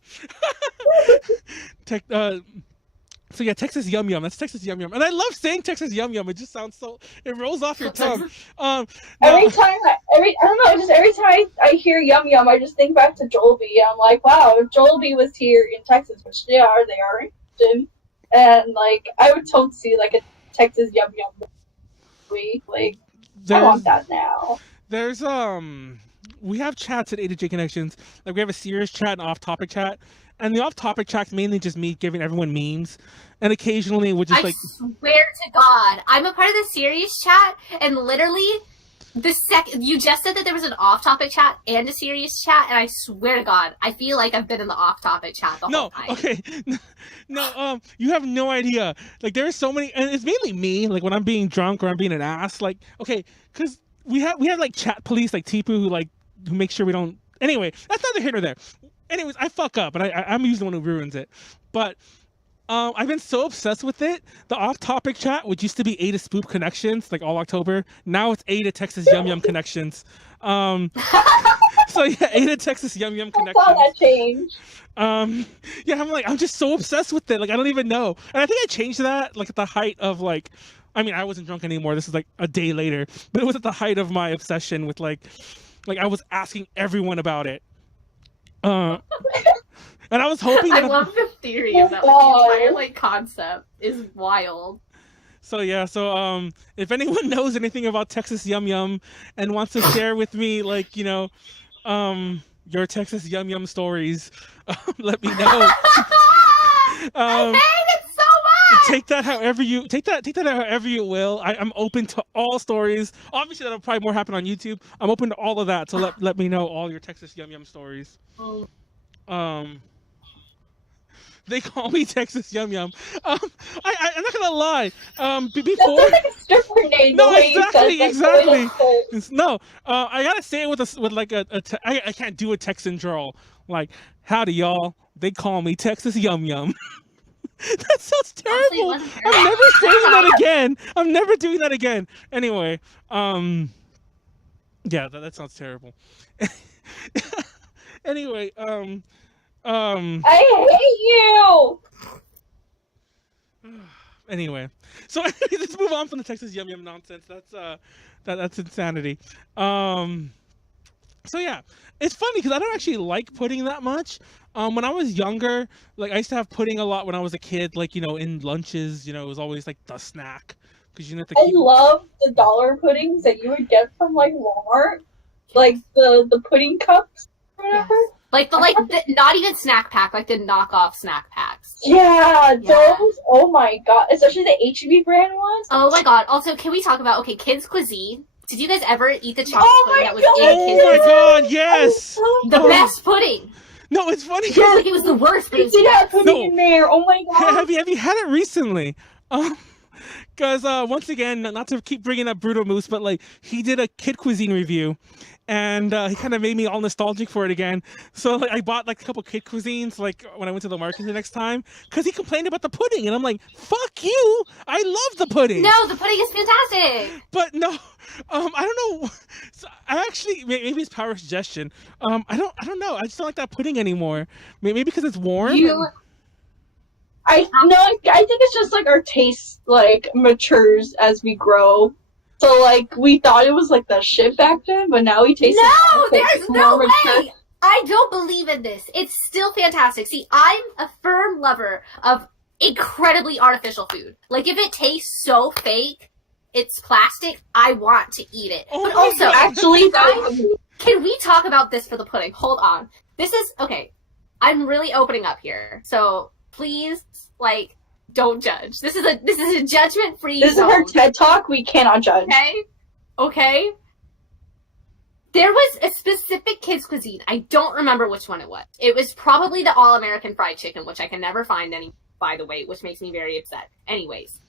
So yeah, Texas Yum Yum. That's Texas Yum Yum, and I love saying Texas Yum Yum. It just sounds it rolls off your tongue. Every time I hear Yum Yum, I just think back to Jollibee. I'm like, wow, if Jollibee was here in Texas, which they are in Houston, and like I would totally see like a Texas Yum Yum movie. Like I want that now. There's we have chats at A to J Connections. Like we have a serious chat and off-topic chat. And the off-topic chat's mainly just me giving everyone memes, and occasionally we'll just I swear to God, I'm a part of the serious chat, and literally the second you just said that there was an off-topic chat and a serious chat, and I swear to God, I feel like I've been in the off-topic chat the whole time. Okay, no, you have no idea. Like there are so many, and it's mainly me. Like when I'm being drunk or I'm being an ass. Like okay, because we have like chat police like Tipu who make sure we don't. Anyway, that's neither here nor there. Anyways, I fuck up, and I'm usually the one who ruins it. But I've been so obsessed with it. The off-topic chat, which used to be A to Spoop Connections, like all October, now it's A to Texas Yum Yum Connections. So yeah, A to Texas Yum Yum Connections. I saw that change. Yeah, I'm just so obsessed with it. Like I don't even know. And I think I changed that like at the height of like, I mean, I wasn't drunk anymore. This is like a day later, but it was at the height of my obsession with like I was asking everyone about it. And I was hoping I love the theory of that. Like, the entire like concept is wild. So yeah, if anyone knows anything about Texas Yum Yum and wants to share with me like, you know, your Texas Yum Yum stories, let me know. I hate it so much. Take that however you will. I'm open to all stories. Obviously that'll probably more happen on YouTube. I'm open to all of that, so let me know all your Texas Yum Yum stories. They call me Texas Yum Yum. I'm not gonna lie. Before that's like a stripper name. No, exactly. No, I gotta say it with like I can't do a Texan drawl. Like, howdy y'all. They call me Texas Yum Yum. That sounds terrible. I'm never saying that again. I'm never doing that again. Anyway, yeah, that sounds terrible. Anyway, I hate you. Anyway, so let's move on from the Texas Yum Yum nonsense. That's insanity. So yeah, it's funny because I don't actually like pudding that much. When I was younger, like I used to have pudding a lot when I was a kid. Like you know, in lunches, you know, it was always like the snack because you know. I love the dollar puddings that you would get from like Walmart, like the pudding cups or whatever. Yes. Like the not even snack pack, like the knockoff snack packs. Yeah, those. Oh my god, especially the H-E-B brand ones. Oh my god. Also, can we talk about kids cuisine? Did you guys ever eat the chocolate pudding that was in kids? Oh my god, yes! The best pudding. No, it's funny. Yeah, like it was the worst, but it was did have pudding in there. Oh my god. Have you had it recently? Because once again, not to keep bringing up Brutalmoose, but like he did a kid cuisine review, and he kind of made me all nostalgic for it again. So like I bought like a couple kid cuisines like when I went to the market the next time because he complained about the pudding, and I'm like, fuck you! I love the pudding. No, the pudding is fantastic. But no, I don't know. So I actually maybe it's power suggestion. I don't know. I just don't like that pudding anymore. Maybe because it's warm. I think it's just like our taste like matures as we grow. So, like, we thought it was, like, the shit back then, but now we taste No, it. there's no way! I don't believe in this. It's still fantastic. See, I'm a firm lover of incredibly artificial food. Like, if it tastes so fake, it's plastic, I want to eat it. Oh but also, actually, can we talk about this for the pudding? Hold on. This is, okay, I'm really opening up here. So, please, like, don't judge. This is a judgment-free This zone. is her TED Talk. We cannot judge. Okay? There was a specific kids' cuisine. I don't remember which one it was. It was probably the All-American Fried Chicken, which I can never find any, by the way, which makes me very upset. Anyways.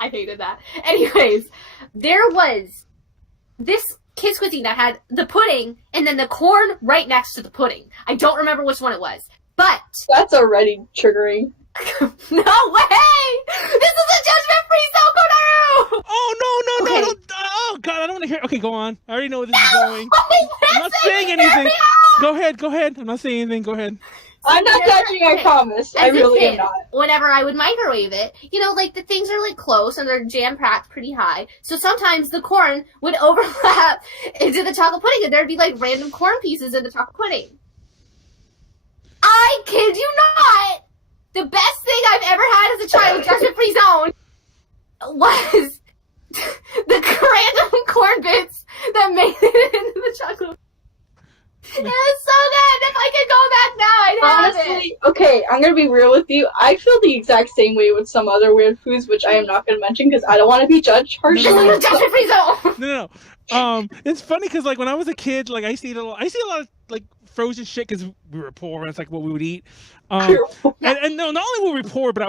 I hated that. Anyways, there was this kids' cuisine that had the pudding and then the corn right next to the pudding. I don't remember which one it was. But that's already triggering. No way! This is a judgment-free zone, Konaru! Oh, no, Okay. no. Oh, God, I don't want to hear. Okay, go on. I already know where this is going. I'm not saying Hear anything. me out! Go ahead. I'm not saying anything. Go ahead. I'm not judging, I promise. I As a really kid, am not. Whenever I would microwave it, you know, like, the things are, like, close and they're jam-packed pretty high. So sometimes the corn would overlap into the chocolate pudding and there'd be, like, random corn pieces in the chocolate pudding. I kid you not! The best thing I've ever had as a child, judgment-free zone, was the random corn bits that made it into the chocolate. It was so good! If I could go back now, I'd have it! Honestly, okay, I'm gonna be real with you. I feel the exact same way with some other weird foods, which I am not gonna mention because I don't want to be judged harshly. This is a judgment-free zone! No. It's funny because, like, when I was a kid, like, I used to eat a lot of, like, frozen shit because we were poor and it's like what we would eat. And no, not only were we poor, but I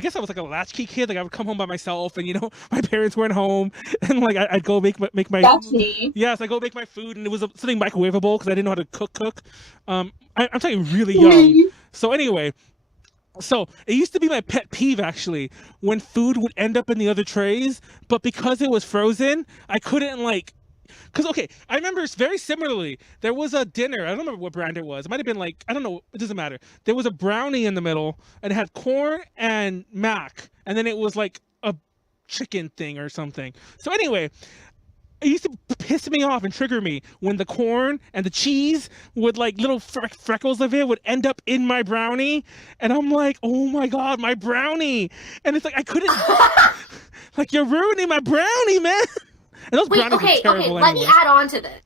guess I was like a latchkey kid. Like, I would come home by myself, and, you know, my parents weren't home, and, like, I'd go make my. That's me. Yes, I go make my food, and it was something microwavable because I didn't know how to cook. I'm talking really young. So anyway. So, it used to be my pet peeve, actually, when food would end up in the other trays, but because it was frozen, I couldn't, like... Because, okay, I remember very similarly, there was a dinner, I don't remember what brand it was, it might have been, like, I don't know, it doesn't matter. There was a brownie in the middle, and it had corn and mac, and then it was, like, a chicken thing or something. So, anyway... It used to piss me off and trigger me when the corn and the cheese would, like, little freckles of it would end up in my brownie. And I'm like, oh my God, my brownie. And it's like, I couldn't, like, you're ruining my brownie, man. And those brownies were terrible let me add on to this.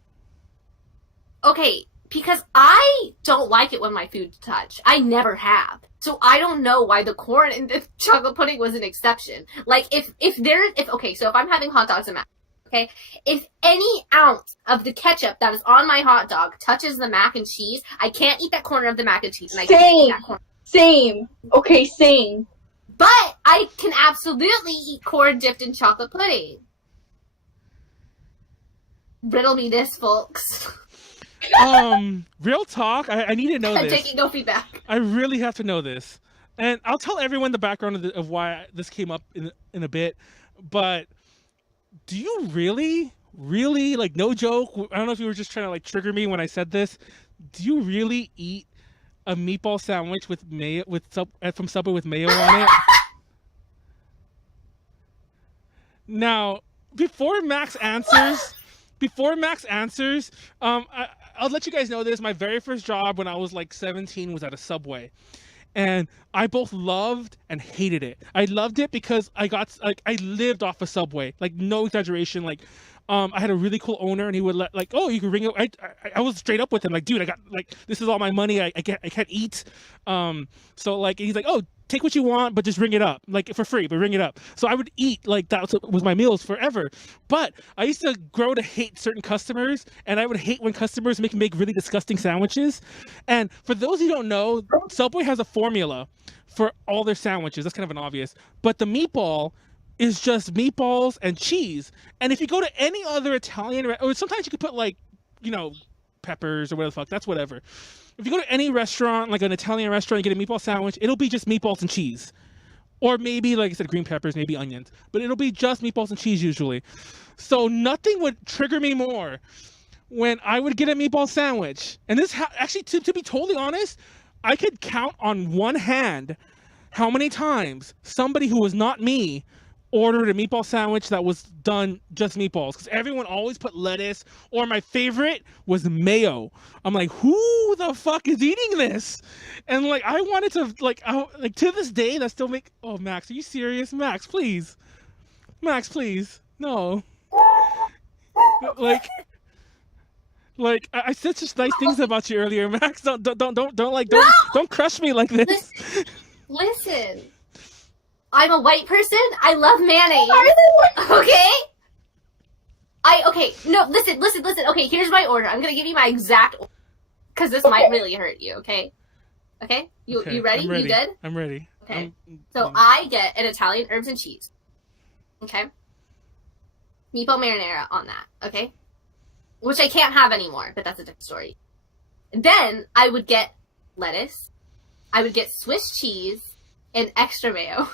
Okay, because I don't like it when my food's touch. I never have. So I don't know why the corn and the chocolate pudding was an exception. Like, if I'm having hot dogs and mac, okay, if any ounce of the ketchup that is on my hot dog touches the mac and cheese, I can't eat that corner of the mac and cheese. And I can't eat that corner. Same. Okay, same. But I can absolutely eat corn dipped in chocolate pudding. Riddle me this, folks. Real talk, I need to know this. I'm taking no feedback. I really have to know this. And I'll tell everyone the background of why this came up in a bit, but... Do you really, like, no joke, I don't know if you were just trying to, like, trigger me when I said this, do you really eat a meatball sandwich with mayo, from Subway with mayo on it? Now, before Max answers, I'll let you guys know this, my very first job when I was, like, 17 was at a Subway. And I both loved and hated it. I loved it because I lived off a Subway. Like, no exaggeration. Like, I had a really cool owner, and he would let, like, oh, you can ring it. I was straight up with him. Like, dude, I got, like, this is all my money. I can't eat. So, like, he's like, oh, take what you want, but just ring it up, like, for free, but ring it up. So I would eat, like, that was my meals forever. But I used to grow to hate certain customers, and I would hate when customers make really disgusting sandwiches. And for those who don't know, Subway has a formula for all their sandwiches. That's kind of an obvious. But the meatball is just meatballs and cheese. And if you go to any other Italian, or sometimes you could put, like, you know, peppers or whatever the fuck, that's whatever. If you go to any restaurant, like an Italian restaurant, you get a meatball sandwich, it'll be just meatballs and cheese. Or maybe, like I said, green peppers, maybe onions. But it'll be just meatballs and cheese usually. So nothing would trigger me more when I would get a meatball sandwich. And this, actually, to be totally honest, I could count on one hand how many times somebody who was not me ordered a meatball sandwich that was done just meatballs, because everyone always put lettuce, or my favorite was mayo. I'm like, who the fuck is eating this? And like, I wanted to like to this day that still make. Oh, Max, are you serious? Max, please. Max, please. No. Like I said such nice things about you earlier, Max. Don't crush me like this. Listen. I'm a white person. I love mayonnaise. Okay? Listen. Okay, here's my order. I'm gonna give you my exact order, because this might really hurt you, okay? Okay? You ready? I'm ready. You good? I'm ready. Okay. So I get an Italian herbs and cheese. Okay? Meatball marinara on that, okay? Which I can't have anymore, but that's a different story. Then I would get lettuce. I would get Swiss cheese and extra mayo.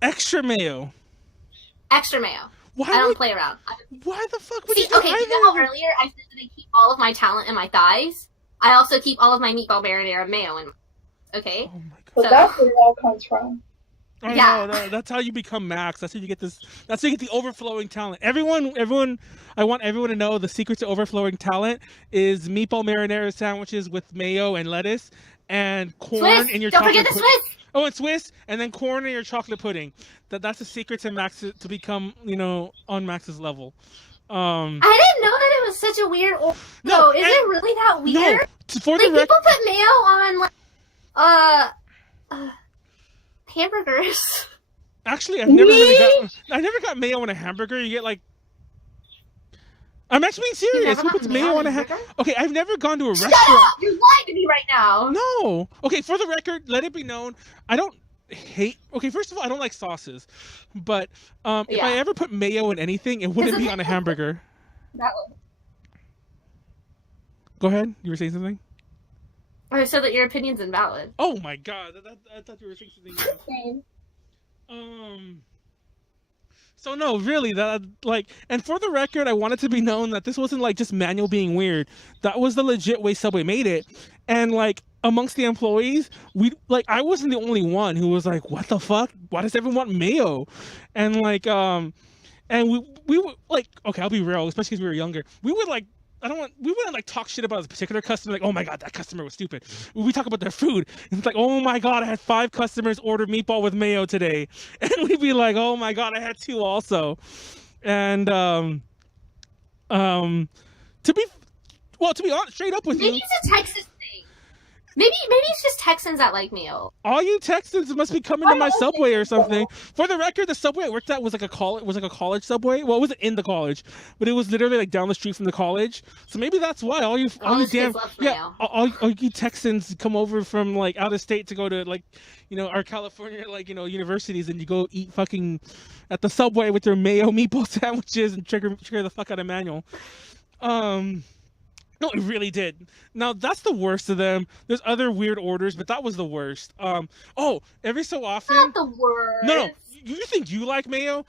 Extra mayo. Extra mayo. Why I don't play around. Why the fuck would See, you do okay, you know how earlier I said that I keep all of my talent in my thighs? I also keep all of my meatball marinara mayo in my okay? Oh my So that's where it all comes from. I Yeah. know, that's how you become Max. That's how you get this. That's how you get the overflowing talent. Everyone. I want everyone to know the secret to overflowing talent is meatball marinara sandwiches with mayo and lettuce, and corn Swiss! in your Don't chocolate. forget the Swiss! Oh, and Swiss, and then corn in your chocolate pudding. That's the secret to Max to become, on Max's level. I didn't know that it was such a weird order. No, is it really that weird? No, for the Like, people put mayo on, like, hamburgers. Actually, I never got mayo on a hamburger. You get like. I'm actually being serious. Who puts mayo on a hamburger? Okay, I've never gone to a restaurant. Shut up! You're lying to me right now. No. Okay, for the record, let it be known, I don't hate. Okay, first of all, I don't like sauces, but if I ever put mayo in anything, it wouldn't be on a hamburger. That one. Go ahead. You were saying something. I said that your opinion's invalid. Oh my god! I thought you were saying something else. So no, really, and for the record, I want it to be known that this wasn't like just Manuel being weird. That was the legit way Subway made it, and like amongst the employees, I wasn't the only one who was like, "What the fuck? Why does everyone want mayo?" And like, and we were like, okay, I'll be real, especially because we were younger. We would like. We wouldn't like talk shit about a particular customer, like, oh my god, that customer was stupid. We talk about their food. It's like, oh my god, I had 5 customers order meatball with mayo today. And we'd be like, oh my god, I had 2 also. And to be honest, straight up with you. Maybe it's a Texas thing. Maybe it's just Texans that like mayo. All you Texans must be coming to my Subway or something. For the record, the Subway I worked at was like a college Subway. Well, it wasn't in the college, but it was literally like down the street from the college. So maybe that's why all you Texans come over from like out of state to go to like, our California universities, and you go eat fucking at the Subway with your mayo meatball sandwiches and trigger the fuck out of Manuel. No, it really did. Now, that's the worst of them. There's other weird orders, but that was the worst. Every so often... Not the worst. No. You think you like mayo?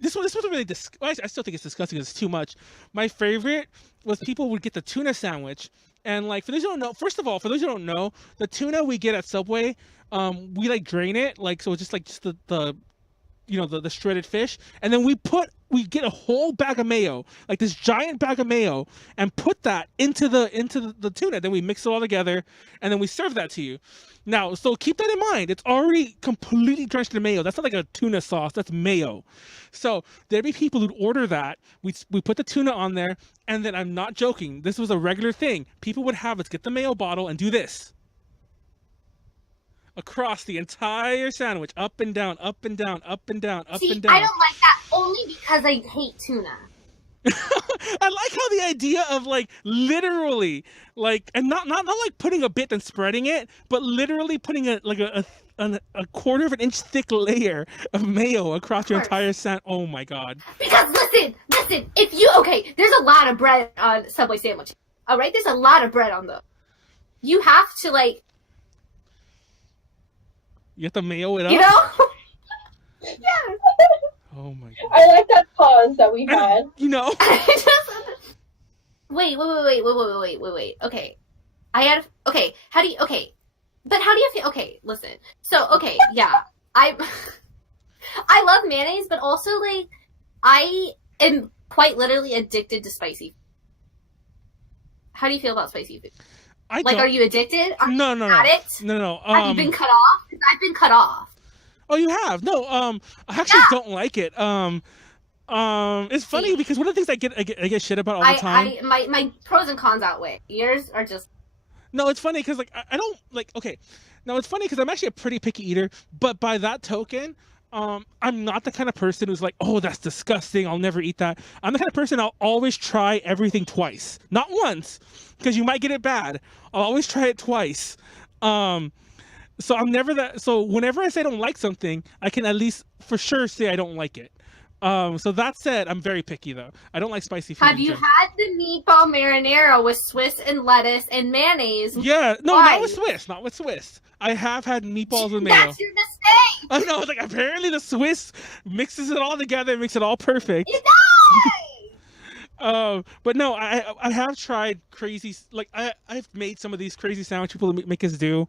This wasn't really... I still think it's disgusting because it's too much. My favorite was people would get the tuna sandwich. And, like, for those who don't know... First of all, for those who don't know, the tuna we get at Subway, we, like, drain it. Like, so it's just, like, the shredded fish. And then we get a whole bag of mayo, like this giant bag of mayo, and put that into the tuna. Then we mix it all together, and then we serve that to you. Now, so keep that in mind. It's already completely drenched in mayo. That's not like a tuna sauce. That's mayo. So there'd be people who'd order that. We put the tuna on there, and then I'm not joking. This was a regular thing. People would have us get the mayo bottle and do this. Across the entire sandwich, up and down, up and down, up and down, up and down. I don't like that only because I hate tuna. I like how the idea of like literally like, and not like putting a bit and spreading it, but literally putting a quarter of an inch thick layer of mayo across your entire sandwich. Oh my god. Because listen, there's a lot of bread on Subway sandwiches. All right, there's a lot of bread on those. You have to like. You have to mayo it up? Yeah. Oh my god. I like that pause that we had. Wait. Okay. How do you feel? Okay, listen. So, okay, yeah. I love mayonnaise, but also like I am quite literally addicted to spicy. How do you feel about spicy food? Are you addicted? Are you an addict? No. Have you been cut off? Because I've been cut off. Oh, you have? No. I actually don't like it. It's funny because one of the things I get shit about all the time. My pros and cons outweigh. Yours are just. No, it's funny because like I don't like. Okay, no, it's funny because I'm actually a pretty picky eater, but by that token, I'm not the kind of person who's like, oh, that's disgusting, I'll never eat that. I'm the kind of person I'll always try everything twice, not once, because you might get it bad. I'll always try it twice. So I'm never that. So whenever I say I don't like something, I can at least for sure say I don't like it. So that said, I'm very picky though. I don't like spicy food. Have you had the meatball marinara with Swiss and lettuce and mayonnaise? Yeah, no, not with Swiss. Not with Swiss. I have had meatballs with mayo. That's your mistake. I know. Like apparently the Swiss mixes it all together, and makes it all perfect. It does. But no, I have tried crazy. Like I've made some of these crazy sandwich people make us do.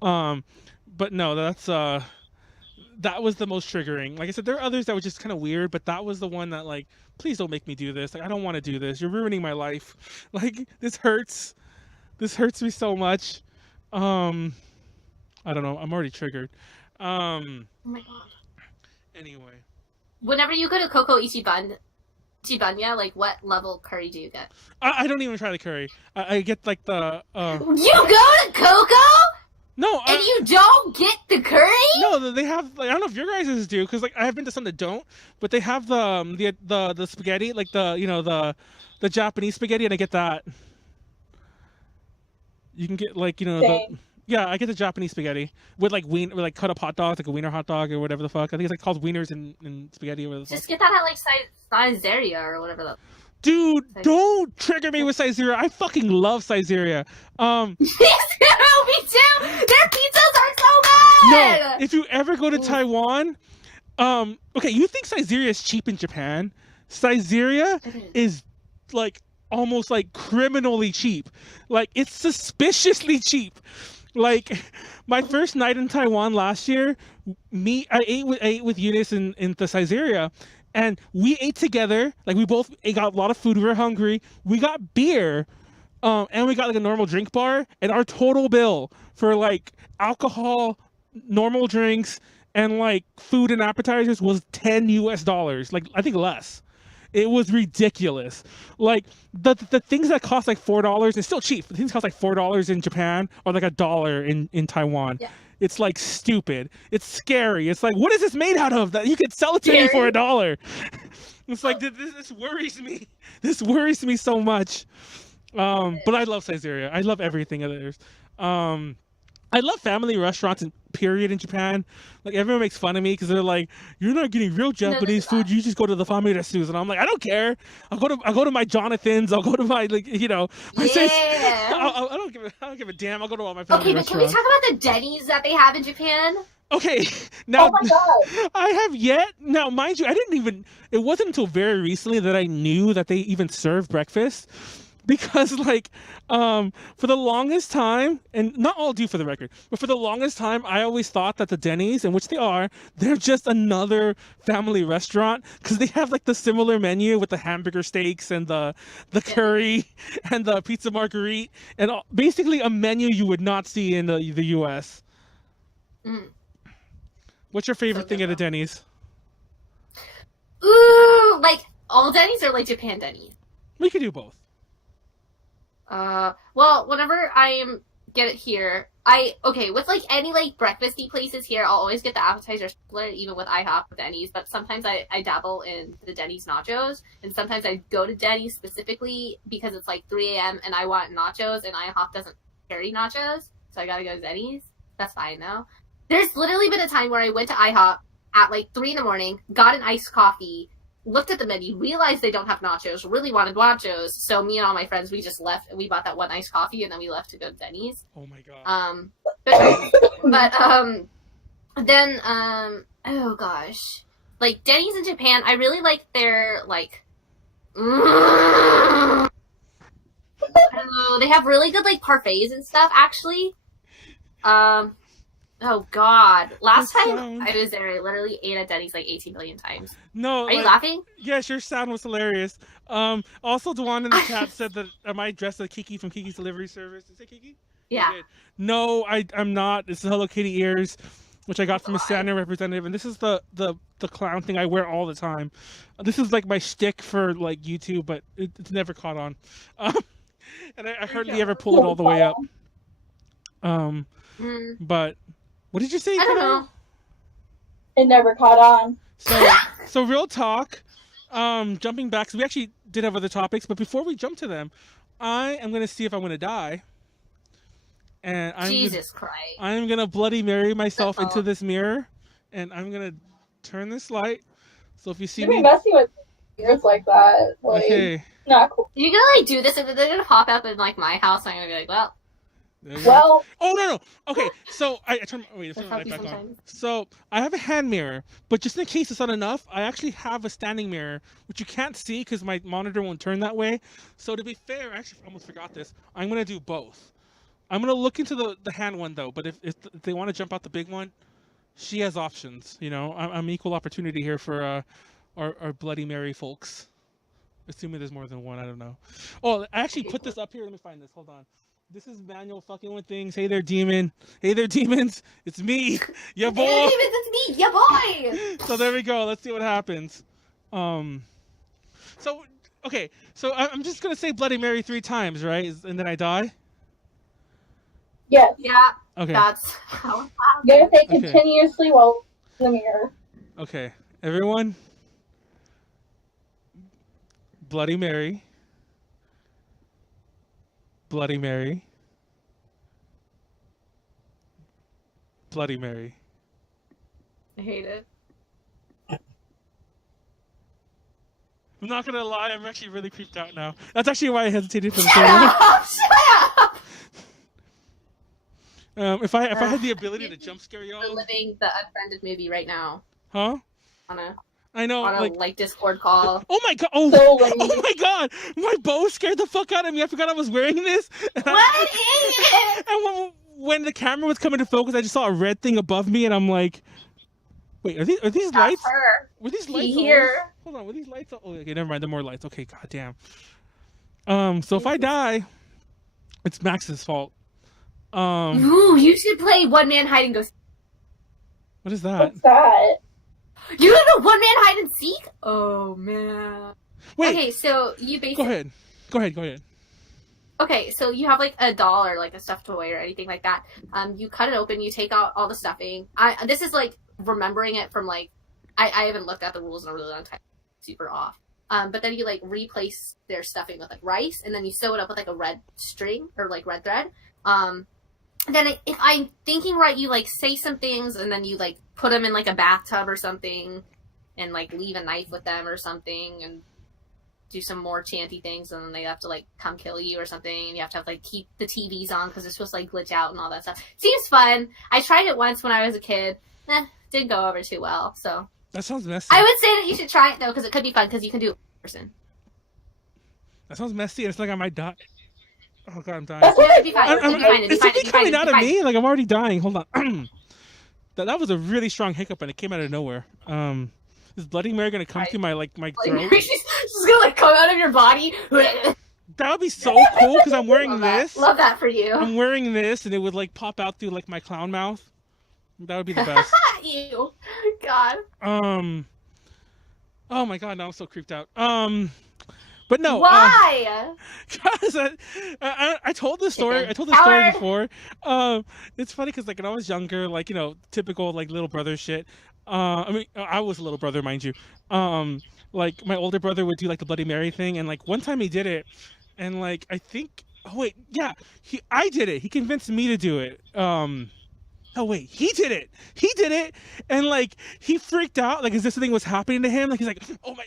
But no, that was the most triggering. Like I said, there are others that were just kind of weird, but that was the one that like, please don't make me do this. Like I don't want to do this. You're ruining my life. Like this hurts. This hurts me so much. I don't know. I'm already triggered. Oh my god. Anyway. Whenever you go to Coco Ichiban, like what level curry do you get? I don't even try the curry. I get like the. You go to Coco? No, and you don't get the curry? No, they have. Like, I don't know if your guys do, because like I have been to some that don't, but they have the spaghetti, like the Japanese spaghetti, and I get that. You can get like I get the Japanese spaghetti with like cut up hot dogs, like a wiener hot dog or whatever the fuck. I think it's like called wieners and spaghetti. Or just get that at like Saizeriya or whatever the. Dude, don't trigger me with Saizeriya. I fucking love Saizeriya. Me too. Their pizzas are so good. No, if you ever go to Taiwan, okay, you think Saizeriya is cheap in Japan? Saizeriya is like almost like criminally cheap. Like it's suspiciously cheap. Like my first night in Taiwan last year, I ate with Eunice in the Saizeriya. And we ate together, like we both got a lot of food, we were hungry. We got beer, and we got like a normal drink bar, and our total bill for like alcohol, normal drinks, and like food and appetizers was $10, like I think less. It was ridiculous. Like the things that cost like $4 is still cheap. The things cost like $4 in Japan or like $1 in Taiwan. Yeah. It's like stupid. It's scary. It's like, what is this made out of that you could sell it to me for $1? It's like this worries me. This worries me so much. But I love Saizeriya. I love everything of theirs. I love family restaurants and period in Japan. Like everyone makes fun of me because they're like, "You're not getting real Japanese food. You just go to the Famiresus." And I'm like, I don't care. I'll go to my Jonathan's. I'll go to my my I don't give a damn. I'll go to all my family restaurants. Okay, but can we talk about the Denny's that they have in Japan? Okay, now oh my God. I have yet. Now, mind you, it wasn't until very recently that I knew that they even serve breakfast. Because for the longest time, and not all do for the record, but for the longest time, I always thought that the Denny's, and which they're just another family restaurant because they have like the similar menu with the hamburger steaks and the curry and the pizza marguerite and basically a menu you would not see in the U.S. Mm. What's your favorite thing at a Denny's? Ooh, like all Denny's or like Japan Denny's? We could do both. Well, whenever I get it here, with like any like breakfasty places here, I'll always get the appetizer split, even with IHOP with Denny's, but sometimes I dabble in the Denny's nachos, and sometimes I go to Denny's specifically because it's like 3 a.m. and I want nachos, and IHOP doesn't carry nachos, so I gotta go to Denny's. That's fine though. There's literally been a time where I went to IHOP at like 3 a.m, got an iced coffee, looked at the menu, realized they don't have nachos, really wanted nachos, so me and all my friends, we just left and we bought that one iced coffee and then we left to go to Denny's. Oh my god. Oh gosh. Like Denny's in Japan, I really like their like I don't know, they have really good like parfaits and stuff actually. Oh God! Last That time sound. I was there, I literally ate at Denny's like 18 million times. No, Are you like, laughing? yes, your sound was hilarious. Also, Dwan in the chat said that am I dressed like Kiki from Kiki's Delivery Service? Is it Kiki? Yeah. Did. No, I'm not. It's the Hello Kitty ears, which I got from a God. Santa representative, and this is the clown thing I wear all the time. This is like my shtick for like YouTube, but it's never caught on. And I hardly ever pull it all the way up. But what did you say? I don't know. It never caught on. So real talk. Jumping back, so we actually did have other topics, but before we jump to them, I am gonna see if I'm gonna die. And Jesus Christ. I'm gonna Bloody Mary myself Uh-oh. into this mirror, and I'm gonna turn this light. So if you see You'd be me, messing with ears like that. Like, okay. not cool. You're gonna like do this, and then they're gonna pop up in like my house, and I'm gonna be like, well. There you go. Well, Oh no. Okay, so I turned. Wait, That's turn the light how back on. sometimes. So I have a hand mirror, but just in case it's not enough, I actually have a standing mirror, which you can't see because my monitor won't turn that way. So to be fair, I actually almost forgot this. I'm gonna do both. I'm gonna look into the hand one though, but if they want to jump out the big one, she has options. You know, I'm equal opportunity here for our Bloody Mary folks. Assuming there's more than one, I don't know. Oh, I actually put this up here. Let me find this. Hold on. This is Manuel fucking with things. Hey there, demon. Hey there, demons. It's me, ya boy. Hey, demons, it's me, ya boy. So there we go. Let's see what happens. So okay. So I'm just gonna say Bloody Mary 3 times, right? And then I die. yes. Yeah, Okay. that's how it You gotta say Okay. continuously while in the mirror. Okay. Everyone. Bloody Mary. Bloody Mary. Bloody Mary. I hate it. I'm not gonna lie, I'm actually really creeped out now. That's actually why I hesitated for the Shut third one. up! Shut up! If I had the ability to jump scare We're y'all, living the Unfriended movie right now huh? on a I know, like Discord call. oh my god, oh, So lame. oh my god, my bow scared the fuck out of me. I forgot I was wearing this. And What is it? And when the camera was coming to focus, I just saw a red thing above me, and I'm like, wait, are these That's lights? her. Were these lights Here. on? Hold on, were these lights on? Oh, okay, never mind. There are more lights. Okay, goddamn. So if I die, it's Max's fault. Ooh, you should play One Man Hide and Go. What is that? What's that? You don't know One Man Hide and Seek? Oh man. Wait, Okay, so you basically. Go ahead. Okay, so you have like a doll or like a stuffed toy or anything like that. You cut it open, you take out all the stuffing. This is like remembering it from like I haven't looked at the rules in a really long time. Super off. But then you like replace their stuffing with like rice, and then you sew it up with like a red string or like red thread. Then if I'm thinking right, you like say some things, and then you like put them in like a bathtub or something, and like leave a knife with them or something, and do some more chanty things, and then they have to like come kill you or something, and you have to like keep the TVs on because they're supposed to like glitch out and all that stuff. Seems fun. I tried it once when I was a kid. Didn't go over too well. So That sounds messy. I would say that you should try it though, because it could be fun because you can do it in person. That sounds messy. It's like I might die. Oh god, I'm dying. That's It'd be fine. It'd be fine. It'd be Is fine. something coming out of me? Like I'm already dying. Hold on. that was a really strong hiccup, and it came out of nowhere. Is Bloody Mary gonna come through my throat? She's gonna like come out of your body. That would be so cool because I'm wearing Love that. this. Love that for you. I'm wearing this, and it would like pop out through like my clown mouth. That would be the best. Ew. God. Oh my god, now I'm so creeped out. But no. Why? Because I told this story. I told this Howard. story before. It's funny because like when I was younger, like typical like little brother shit. I mean, I was a little brother, mind you. Like my older brother would do like the Bloody Mary thing, and like one time he did it, and like I think, oh wait, yeah, I did it. He convinced me to do it. Oh wait, he did it, and like he freaked out, like as this thing was happening to him, like he's like, oh my,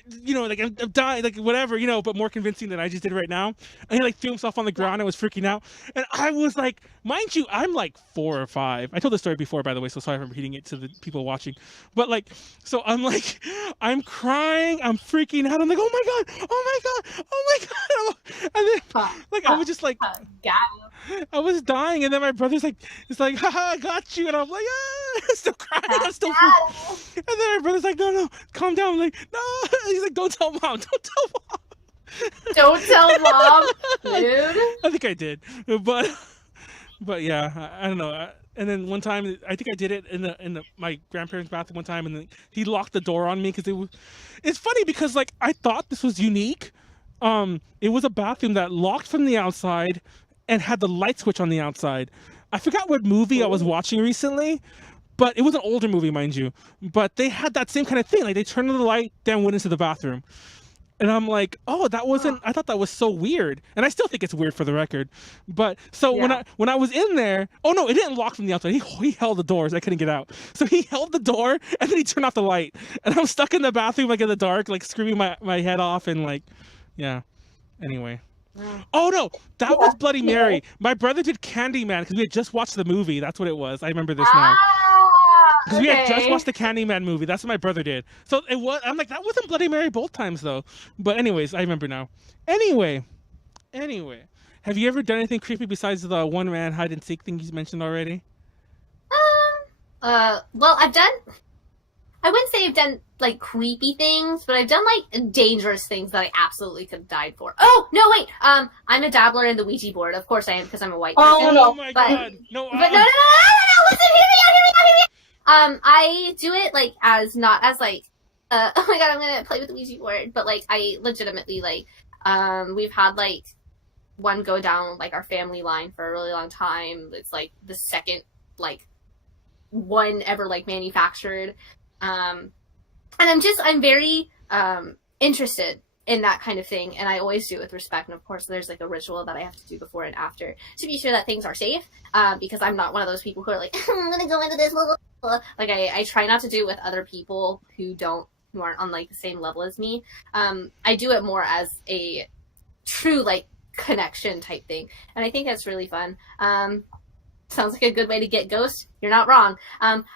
like I'm dying, like whatever, but more convincing than I just did right now, and he like threw himself on the ground and was freaking out, and I was like, mind you, I'm like 4 or 5. I told this story before, by the way, so sorry if I'm repeating it to the people watching, but like, so I'm like, I'm crying, I'm freaking out, I'm like, oh my god, and then like I was just like, I was dying, and then my brother's like, it's like, haha, I got you, and I'm like, still crying, I'm still freaking. And then my brother's like, no, calm down. I'm like, no. He's like, don't tell mom. Don't tell mom, dude. I think I did, but yeah, I don't know. And then one time, I think I did it in my grandparents' bathroom one time, and then he locked the door on me because it's funny because like I thought this was unique. It was a bathroom that locked from the outside and had the light switch on the outside. I forgot what movie I was watching recently, but it was an older movie, mind you. But they had that same kind of thing. Like they turned on the light, then went into the bathroom. And I'm like, oh, I thought that was so weird. And I still think it's weird for the record. But so when I was in there, oh no, it didn't lock from the outside. He held the doors. I couldn't get out. So he held the door and then he turned off the light. And I'm stuck in the bathroom like in the dark, like screaming my head off and like, yeah. Anyway. Oh no, that was Bloody Mary. My brother did Candyman because we had just watched the movie. That's what it was. I remember this now. Because we had just watched the Candyman movie. That's what my brother did. So it was. I'm like, that wasn't Bloody Mary both times though. But anyways, I remember now. Anyway, have you ever done anything creepy besides the one-man hide and seek thing you mentioned already? Well, I wouldn't say I've done, like, creepy things, but I've done, like, dangerous things that I absolutely could have died for. Oh, no, wait! I'm a dabbler in the Ouija board. Of course I am, because I'm a white person. Oh my god! No, but no, listen, hear me out! I do it, like, not as, like, oh my god, I'm gonna play with the Ouija board, but, like, I legitimately, like, we've had, like, one go down, like, our family line for a really long time. It's, like, the second, like, one ever, like, manufactured. And I'm very, interested in that kind of thing, and I always do it with respect, and of course there's, like, a ritual that I have to do before and after to be sure that things are safe, because I'm not one of those people who are like, I'm gonna go into this, like, I try not to do it with other people who aren't on, like, the same level as me. I do it more as a true, like, connection type thing, and I think that's really fun. Sounds like a good way to get ghosts. You're not wrong.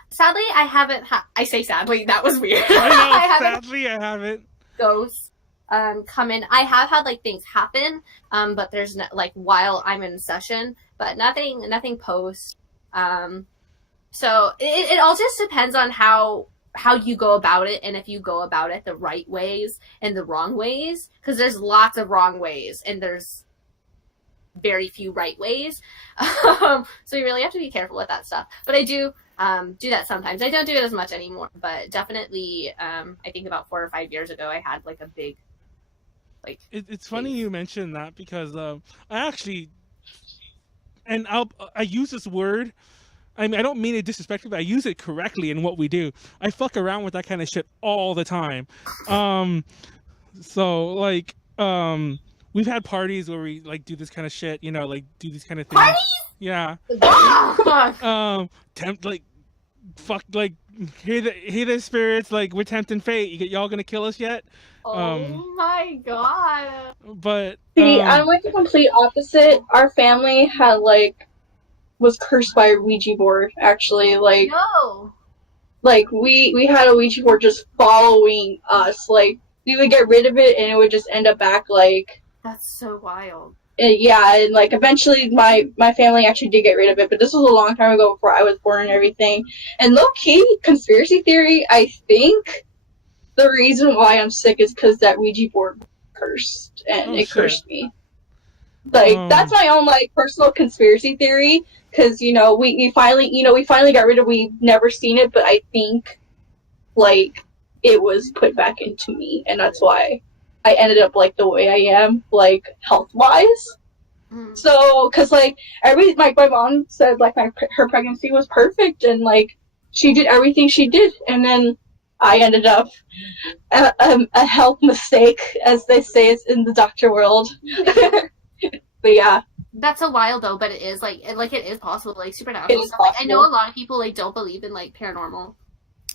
Sadly, I haven't. I say sadly. That was weird. I know. Sadly, I haven't. Ghosts come in. I have had like things happen, but there's no, like while I'm in session, but nothing post. So it all just depends on how you go about it, and if you go about it the right ways and the wrong ways, because there's lots of wrong ways and there's very few right ways. So you really have to be careful with that stuff. But I do that sometimes. I don't do it as much anymore, but definitely I think about 4 or 5 years ago I had like a big like it's funny you mentioned that because I actually, and I use this word, I mean I don't mean it disrespectfully, but I use it correctly in what we do. I fuck around with that kind of shit all the time. So like we've had parties where we like do this kind of shit, you know, like do these kind of things. Parties? Yeah. Tempt like, fuck, like hear the spirits, like we're tempting fate. Y'all gonna kill us yet? Oh my god. But see, I'm like the complete opposite. Our family had was cursed by a Ouija board. Actually, no. Like we had a Ouija board just following us. Like we would get rid of it and it would just end up back like. That's so wild. Yeah, and like eventually my family actually did get rid of it, but this was a long time ago before I was born and everything. And low-key, conspiracy theory, I think the reason why I'm sick is because that Ouija board cursed, and cursed me. Like, that's my own, like, personal conspiracy theory, because, you know, we finally got rid of, we've never seen it, but I think, like, it was put back into me, and that's why I ended up like the way I am, like health wise. So, cause like my mom said like her pregnancy was perfect and like she did everything she did, and then I ended up a health mistake, as they say it's in the doctor world. But yeah, that's so wild though. But it is like it is possible, like supernatural. It is possible. Like, I know a lot of people like don't believe in like paranormal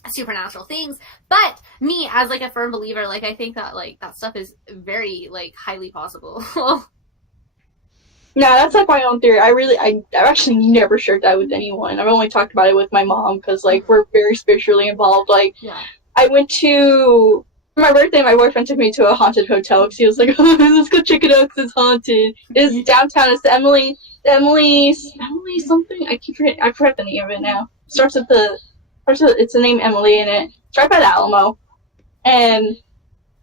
supernatural things, but me as like a firm believer, like I think that like that stuff is very like highly possible. No, that's like my own theory. I've actually never shared that with anyone. I've only talked about it with my mom because like we're very spiritually involved. Like I went to For my birthday, my boyfriend took me to a haunted hotel because he was like, oh, let's go check it out because it's haunted. It's downtown. It's the Emily something. I forget the name of it now. It's the name Emily in it. It's right by the Alamo. And,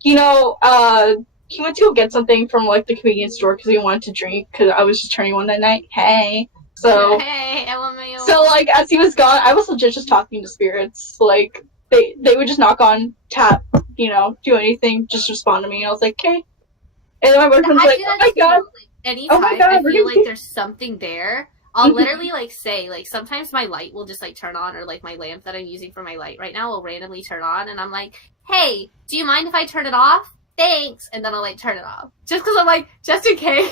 he went to go get something from, like, the convenience store because he wanted to drink because I was just turning one that night. Hey. So, hey, LMAO. So, like, as he was gone, I was legit just talking to spirits. Like, they would just knock on, tap, do anything, just respond to me. And I was like, okay. And then my boyfriend's like, oh my god. Anytime I feel like there's something there, I'll literally, like, say, like, sometimes my light will just, like, turn on, or, like, my lamp that I'm using for my light right now will randomly turn on, and I'm like, hey, do you mind if I turn it off? Thanks! And then I'll, like, turn it off. Just because I'm like, just in case.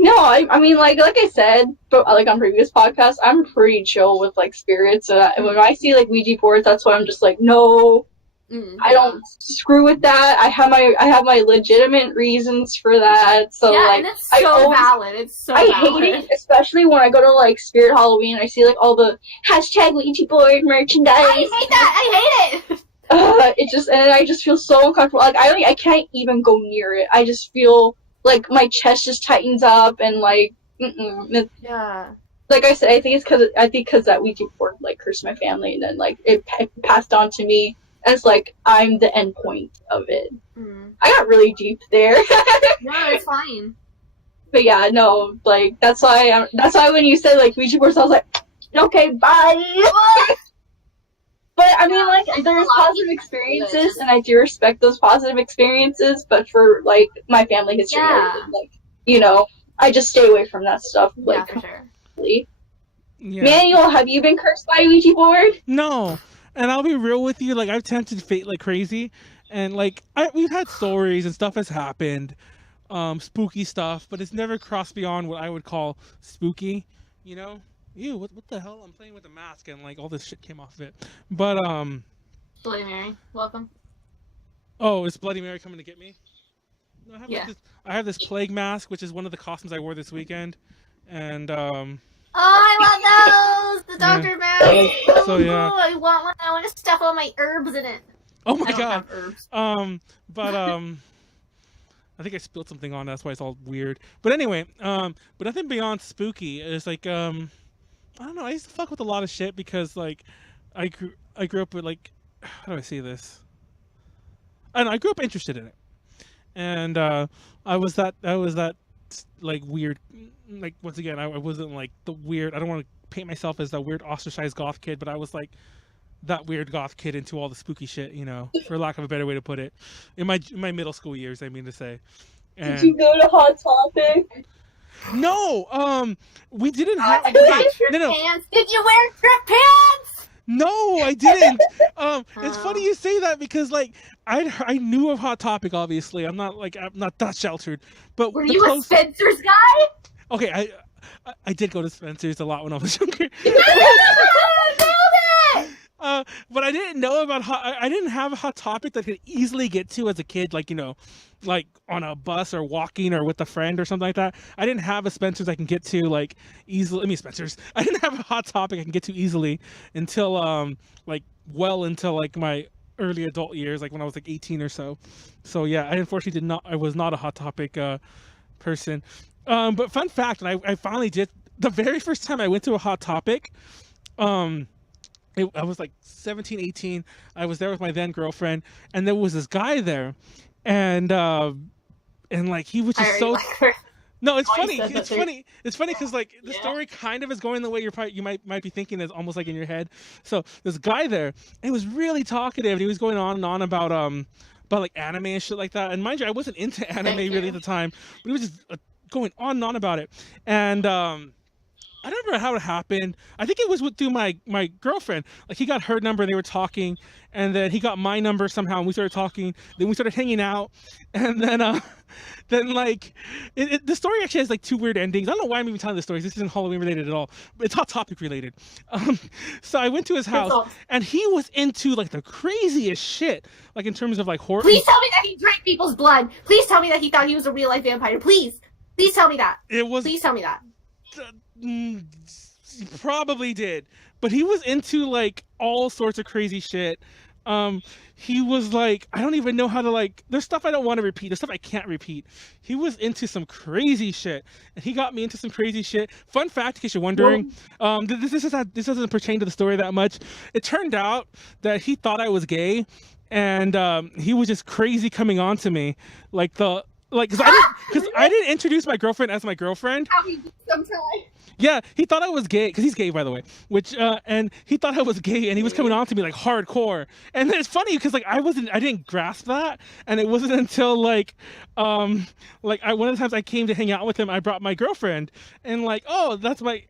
No, I mean, like I said, but, like, on previous podcasts, I'm pretty chill with, like, spirits, and when I see, like, Ouija boards, that's why I'm just like, no, I don't screw with that. I have my legitimate reasons for that. So like, and it's so valid. It's so I valid. hate it, especially when I go to like Spirit Halloween. I see like all the hashtag Ouija board merchandise. I hate that. I hate it. And I just feel so uncomfortable. Like I can't even go near it. I just feel like my chest just tightens up and like yeah. Like I said, I think because that Ouija board like cursed my family, and then like it passed on to me. As like I'm the end point of it. I got really deep there. No, it's fine. But yeah, no, like that's why when you said like Ouija boards, I was like, okay, bye. But I mean, like there's positive experiences, and I do respect those positive experiences. But for like my family history, like I just stay away from that stuff. Like, for sure. Yeah. Manuel, have you been cursed by a Ouija board? No. And I'll be real with you, like, I've tempted fate like crazy, and, like, we've had stories and stuff has happened, spooky stuff, but it's never crossed beyond what I would call spooky, Ew, what the hell? I'm playing with a mask, and, like, all this shit came off of it. But, Bloody Mary, welcome. Oh, is Bloody Mary coming to get me? No, I have this plague mask, which is one of the costumes I wore this weekend, and, Oh, I love those! The doctor mask! So, yeah. I want one. I want to stuff all my herbs in it. Oh my god. I don't have herbs. I think I spilled something on that's why it's all weird. But anyway, but nothing beyond spooky is like, I don't know, I used to fuck with a lot of shit because like, I grew up with like, how do I say this? I don't know, I grew up interested in it. And, I was that like weird, like once again, I wasn't like the weird, I don't want to paint myself as that weird ostracized goth kid, but I was like that weird goth kid into all the spooky shit, for lack of a better way to put it, in my middle school years, I mean to say. And... Did you go to Hot Topic? No, we didn't have. Pants. Did you wear trip pants? No, I didn't. It's funny you say that because like I knew of Hot Topic. Obviously, I'm not that sheltered. But were you a Spencer's guy? Okay, I did go to Spencer's a lot when I was younger. But I didn't know about I didn't have a Hot Topic that I could easily get to as a kid, like like on a bus or walking or with a friend or something like that. I didn't have a Spencer's I can get to like easily. I mean Spencer's. I didn't have a Hot Topic I can get to easily until like well into like my early adult years, like when I was like 18 or so. So yeah, I unfortunately I was not a Hot Topic person. But fun fact, and I finally did the very first time I went to a Hot Topic. I was like 17, 18. I was there with my then girlfriend, and there was this guy there, and like he was just so. No, it's funny. It's funny. It's funny because like the story kind of is going the way you might be thinking is almost like in your head. So this guy there, he was really talkative. And he was going on and on about like anime and shit like that. And mind you, I wasn't into anime really at the time, but he was just going on and on about it. And I don't remember how it happened. I think it was through my girlfriend. Like he got her number, they were talking, and then he got my number somehow, and we started talking. Then we started hanging out, and then like the story actually has like two weird endings. I don't know why I'm even telling this story. This isn't Halloween related at all, but it's Hot Topic related. So I went to his house, and he was into like the craziest shit, like in terms of like horror. Please tell me that he drank people's blood. Please tell me that he thought he was a real life vampire. Please tell me that. Please tell me that. Probably did, but he was into like all sorts of crazy shit. he was like, I don't even know how to like. There's stuff I don't want to repeat. There's stuff I can't repeat. He was into some crazy shit, and he got me into some crazy shit. Fun fact, in case you're wondering, this doesn't pertain to the story that much. It turned out that he thought I was gay, and he was just crazy coming on to me, because I didn't introduce my girlfriend as my girlfriend. Yeah, he thought I was gay, because he's gay, by the way, and he thought I was gay, and he was coming on to me, like, hardcore. And it's funny, because, like, I didn't grasp that, and it wasn't until, one of the times I came to hang out with him, I brought my girlfriend, and, like, oh, that's my,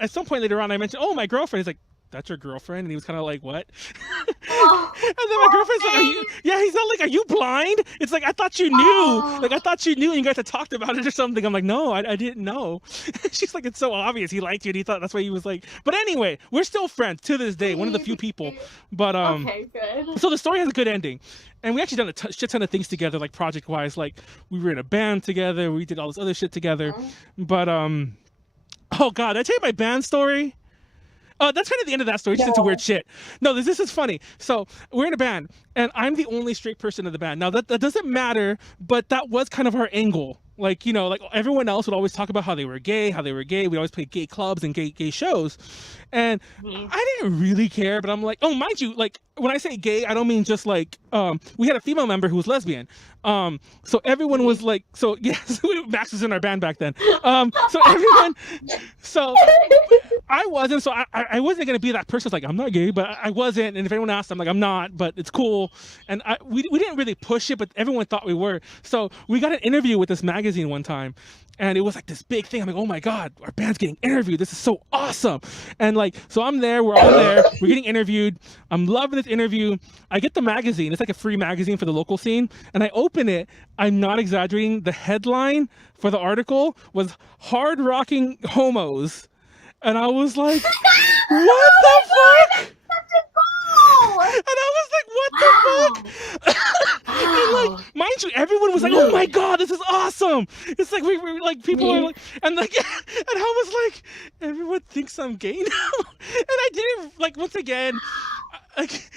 at some point later on, I mentioned, oh, my girlfriend. He's like, that's your girlfriend? And he was kind of like, what? And then my girlfriend's like, he's not like, are you blind? It's like, I thought you knew. Like, I thought you knew and you guys had talked about it or something. I'm like, no, I didn't know. She's like, it's so obvious. He liked you and he thought that's why he was like, but anyway, we're still friends to this day. One of the few people. But, okay, good. So the story has a good ending. And we actually done a shit ton of things together, like project-wise. Like, we were in a band together. We did all this other shit together. But, oh God, did I tell you my band story? That's kind of the end of that story. It's just some weird shit. No, this is funny. So we're in a band, and I'm the only straight person in the band. Now that doesn't matter, but that was kind of our angle. Like, you know, like everyone else would always talk about how they were gay. We always play gay clubs and gay shows. And I didn't really care, but I'm like, oh, mind you, like when I say gay, I don't mean just like, we had a female member who was lesbian. So everyone was like, so yes, Max was in our band back then. So I wasn't, so I wasn't going to be that person who's like, I'm not gay, but I wasn't. And if anyone asked, I'm like, I'm not, but it's cool. And we didn't really push it, but everyone thought we were. So we got an interview with this magazine one time, and it was like this big thing. I'm like, oh my God, our band's getting interviewed. This is so awesome. And like, so I'm there, we're all there, we're getting interviewed. I'm loving this interview. I get the magazine. It's like a free magazine for the local scene. And I open it. I'm not exaggerating. The headline for the article was Hard Rocking Homos. And I was like, what the fuck? And I was like, what the fuck? And like, mind you, everyone was like, oh my God, this is awesome. It's like, we like, people are like, and like, and I was like, everyone thinks I'm gay now. And I didn't, like, once again, like,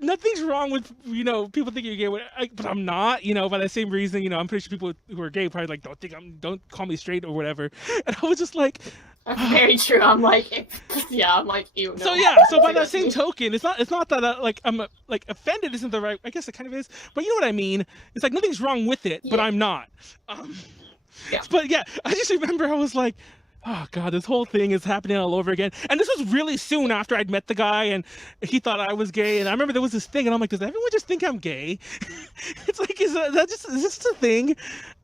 nothing's wrong with, you know, people think you're gay, but I'm not, you know, by the same reason, you know, I'm pretty sure people who are gay probably like, don't call me straight or whatever. And I was just like, that's very true. I'm like, I'm like, ew. No. So yeah, so by that same token, it's not that like I'm like offended isn't the right. I guess it kind of is, but you know what I mean. It's like nothing's wrong with it, but I'm not. But yeah, I just remember I was like, oh God, this whole thing is happening all over again. And this was really soon after I'd met the guy, and he thought I was gay. And I remember there was this thing, and I'm like, does everyone just think I'm gay? It's like, is this a thing?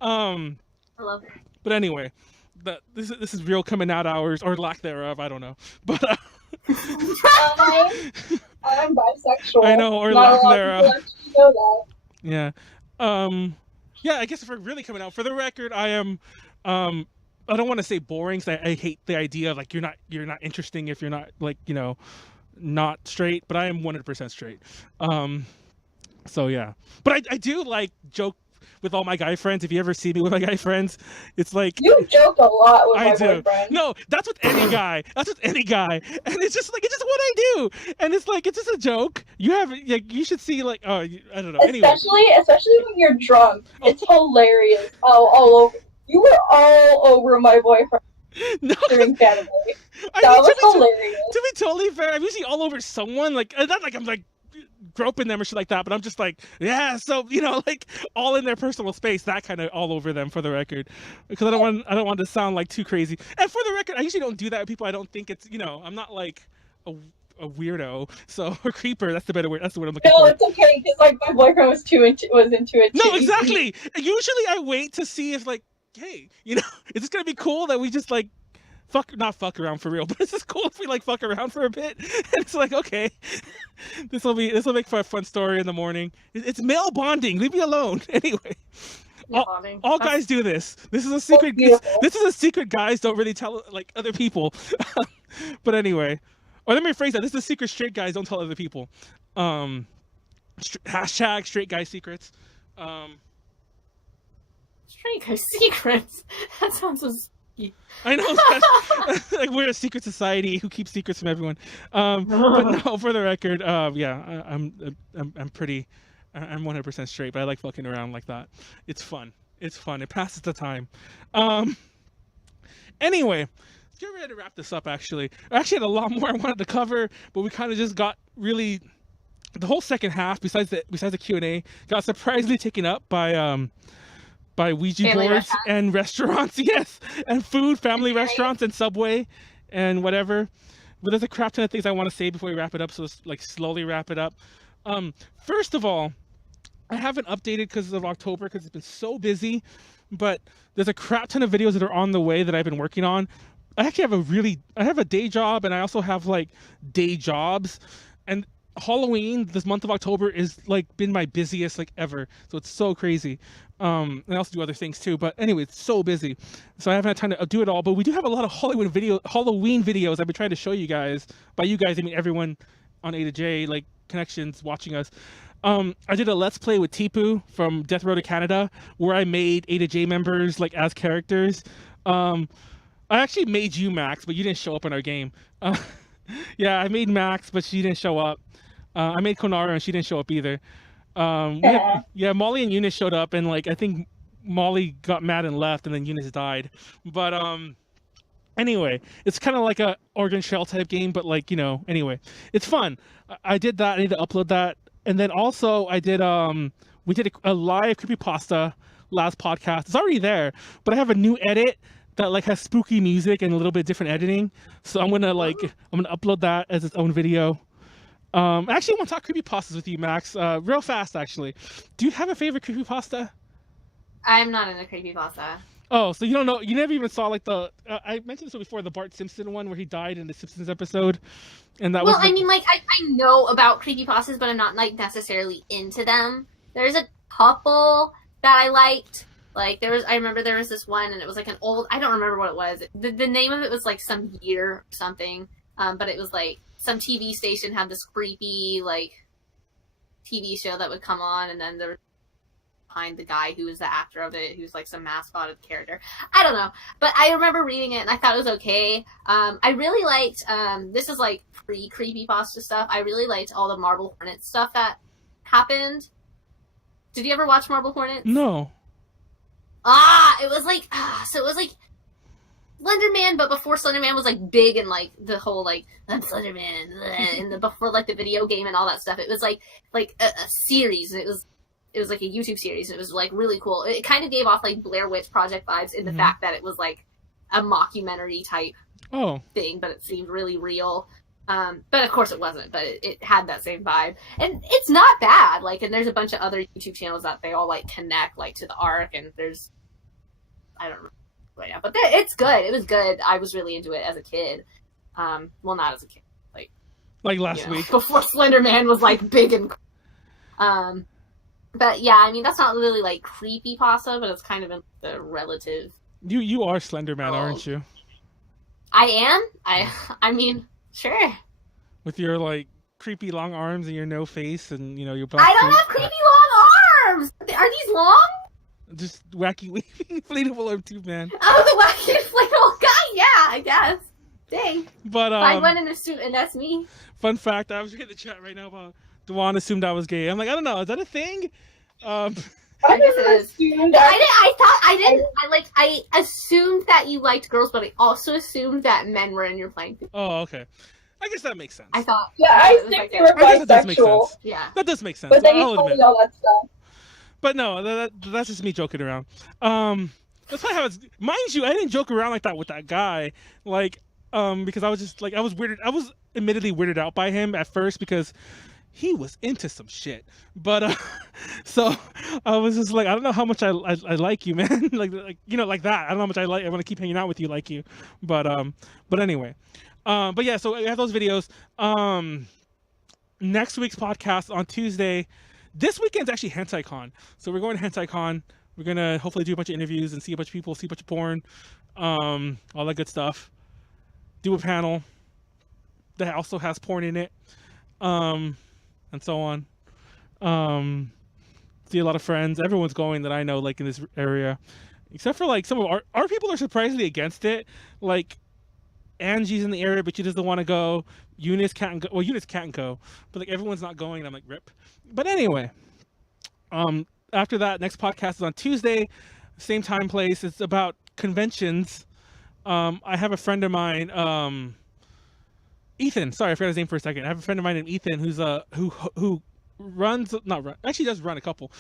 I love it. But anyway. This is real coming out hours or lack thereof. I don't know, but I'm bisexual. I know, or lack thereof. Yeah, yeah. I guess if we're really coming out, for the record, I am. I don't want to say boring, because I hate the idea of like you're not interesting if you're not, like, you know, not straight. But I am 100% straight. So yeah, but I do like joke with all my guy friends. If you ever see me with my guy friends, it's like, you joke a lot with my boyfriend. No, that's with any guy. That's with any guy, and it's just like, it's just what I do, and it's like, it's just a joke. You have, like, you should see, like, oh, I don't know. Especially when you're drunk, it's hilarious. All over. You were all over my boyfriend. No, during Canada. That was hilarious. To be totally fair, I'm usually all over someone. Like, not like I'm like groping them or shit like that, but I'm just like, yeah, so, you know, like, all in their personal space, that kind of all over them, for the record, because I don't want to sound like too crazy. And for the record, I usually don't do that with people I don't think it's, you know, I'm not like a weirdo, so, or creeper. That's the better word. That's the word I'm looking for. No, it's okay, because like my boyfriend was into it. No, exactly. Usually I wait to see if, like, hey, you know, is this gonna be cool that we just like not fuck around for real, but it's just cool if we like fuck around for a bit. And it's like, okay, this will make for a fun story in the morning. It's male bonding. Leave me alone. Anyway, all guys do this. This is a secret. This is a secret guys don't really tell, like, other people. But anyway, or let me rephrase that. This is a secret straight guys don't tell other people. Hashtag straight guy secrets. Straight guy secrets. That sounds so I know, like we're a secret society who keeps secrets from everyone. But no, for the record, yeah, I'm pretty, I'm 100% straight. But I like fucking around like that. It's fun. It's fun. It passes the time. Anyway, let's get ready to wrap this up. Actually, I actually had a lot more I wanted to cover, but we kind of just got really the whole second half. Besides the Q&A, got surprisingly taken up by Ouija Family boards restaurants. and restaurants, yes, and food, family restaurants and Subway and whatever. But there's a crap ton of things I want to say before we wrap it up, so let's like slowly wrap it up. First of all, I haven't updated because of October because it's been so busy, but there's a crap ton of videos that are on the way that I've been working on. I actually have a day job, and I also have like day jobs, and Halloween this month of October is like been my busiest like ever, so it's so crazy. And I also do other things too, but anyway, it's so busy, so I haven't had time to do it all. But we do have a lot of Halloween videos I've been trying to show you guys. By you guys, I mean everyone on A to J, like connections watching us. I did a Let's Play with Tipu from Death Row to Canada, where I made A to J members like as characters. I actually made you Max, but you didn't show up in our game. Yeah, I made Max, but she didn't show up. I made Konaru, and she didn't show up either. Yeah, Molly and Eunice showed up, and like I think Molly got mad and left, and then Eunice died. But anyway, it's kind of like a Oregon Trail type game, but like, you know, anyway, it's fun. I did that. I need to upload that, and then also I did we did a live creepypasta last podcast. It's already there, but I have a new edit that like has spooky music and a little bit different editing. So I'm gonna upload that as its own video. I actually want to talk creepypastas with you, Max. Real fast, actually. Do you have a favorite creepypasta? I'm not in a creepypasta. Oh, so you don't know? You never even saw like the? I mentioned this before, the Bart Simpson one where he died in the Simpsons episode, and that was. Well, I mean, like I know about creepypastas, but I'm not like necessarily into them. There's a couple that I liked. Like I remember there was this one, and it was like an old. I don't remember what it was. The name of it was like some year or something. But it was like some TV station had this creepy like TV show that would come on, and then there was behind the guy who was the actor of it, who's like some mascot of the character. I don't know, but I remember reading it and I thought it was okay. I really liked. This is like pre-creepypasta stuff. I really liked all the Marble Hornets stuff that happened. Did you ever watch Marble Hornets? No. It was like so it was like Slenderman, but before Slenderman was like big and like the whole like I'm Slenderman and before like the video game and all that stuff. It was like a series, and it was like a YouTube series, and it was like really cool. It kind of gave off like Blair Witch Project vibes in the fact that it was like a mockumentary type thing, but it seemed really real. But of course it wasn't, but it had that same vibe, and it's not bad. Like, and there's a bunch of other YouTube channels that they all like connect like to the arc, and there's I don't remember. But yeah, but it's good. It was good. I was really into it as a kid. Well, not as a kid, like last week before Slenderman was like big and. But yeah, I mean that's not really like creepypasta, but it's kind of in the relative. You are Slenderman, aren't you? I am. I mean, sure. With your like creepy long arms and your no face and your black. I don't have creepy long arms. Are these long? Just wacky weaving inflatable arm too, man. Oh, the wacky inflatable guy. Yeah, I guess. Dang. But I went in a suit, and that's me. Fun fact: I was reading the chat right now about Dewan assumed I was gay. I'm like, I don't know, is that a thing? I never assumed. I assumed that you liked girls, but I also assumed that men were in your playing field. Oh, okay. I guess that makes sense. I thought. Yeah, I assumed you were bisexual. Yeah. That does make sense. But then you told me all that stuff. But no, that's just me joking around. That's why mind you, I didn't joke around like that with that guy, like, because I was just like I was admittedly weirded out by him at first because he was into some shit. But so I was just like, I don't know how much I like you, man. like like that. I don't know how much I want to keep hanging out with you like you. But anyway, but yeah. So I have those videos. Next week's podcast on Tuesday. This weekend's actually HentaiCon, so we're going to HentaiCon. We're gonna hopefully do a bunch of interviews and see a bunch of people, see a bunch of porn, all that good stuff. Do a panel that also has porn in it, and so on. See a lot of friends. Everyone's going that I know, like in this area, Except for like some of our people are surprisingly against it. Like Angie's in the area, but she doesn't want to go. Eunice can't go. Well, Eunice can't go, but like everyone's not going. And I'm like, rip. But anyway, after that, next podcast is on Tuesday, same time, place. It's about conventions. I have a friend of mine, Ethan. Sorry, I forgot his name for a second. I have a friend of mine named Ethan who's who runs, not run, actually does run a couple.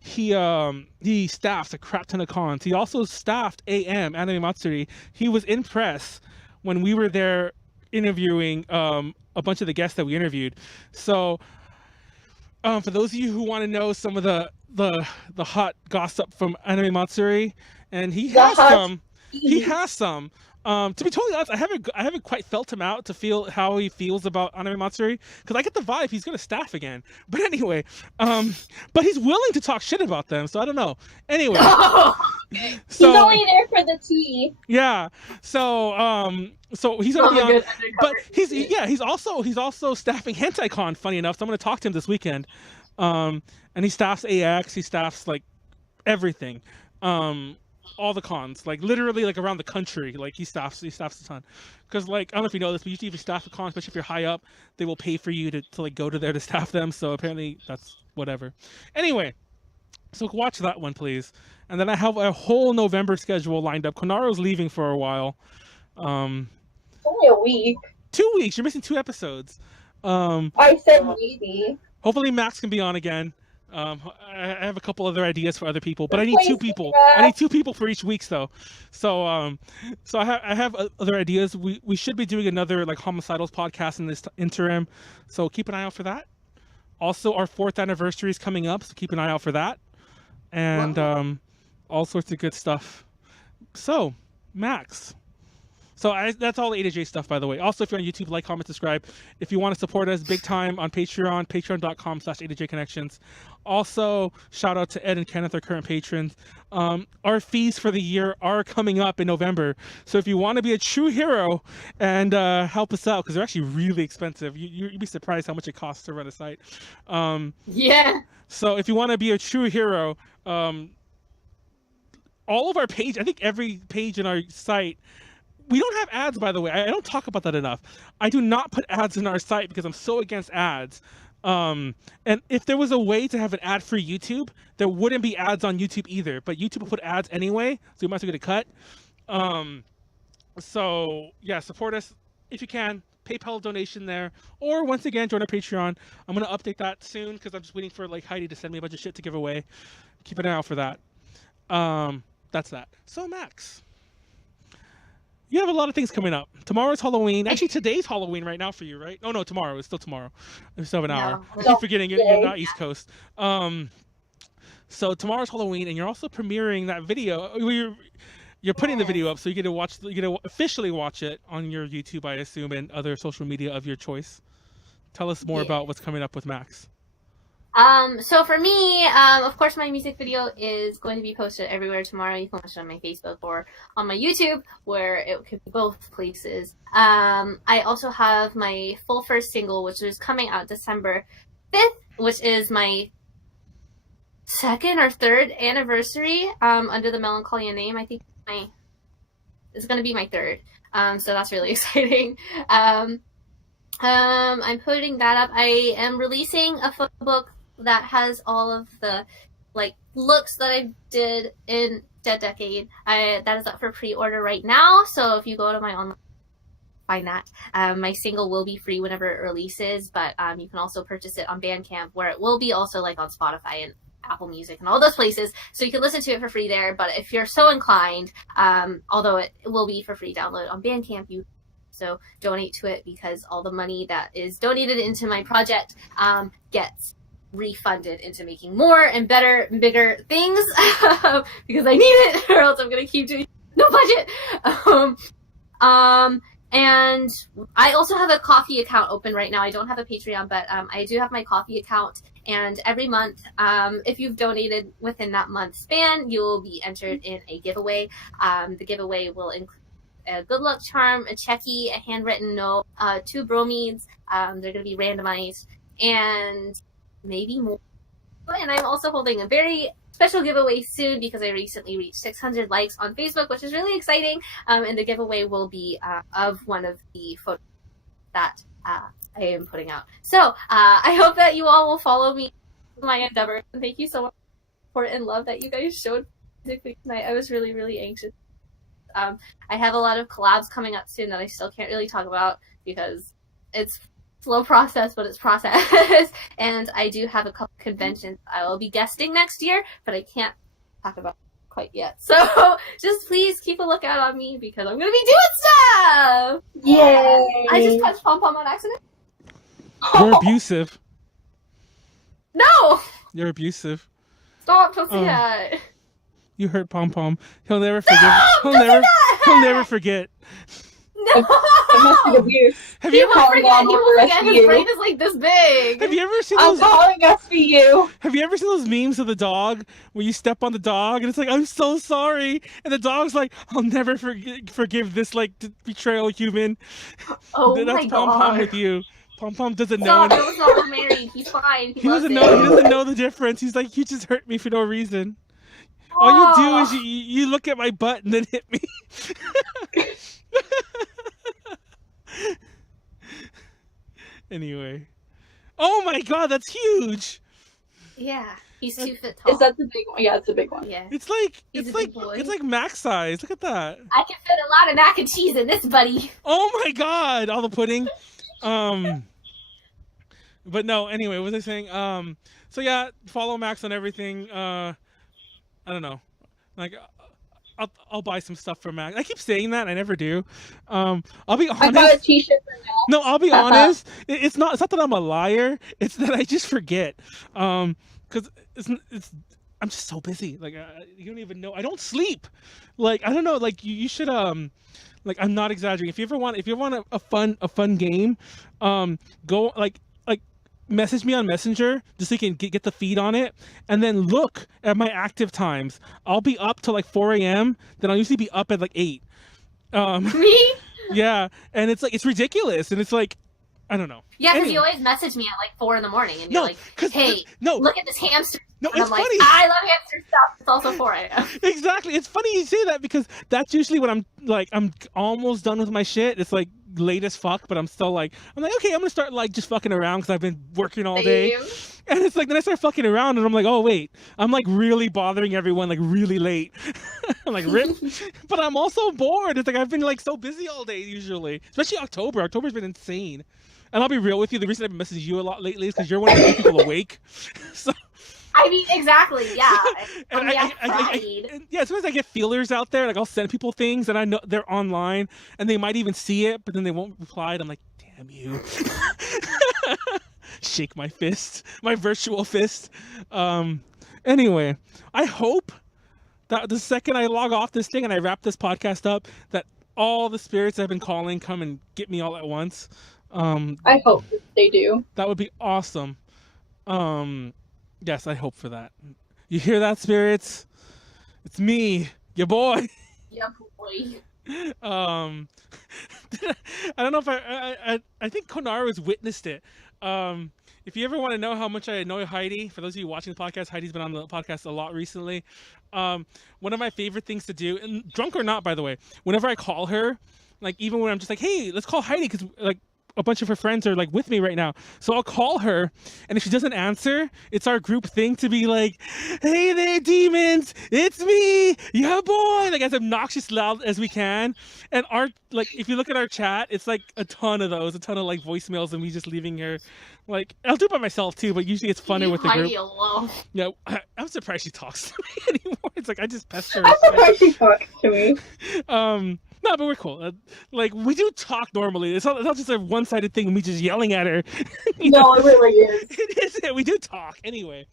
He staffs a crap ton of cons. He also staffed AM Anime Matsuri. He was in press when we were there interviewing a bunch of the guests that we interviewed. So for those of you who want to know some of the hot gossip from Anime Matsuri, and he has some. To be totally honest, I haven't quite felt him out to feel how he feels about Anime Matsuri, because I get the vibe he's gonna staff again. But anyway, but he's willing to talk shit about them, so I don't know. Anyway, he's only there for the tea. Yeah. So he's gonna be on, but he's also staffing HentaiCon. Funny enough, so I'm gonna talk to him this weekend. And he staffs AX. He staffs like everything. All the cons, like literally like around the country, like he staffs a ton. Because like, I don't know if you know this, but usually if you staff a con, especially if you're high up, they will pay for you to like go to there to staff them. So apparently that's whatever. Anyway, so watch that one, please. And then I have a whole November schedule lined up. Konaru's leaving for a while. Only a week. 2 weeks. You're missing 2 episodes. I said maybe. Hopefully Max can be on again. I have a couple other ideas for other people, but I need 2 people. I need 2 people for each week, though. So I have other ideas. We should be doing another like homicidals podcast in this interim, so keep an eye out for that. Also, our 4th anniversary is coming up, so keep an eye out for that, and all sorts of good stuff. So, Max. So that's all the A2J stuff, by the way. Also, if you're on YouTube, like, comment, subscribe. If you want to support us big time on Patreon, patreon.com/A2JConnections. Also, shout out to Ed and Kenneth, our current patrons. Our fees for the year are coming up in November. So if you want to be a true hero and help us out, because they're actually really expensive. You'd be surprised how much it costs to run a site. Yeah. So if you want to be a true hero, all of our page, I think every page in our site, we don't have ads, by the way. I don't talk about that enough. I do not put ads in our site because I'm so against ads. And if there was a way to have an ad-free YouTube, there wouldn't be ads on YouTube either. But YouTube will put ads anyway, so you might as well get a cut. So, yeah, support us if you can. PayPal donation there. Or, once again, join our Patreon. I'm going to update that soon because I'm just waiting for like Heidi to send me a bunch of shit to give away. Keep an eye out for that. That's that. So, Max, you have a lot of things coming up. Tomorrow's Halloween. Actually, today's Halloween right now for you, right? Oh, no, tomorrow. It's still tomorrow. We still have an hour. I keep forgetting you're not East Coast. So tomorrow's Halloween, and you're also premiering that video. You're putting the video up, so you get to officially watch it on your YouTube, I assume, and other social media of your choice. Tell us more about what's coming up with Max. So for me, of course, my music video is going to be posted everywhere tomorrow. You can watch it on my Facebook or on my YouTube, where it could be both places. I also have my full first single, which is coming out December 5th, which is my 2nd or 3rd anniversary, under the Melancholiaah name. I think it's going to be my 3rd. So that's really exciting. I'm putting that up. I am releasing a photo book that has all of the like looks that I did in Dead Decade. That is up for pre-order right now. So if you go to my online, find that. My single will be free whenever it releases, but you can also purchase it on Bandcamp, where it will be also like on Spotify and Apple Music and all those places, so you can listen to it for free there. But if you're so inclined, although it will be for free download on Bandcamp, you so donate to it, because all the money that is donated into my project gets refunded into making more and better and bigger things because I need it, or else I'm gonna keep doing no budget. And I also have a Ko-fi account open right now. I don't have a Patreon, but I do have my Ko-fi account, and every month, if you've donated within that month span, you will be entered in a giveaway. The giveaway will include a good luck charm, a checky, a handwritten note, 2 bromides. They're going to be randomized, and maybe more. And I'm also holding a very special giveaway soon because I recently reached 600 likes on Facebook, which is really exciting. And the giveaway will be of one of the photos that I am putting out. So I hope that you all will follow me in my endeavor. And thank you so much for support and love that you guys showed tonight. I was really, really anxious. I have a lot of collabs coming up soon that I still can't really talk about because it's slow process, but it's process. And I do have a couple conventions I will be guesting next year, but I can't talk about quite yet. So just please keep a lookout on me because I'm gonna be doing stuff. Yay! I just punched Pom Pom on accident. You're abusive. No! You're abusive. Stop! Don't say that. You hurt Pom Pom. He'll never forget. No! He'll never forget. No! Domestic abuse. Have He you won't ever? forget. He won't forget. His brain is like this big. Have you ever seen I'm those? calling SVU. Have you ever seen those memes of the dog where you step on the dog and it's like, I'm so sorry, and the dog's like, I'll never forgive this like betrayal human. Oh That's my Pom Pom god. with you. Pom Pom doesn't know. Stop, it was all married. He's fine. He doesn't know. He doesn't know the difference. He's like, you just hurt me for no reason. All you do is you look at my butt and then hit me. Anyway. Oh my god, that's huge. Yeah, he's 2 feet tall. Is that the big one? Yeah, it's the big one. Yeah. It's like He's it's a like big boy. it's like max size. Look at that. I can fit a lot of mac and cheese in this, buddy. Oh my god, all the pudding. But no, anyway, what was I saying? So yeah, follow Max on everything. I don't know. Like I'll buy some stuff for Max. I keep saying that, I never do. I'll be honest. I got a t-shirt for now. No, I'll be honest. It's not that I'm a liar. It's that I just forget. Cuz it's I'm just so busy. Like you don't even know. I don't sleep. Like I don't know, like you should like I'm not exaggerating. If you ever want a fun game, go like message me on Messenger just so you can get the feed on it, and then look at my active times. I'll be up till like 4 a.m. Then I'll usually be up at like 8. Me? Yeah, and it's like it's ridiculous, and it's like I don't know. Yeah, because Anyway. you always message me at like 4 in the morning, and you're No, like, 'cause "Hey, no. look at this hamster." No, And it's I'm like, funny. I love hamster stuff. It's also 4 a.m. Exactly. It's funny you say that because that's usually when I'm almost done with my shit. It's like late as fuck, but I'm still like, I'm like, okay, I'm gonna start like just fucking around because I've been working all day. Same. And it's like, then I start fucking around and I'm like, oh wait, I'm like really bothering everyone like really late. I'm like, rip. But I'm also bored. It's like I've been like so busy all day usually, especially October. October's been insane. And I'll be real with you, the reason I've been messaging you a lot lately is because you're one of the few people awake. So. I mean, exactly. Yeah. And I cried. yeah, sometimes I get feelers out there. Like I'll send people things, and I know they're online, and they might even see it, but then they won't reply. And I'm like, damn you! Shake my fist, my virtual fist. Anyway, I hope that the second I log off this thing and I wrap this podcast up, that all the spirits I've been calling come and get me all at once. I hope that they do. That would be awesome. Yes, I hope for that. You hear that, spirits? It's me, your boy. Yeah, boy. I don't know if I think Konaru has witnessed it. If you ever want to know how much I annoy Heidi, for those of you watching the podcast, Heidi's been on the podcast a lot recently. One of my favorite things to do, and drunk or not, by the way, whenever I call her, like even when I'm just like, hey, let's call Heidi because like a bunch of her friends are like with me right now. So I'll call her, and if she doesn't answer, it's our group thing to be like, hey there, demons, it's me, yeah boy, like as obnoxious loud as we can. And our, like, if you look at our chat, it's like a ton of those, a ton of like voicemails and me just leaving her. Like, I'll do it by myself too, but usually it's funner with the group. Heidi alone. Yeah, I'm surprised she talks to me anymore. It's like I just pester her. I'm surprised she talks to me. No, but we're cool. Like we do talk normally. It's not just a one-sided thing. Me just yelling at her. No, it really is. It is. We do talk anyway.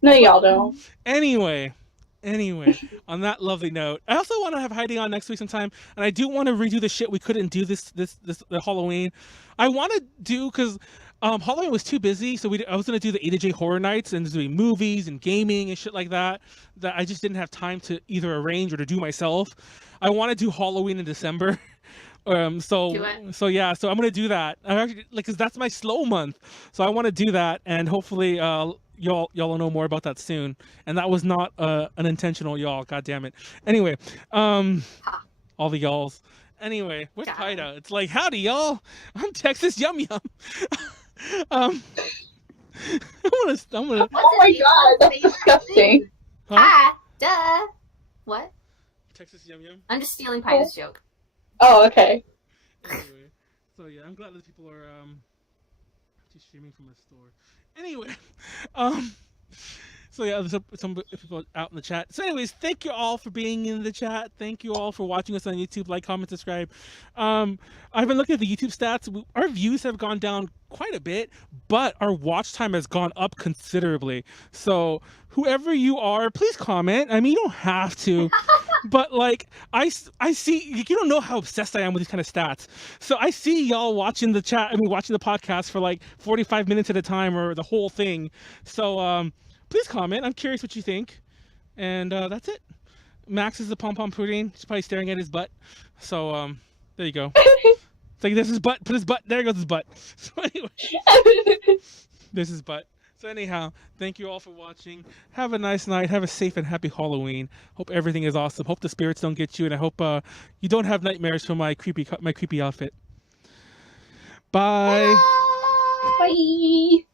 No, y'all don't. Anyway, on that lovely note, I also want to have Heidi on next week sometime, and I do want to redo the shit we couldn't do this the Halloween. I want to do because Halloween was too busy, so I was gonna do the A to J horror nights and doing movies and gaming and shit like that. That I just didn't have time to either arrange or to do myself. I want to do Halloween in December. So yeah, so I'm gonna do that. I'm actually like, cause that's my slow month, so I want to do that, and hopefully, y'all will know more about that soon. And that was not an intentional y'all. God damn it. Anyway, all the y'alls. Anyway, with Haida, it's like, howdy y'all. I'm Texas Yum Yum. I'm gonna. Oh my god, that's disgusting. Huh? Hi, duh. What? Texas Yum Yum. I'm just stealing Pida's joke. Oh, okay. Anyway, so yeah, I'm glad that people are actually streaming from the store. Anyway, so yeah, there's some people out in the chat. So anyways, thank you all for being in the chat. Thank you all for watching us on YouTube. Like, comment, subscribe. I've been looking at the YouTube stats. Our views have gone down quite a bit, but our watch time has gone up considerably. So whoever you are, please comment. I mean, you don't have to, but like I see, you don't know how obsessed I am with these kind of stats. So I see y'all watching the chat. I mean, watching the podcast for like 45 minutes at a time or the whole thing. So please comment. I'm curious what you think. And that's it. Max is the pom-pom pudding. He's probably staring at his butt. So there you go. It's like, this is butt. Put his butt. There goes his butt. So anyway, this is butt. So anyhow, thank you all for watching. Have a nice night. Have a safe and happy Halloween. Hope everything is awesome. Hope the spirits don't get you, and I hope you don't have nightmares from my creepy outfit. Bye. Bye.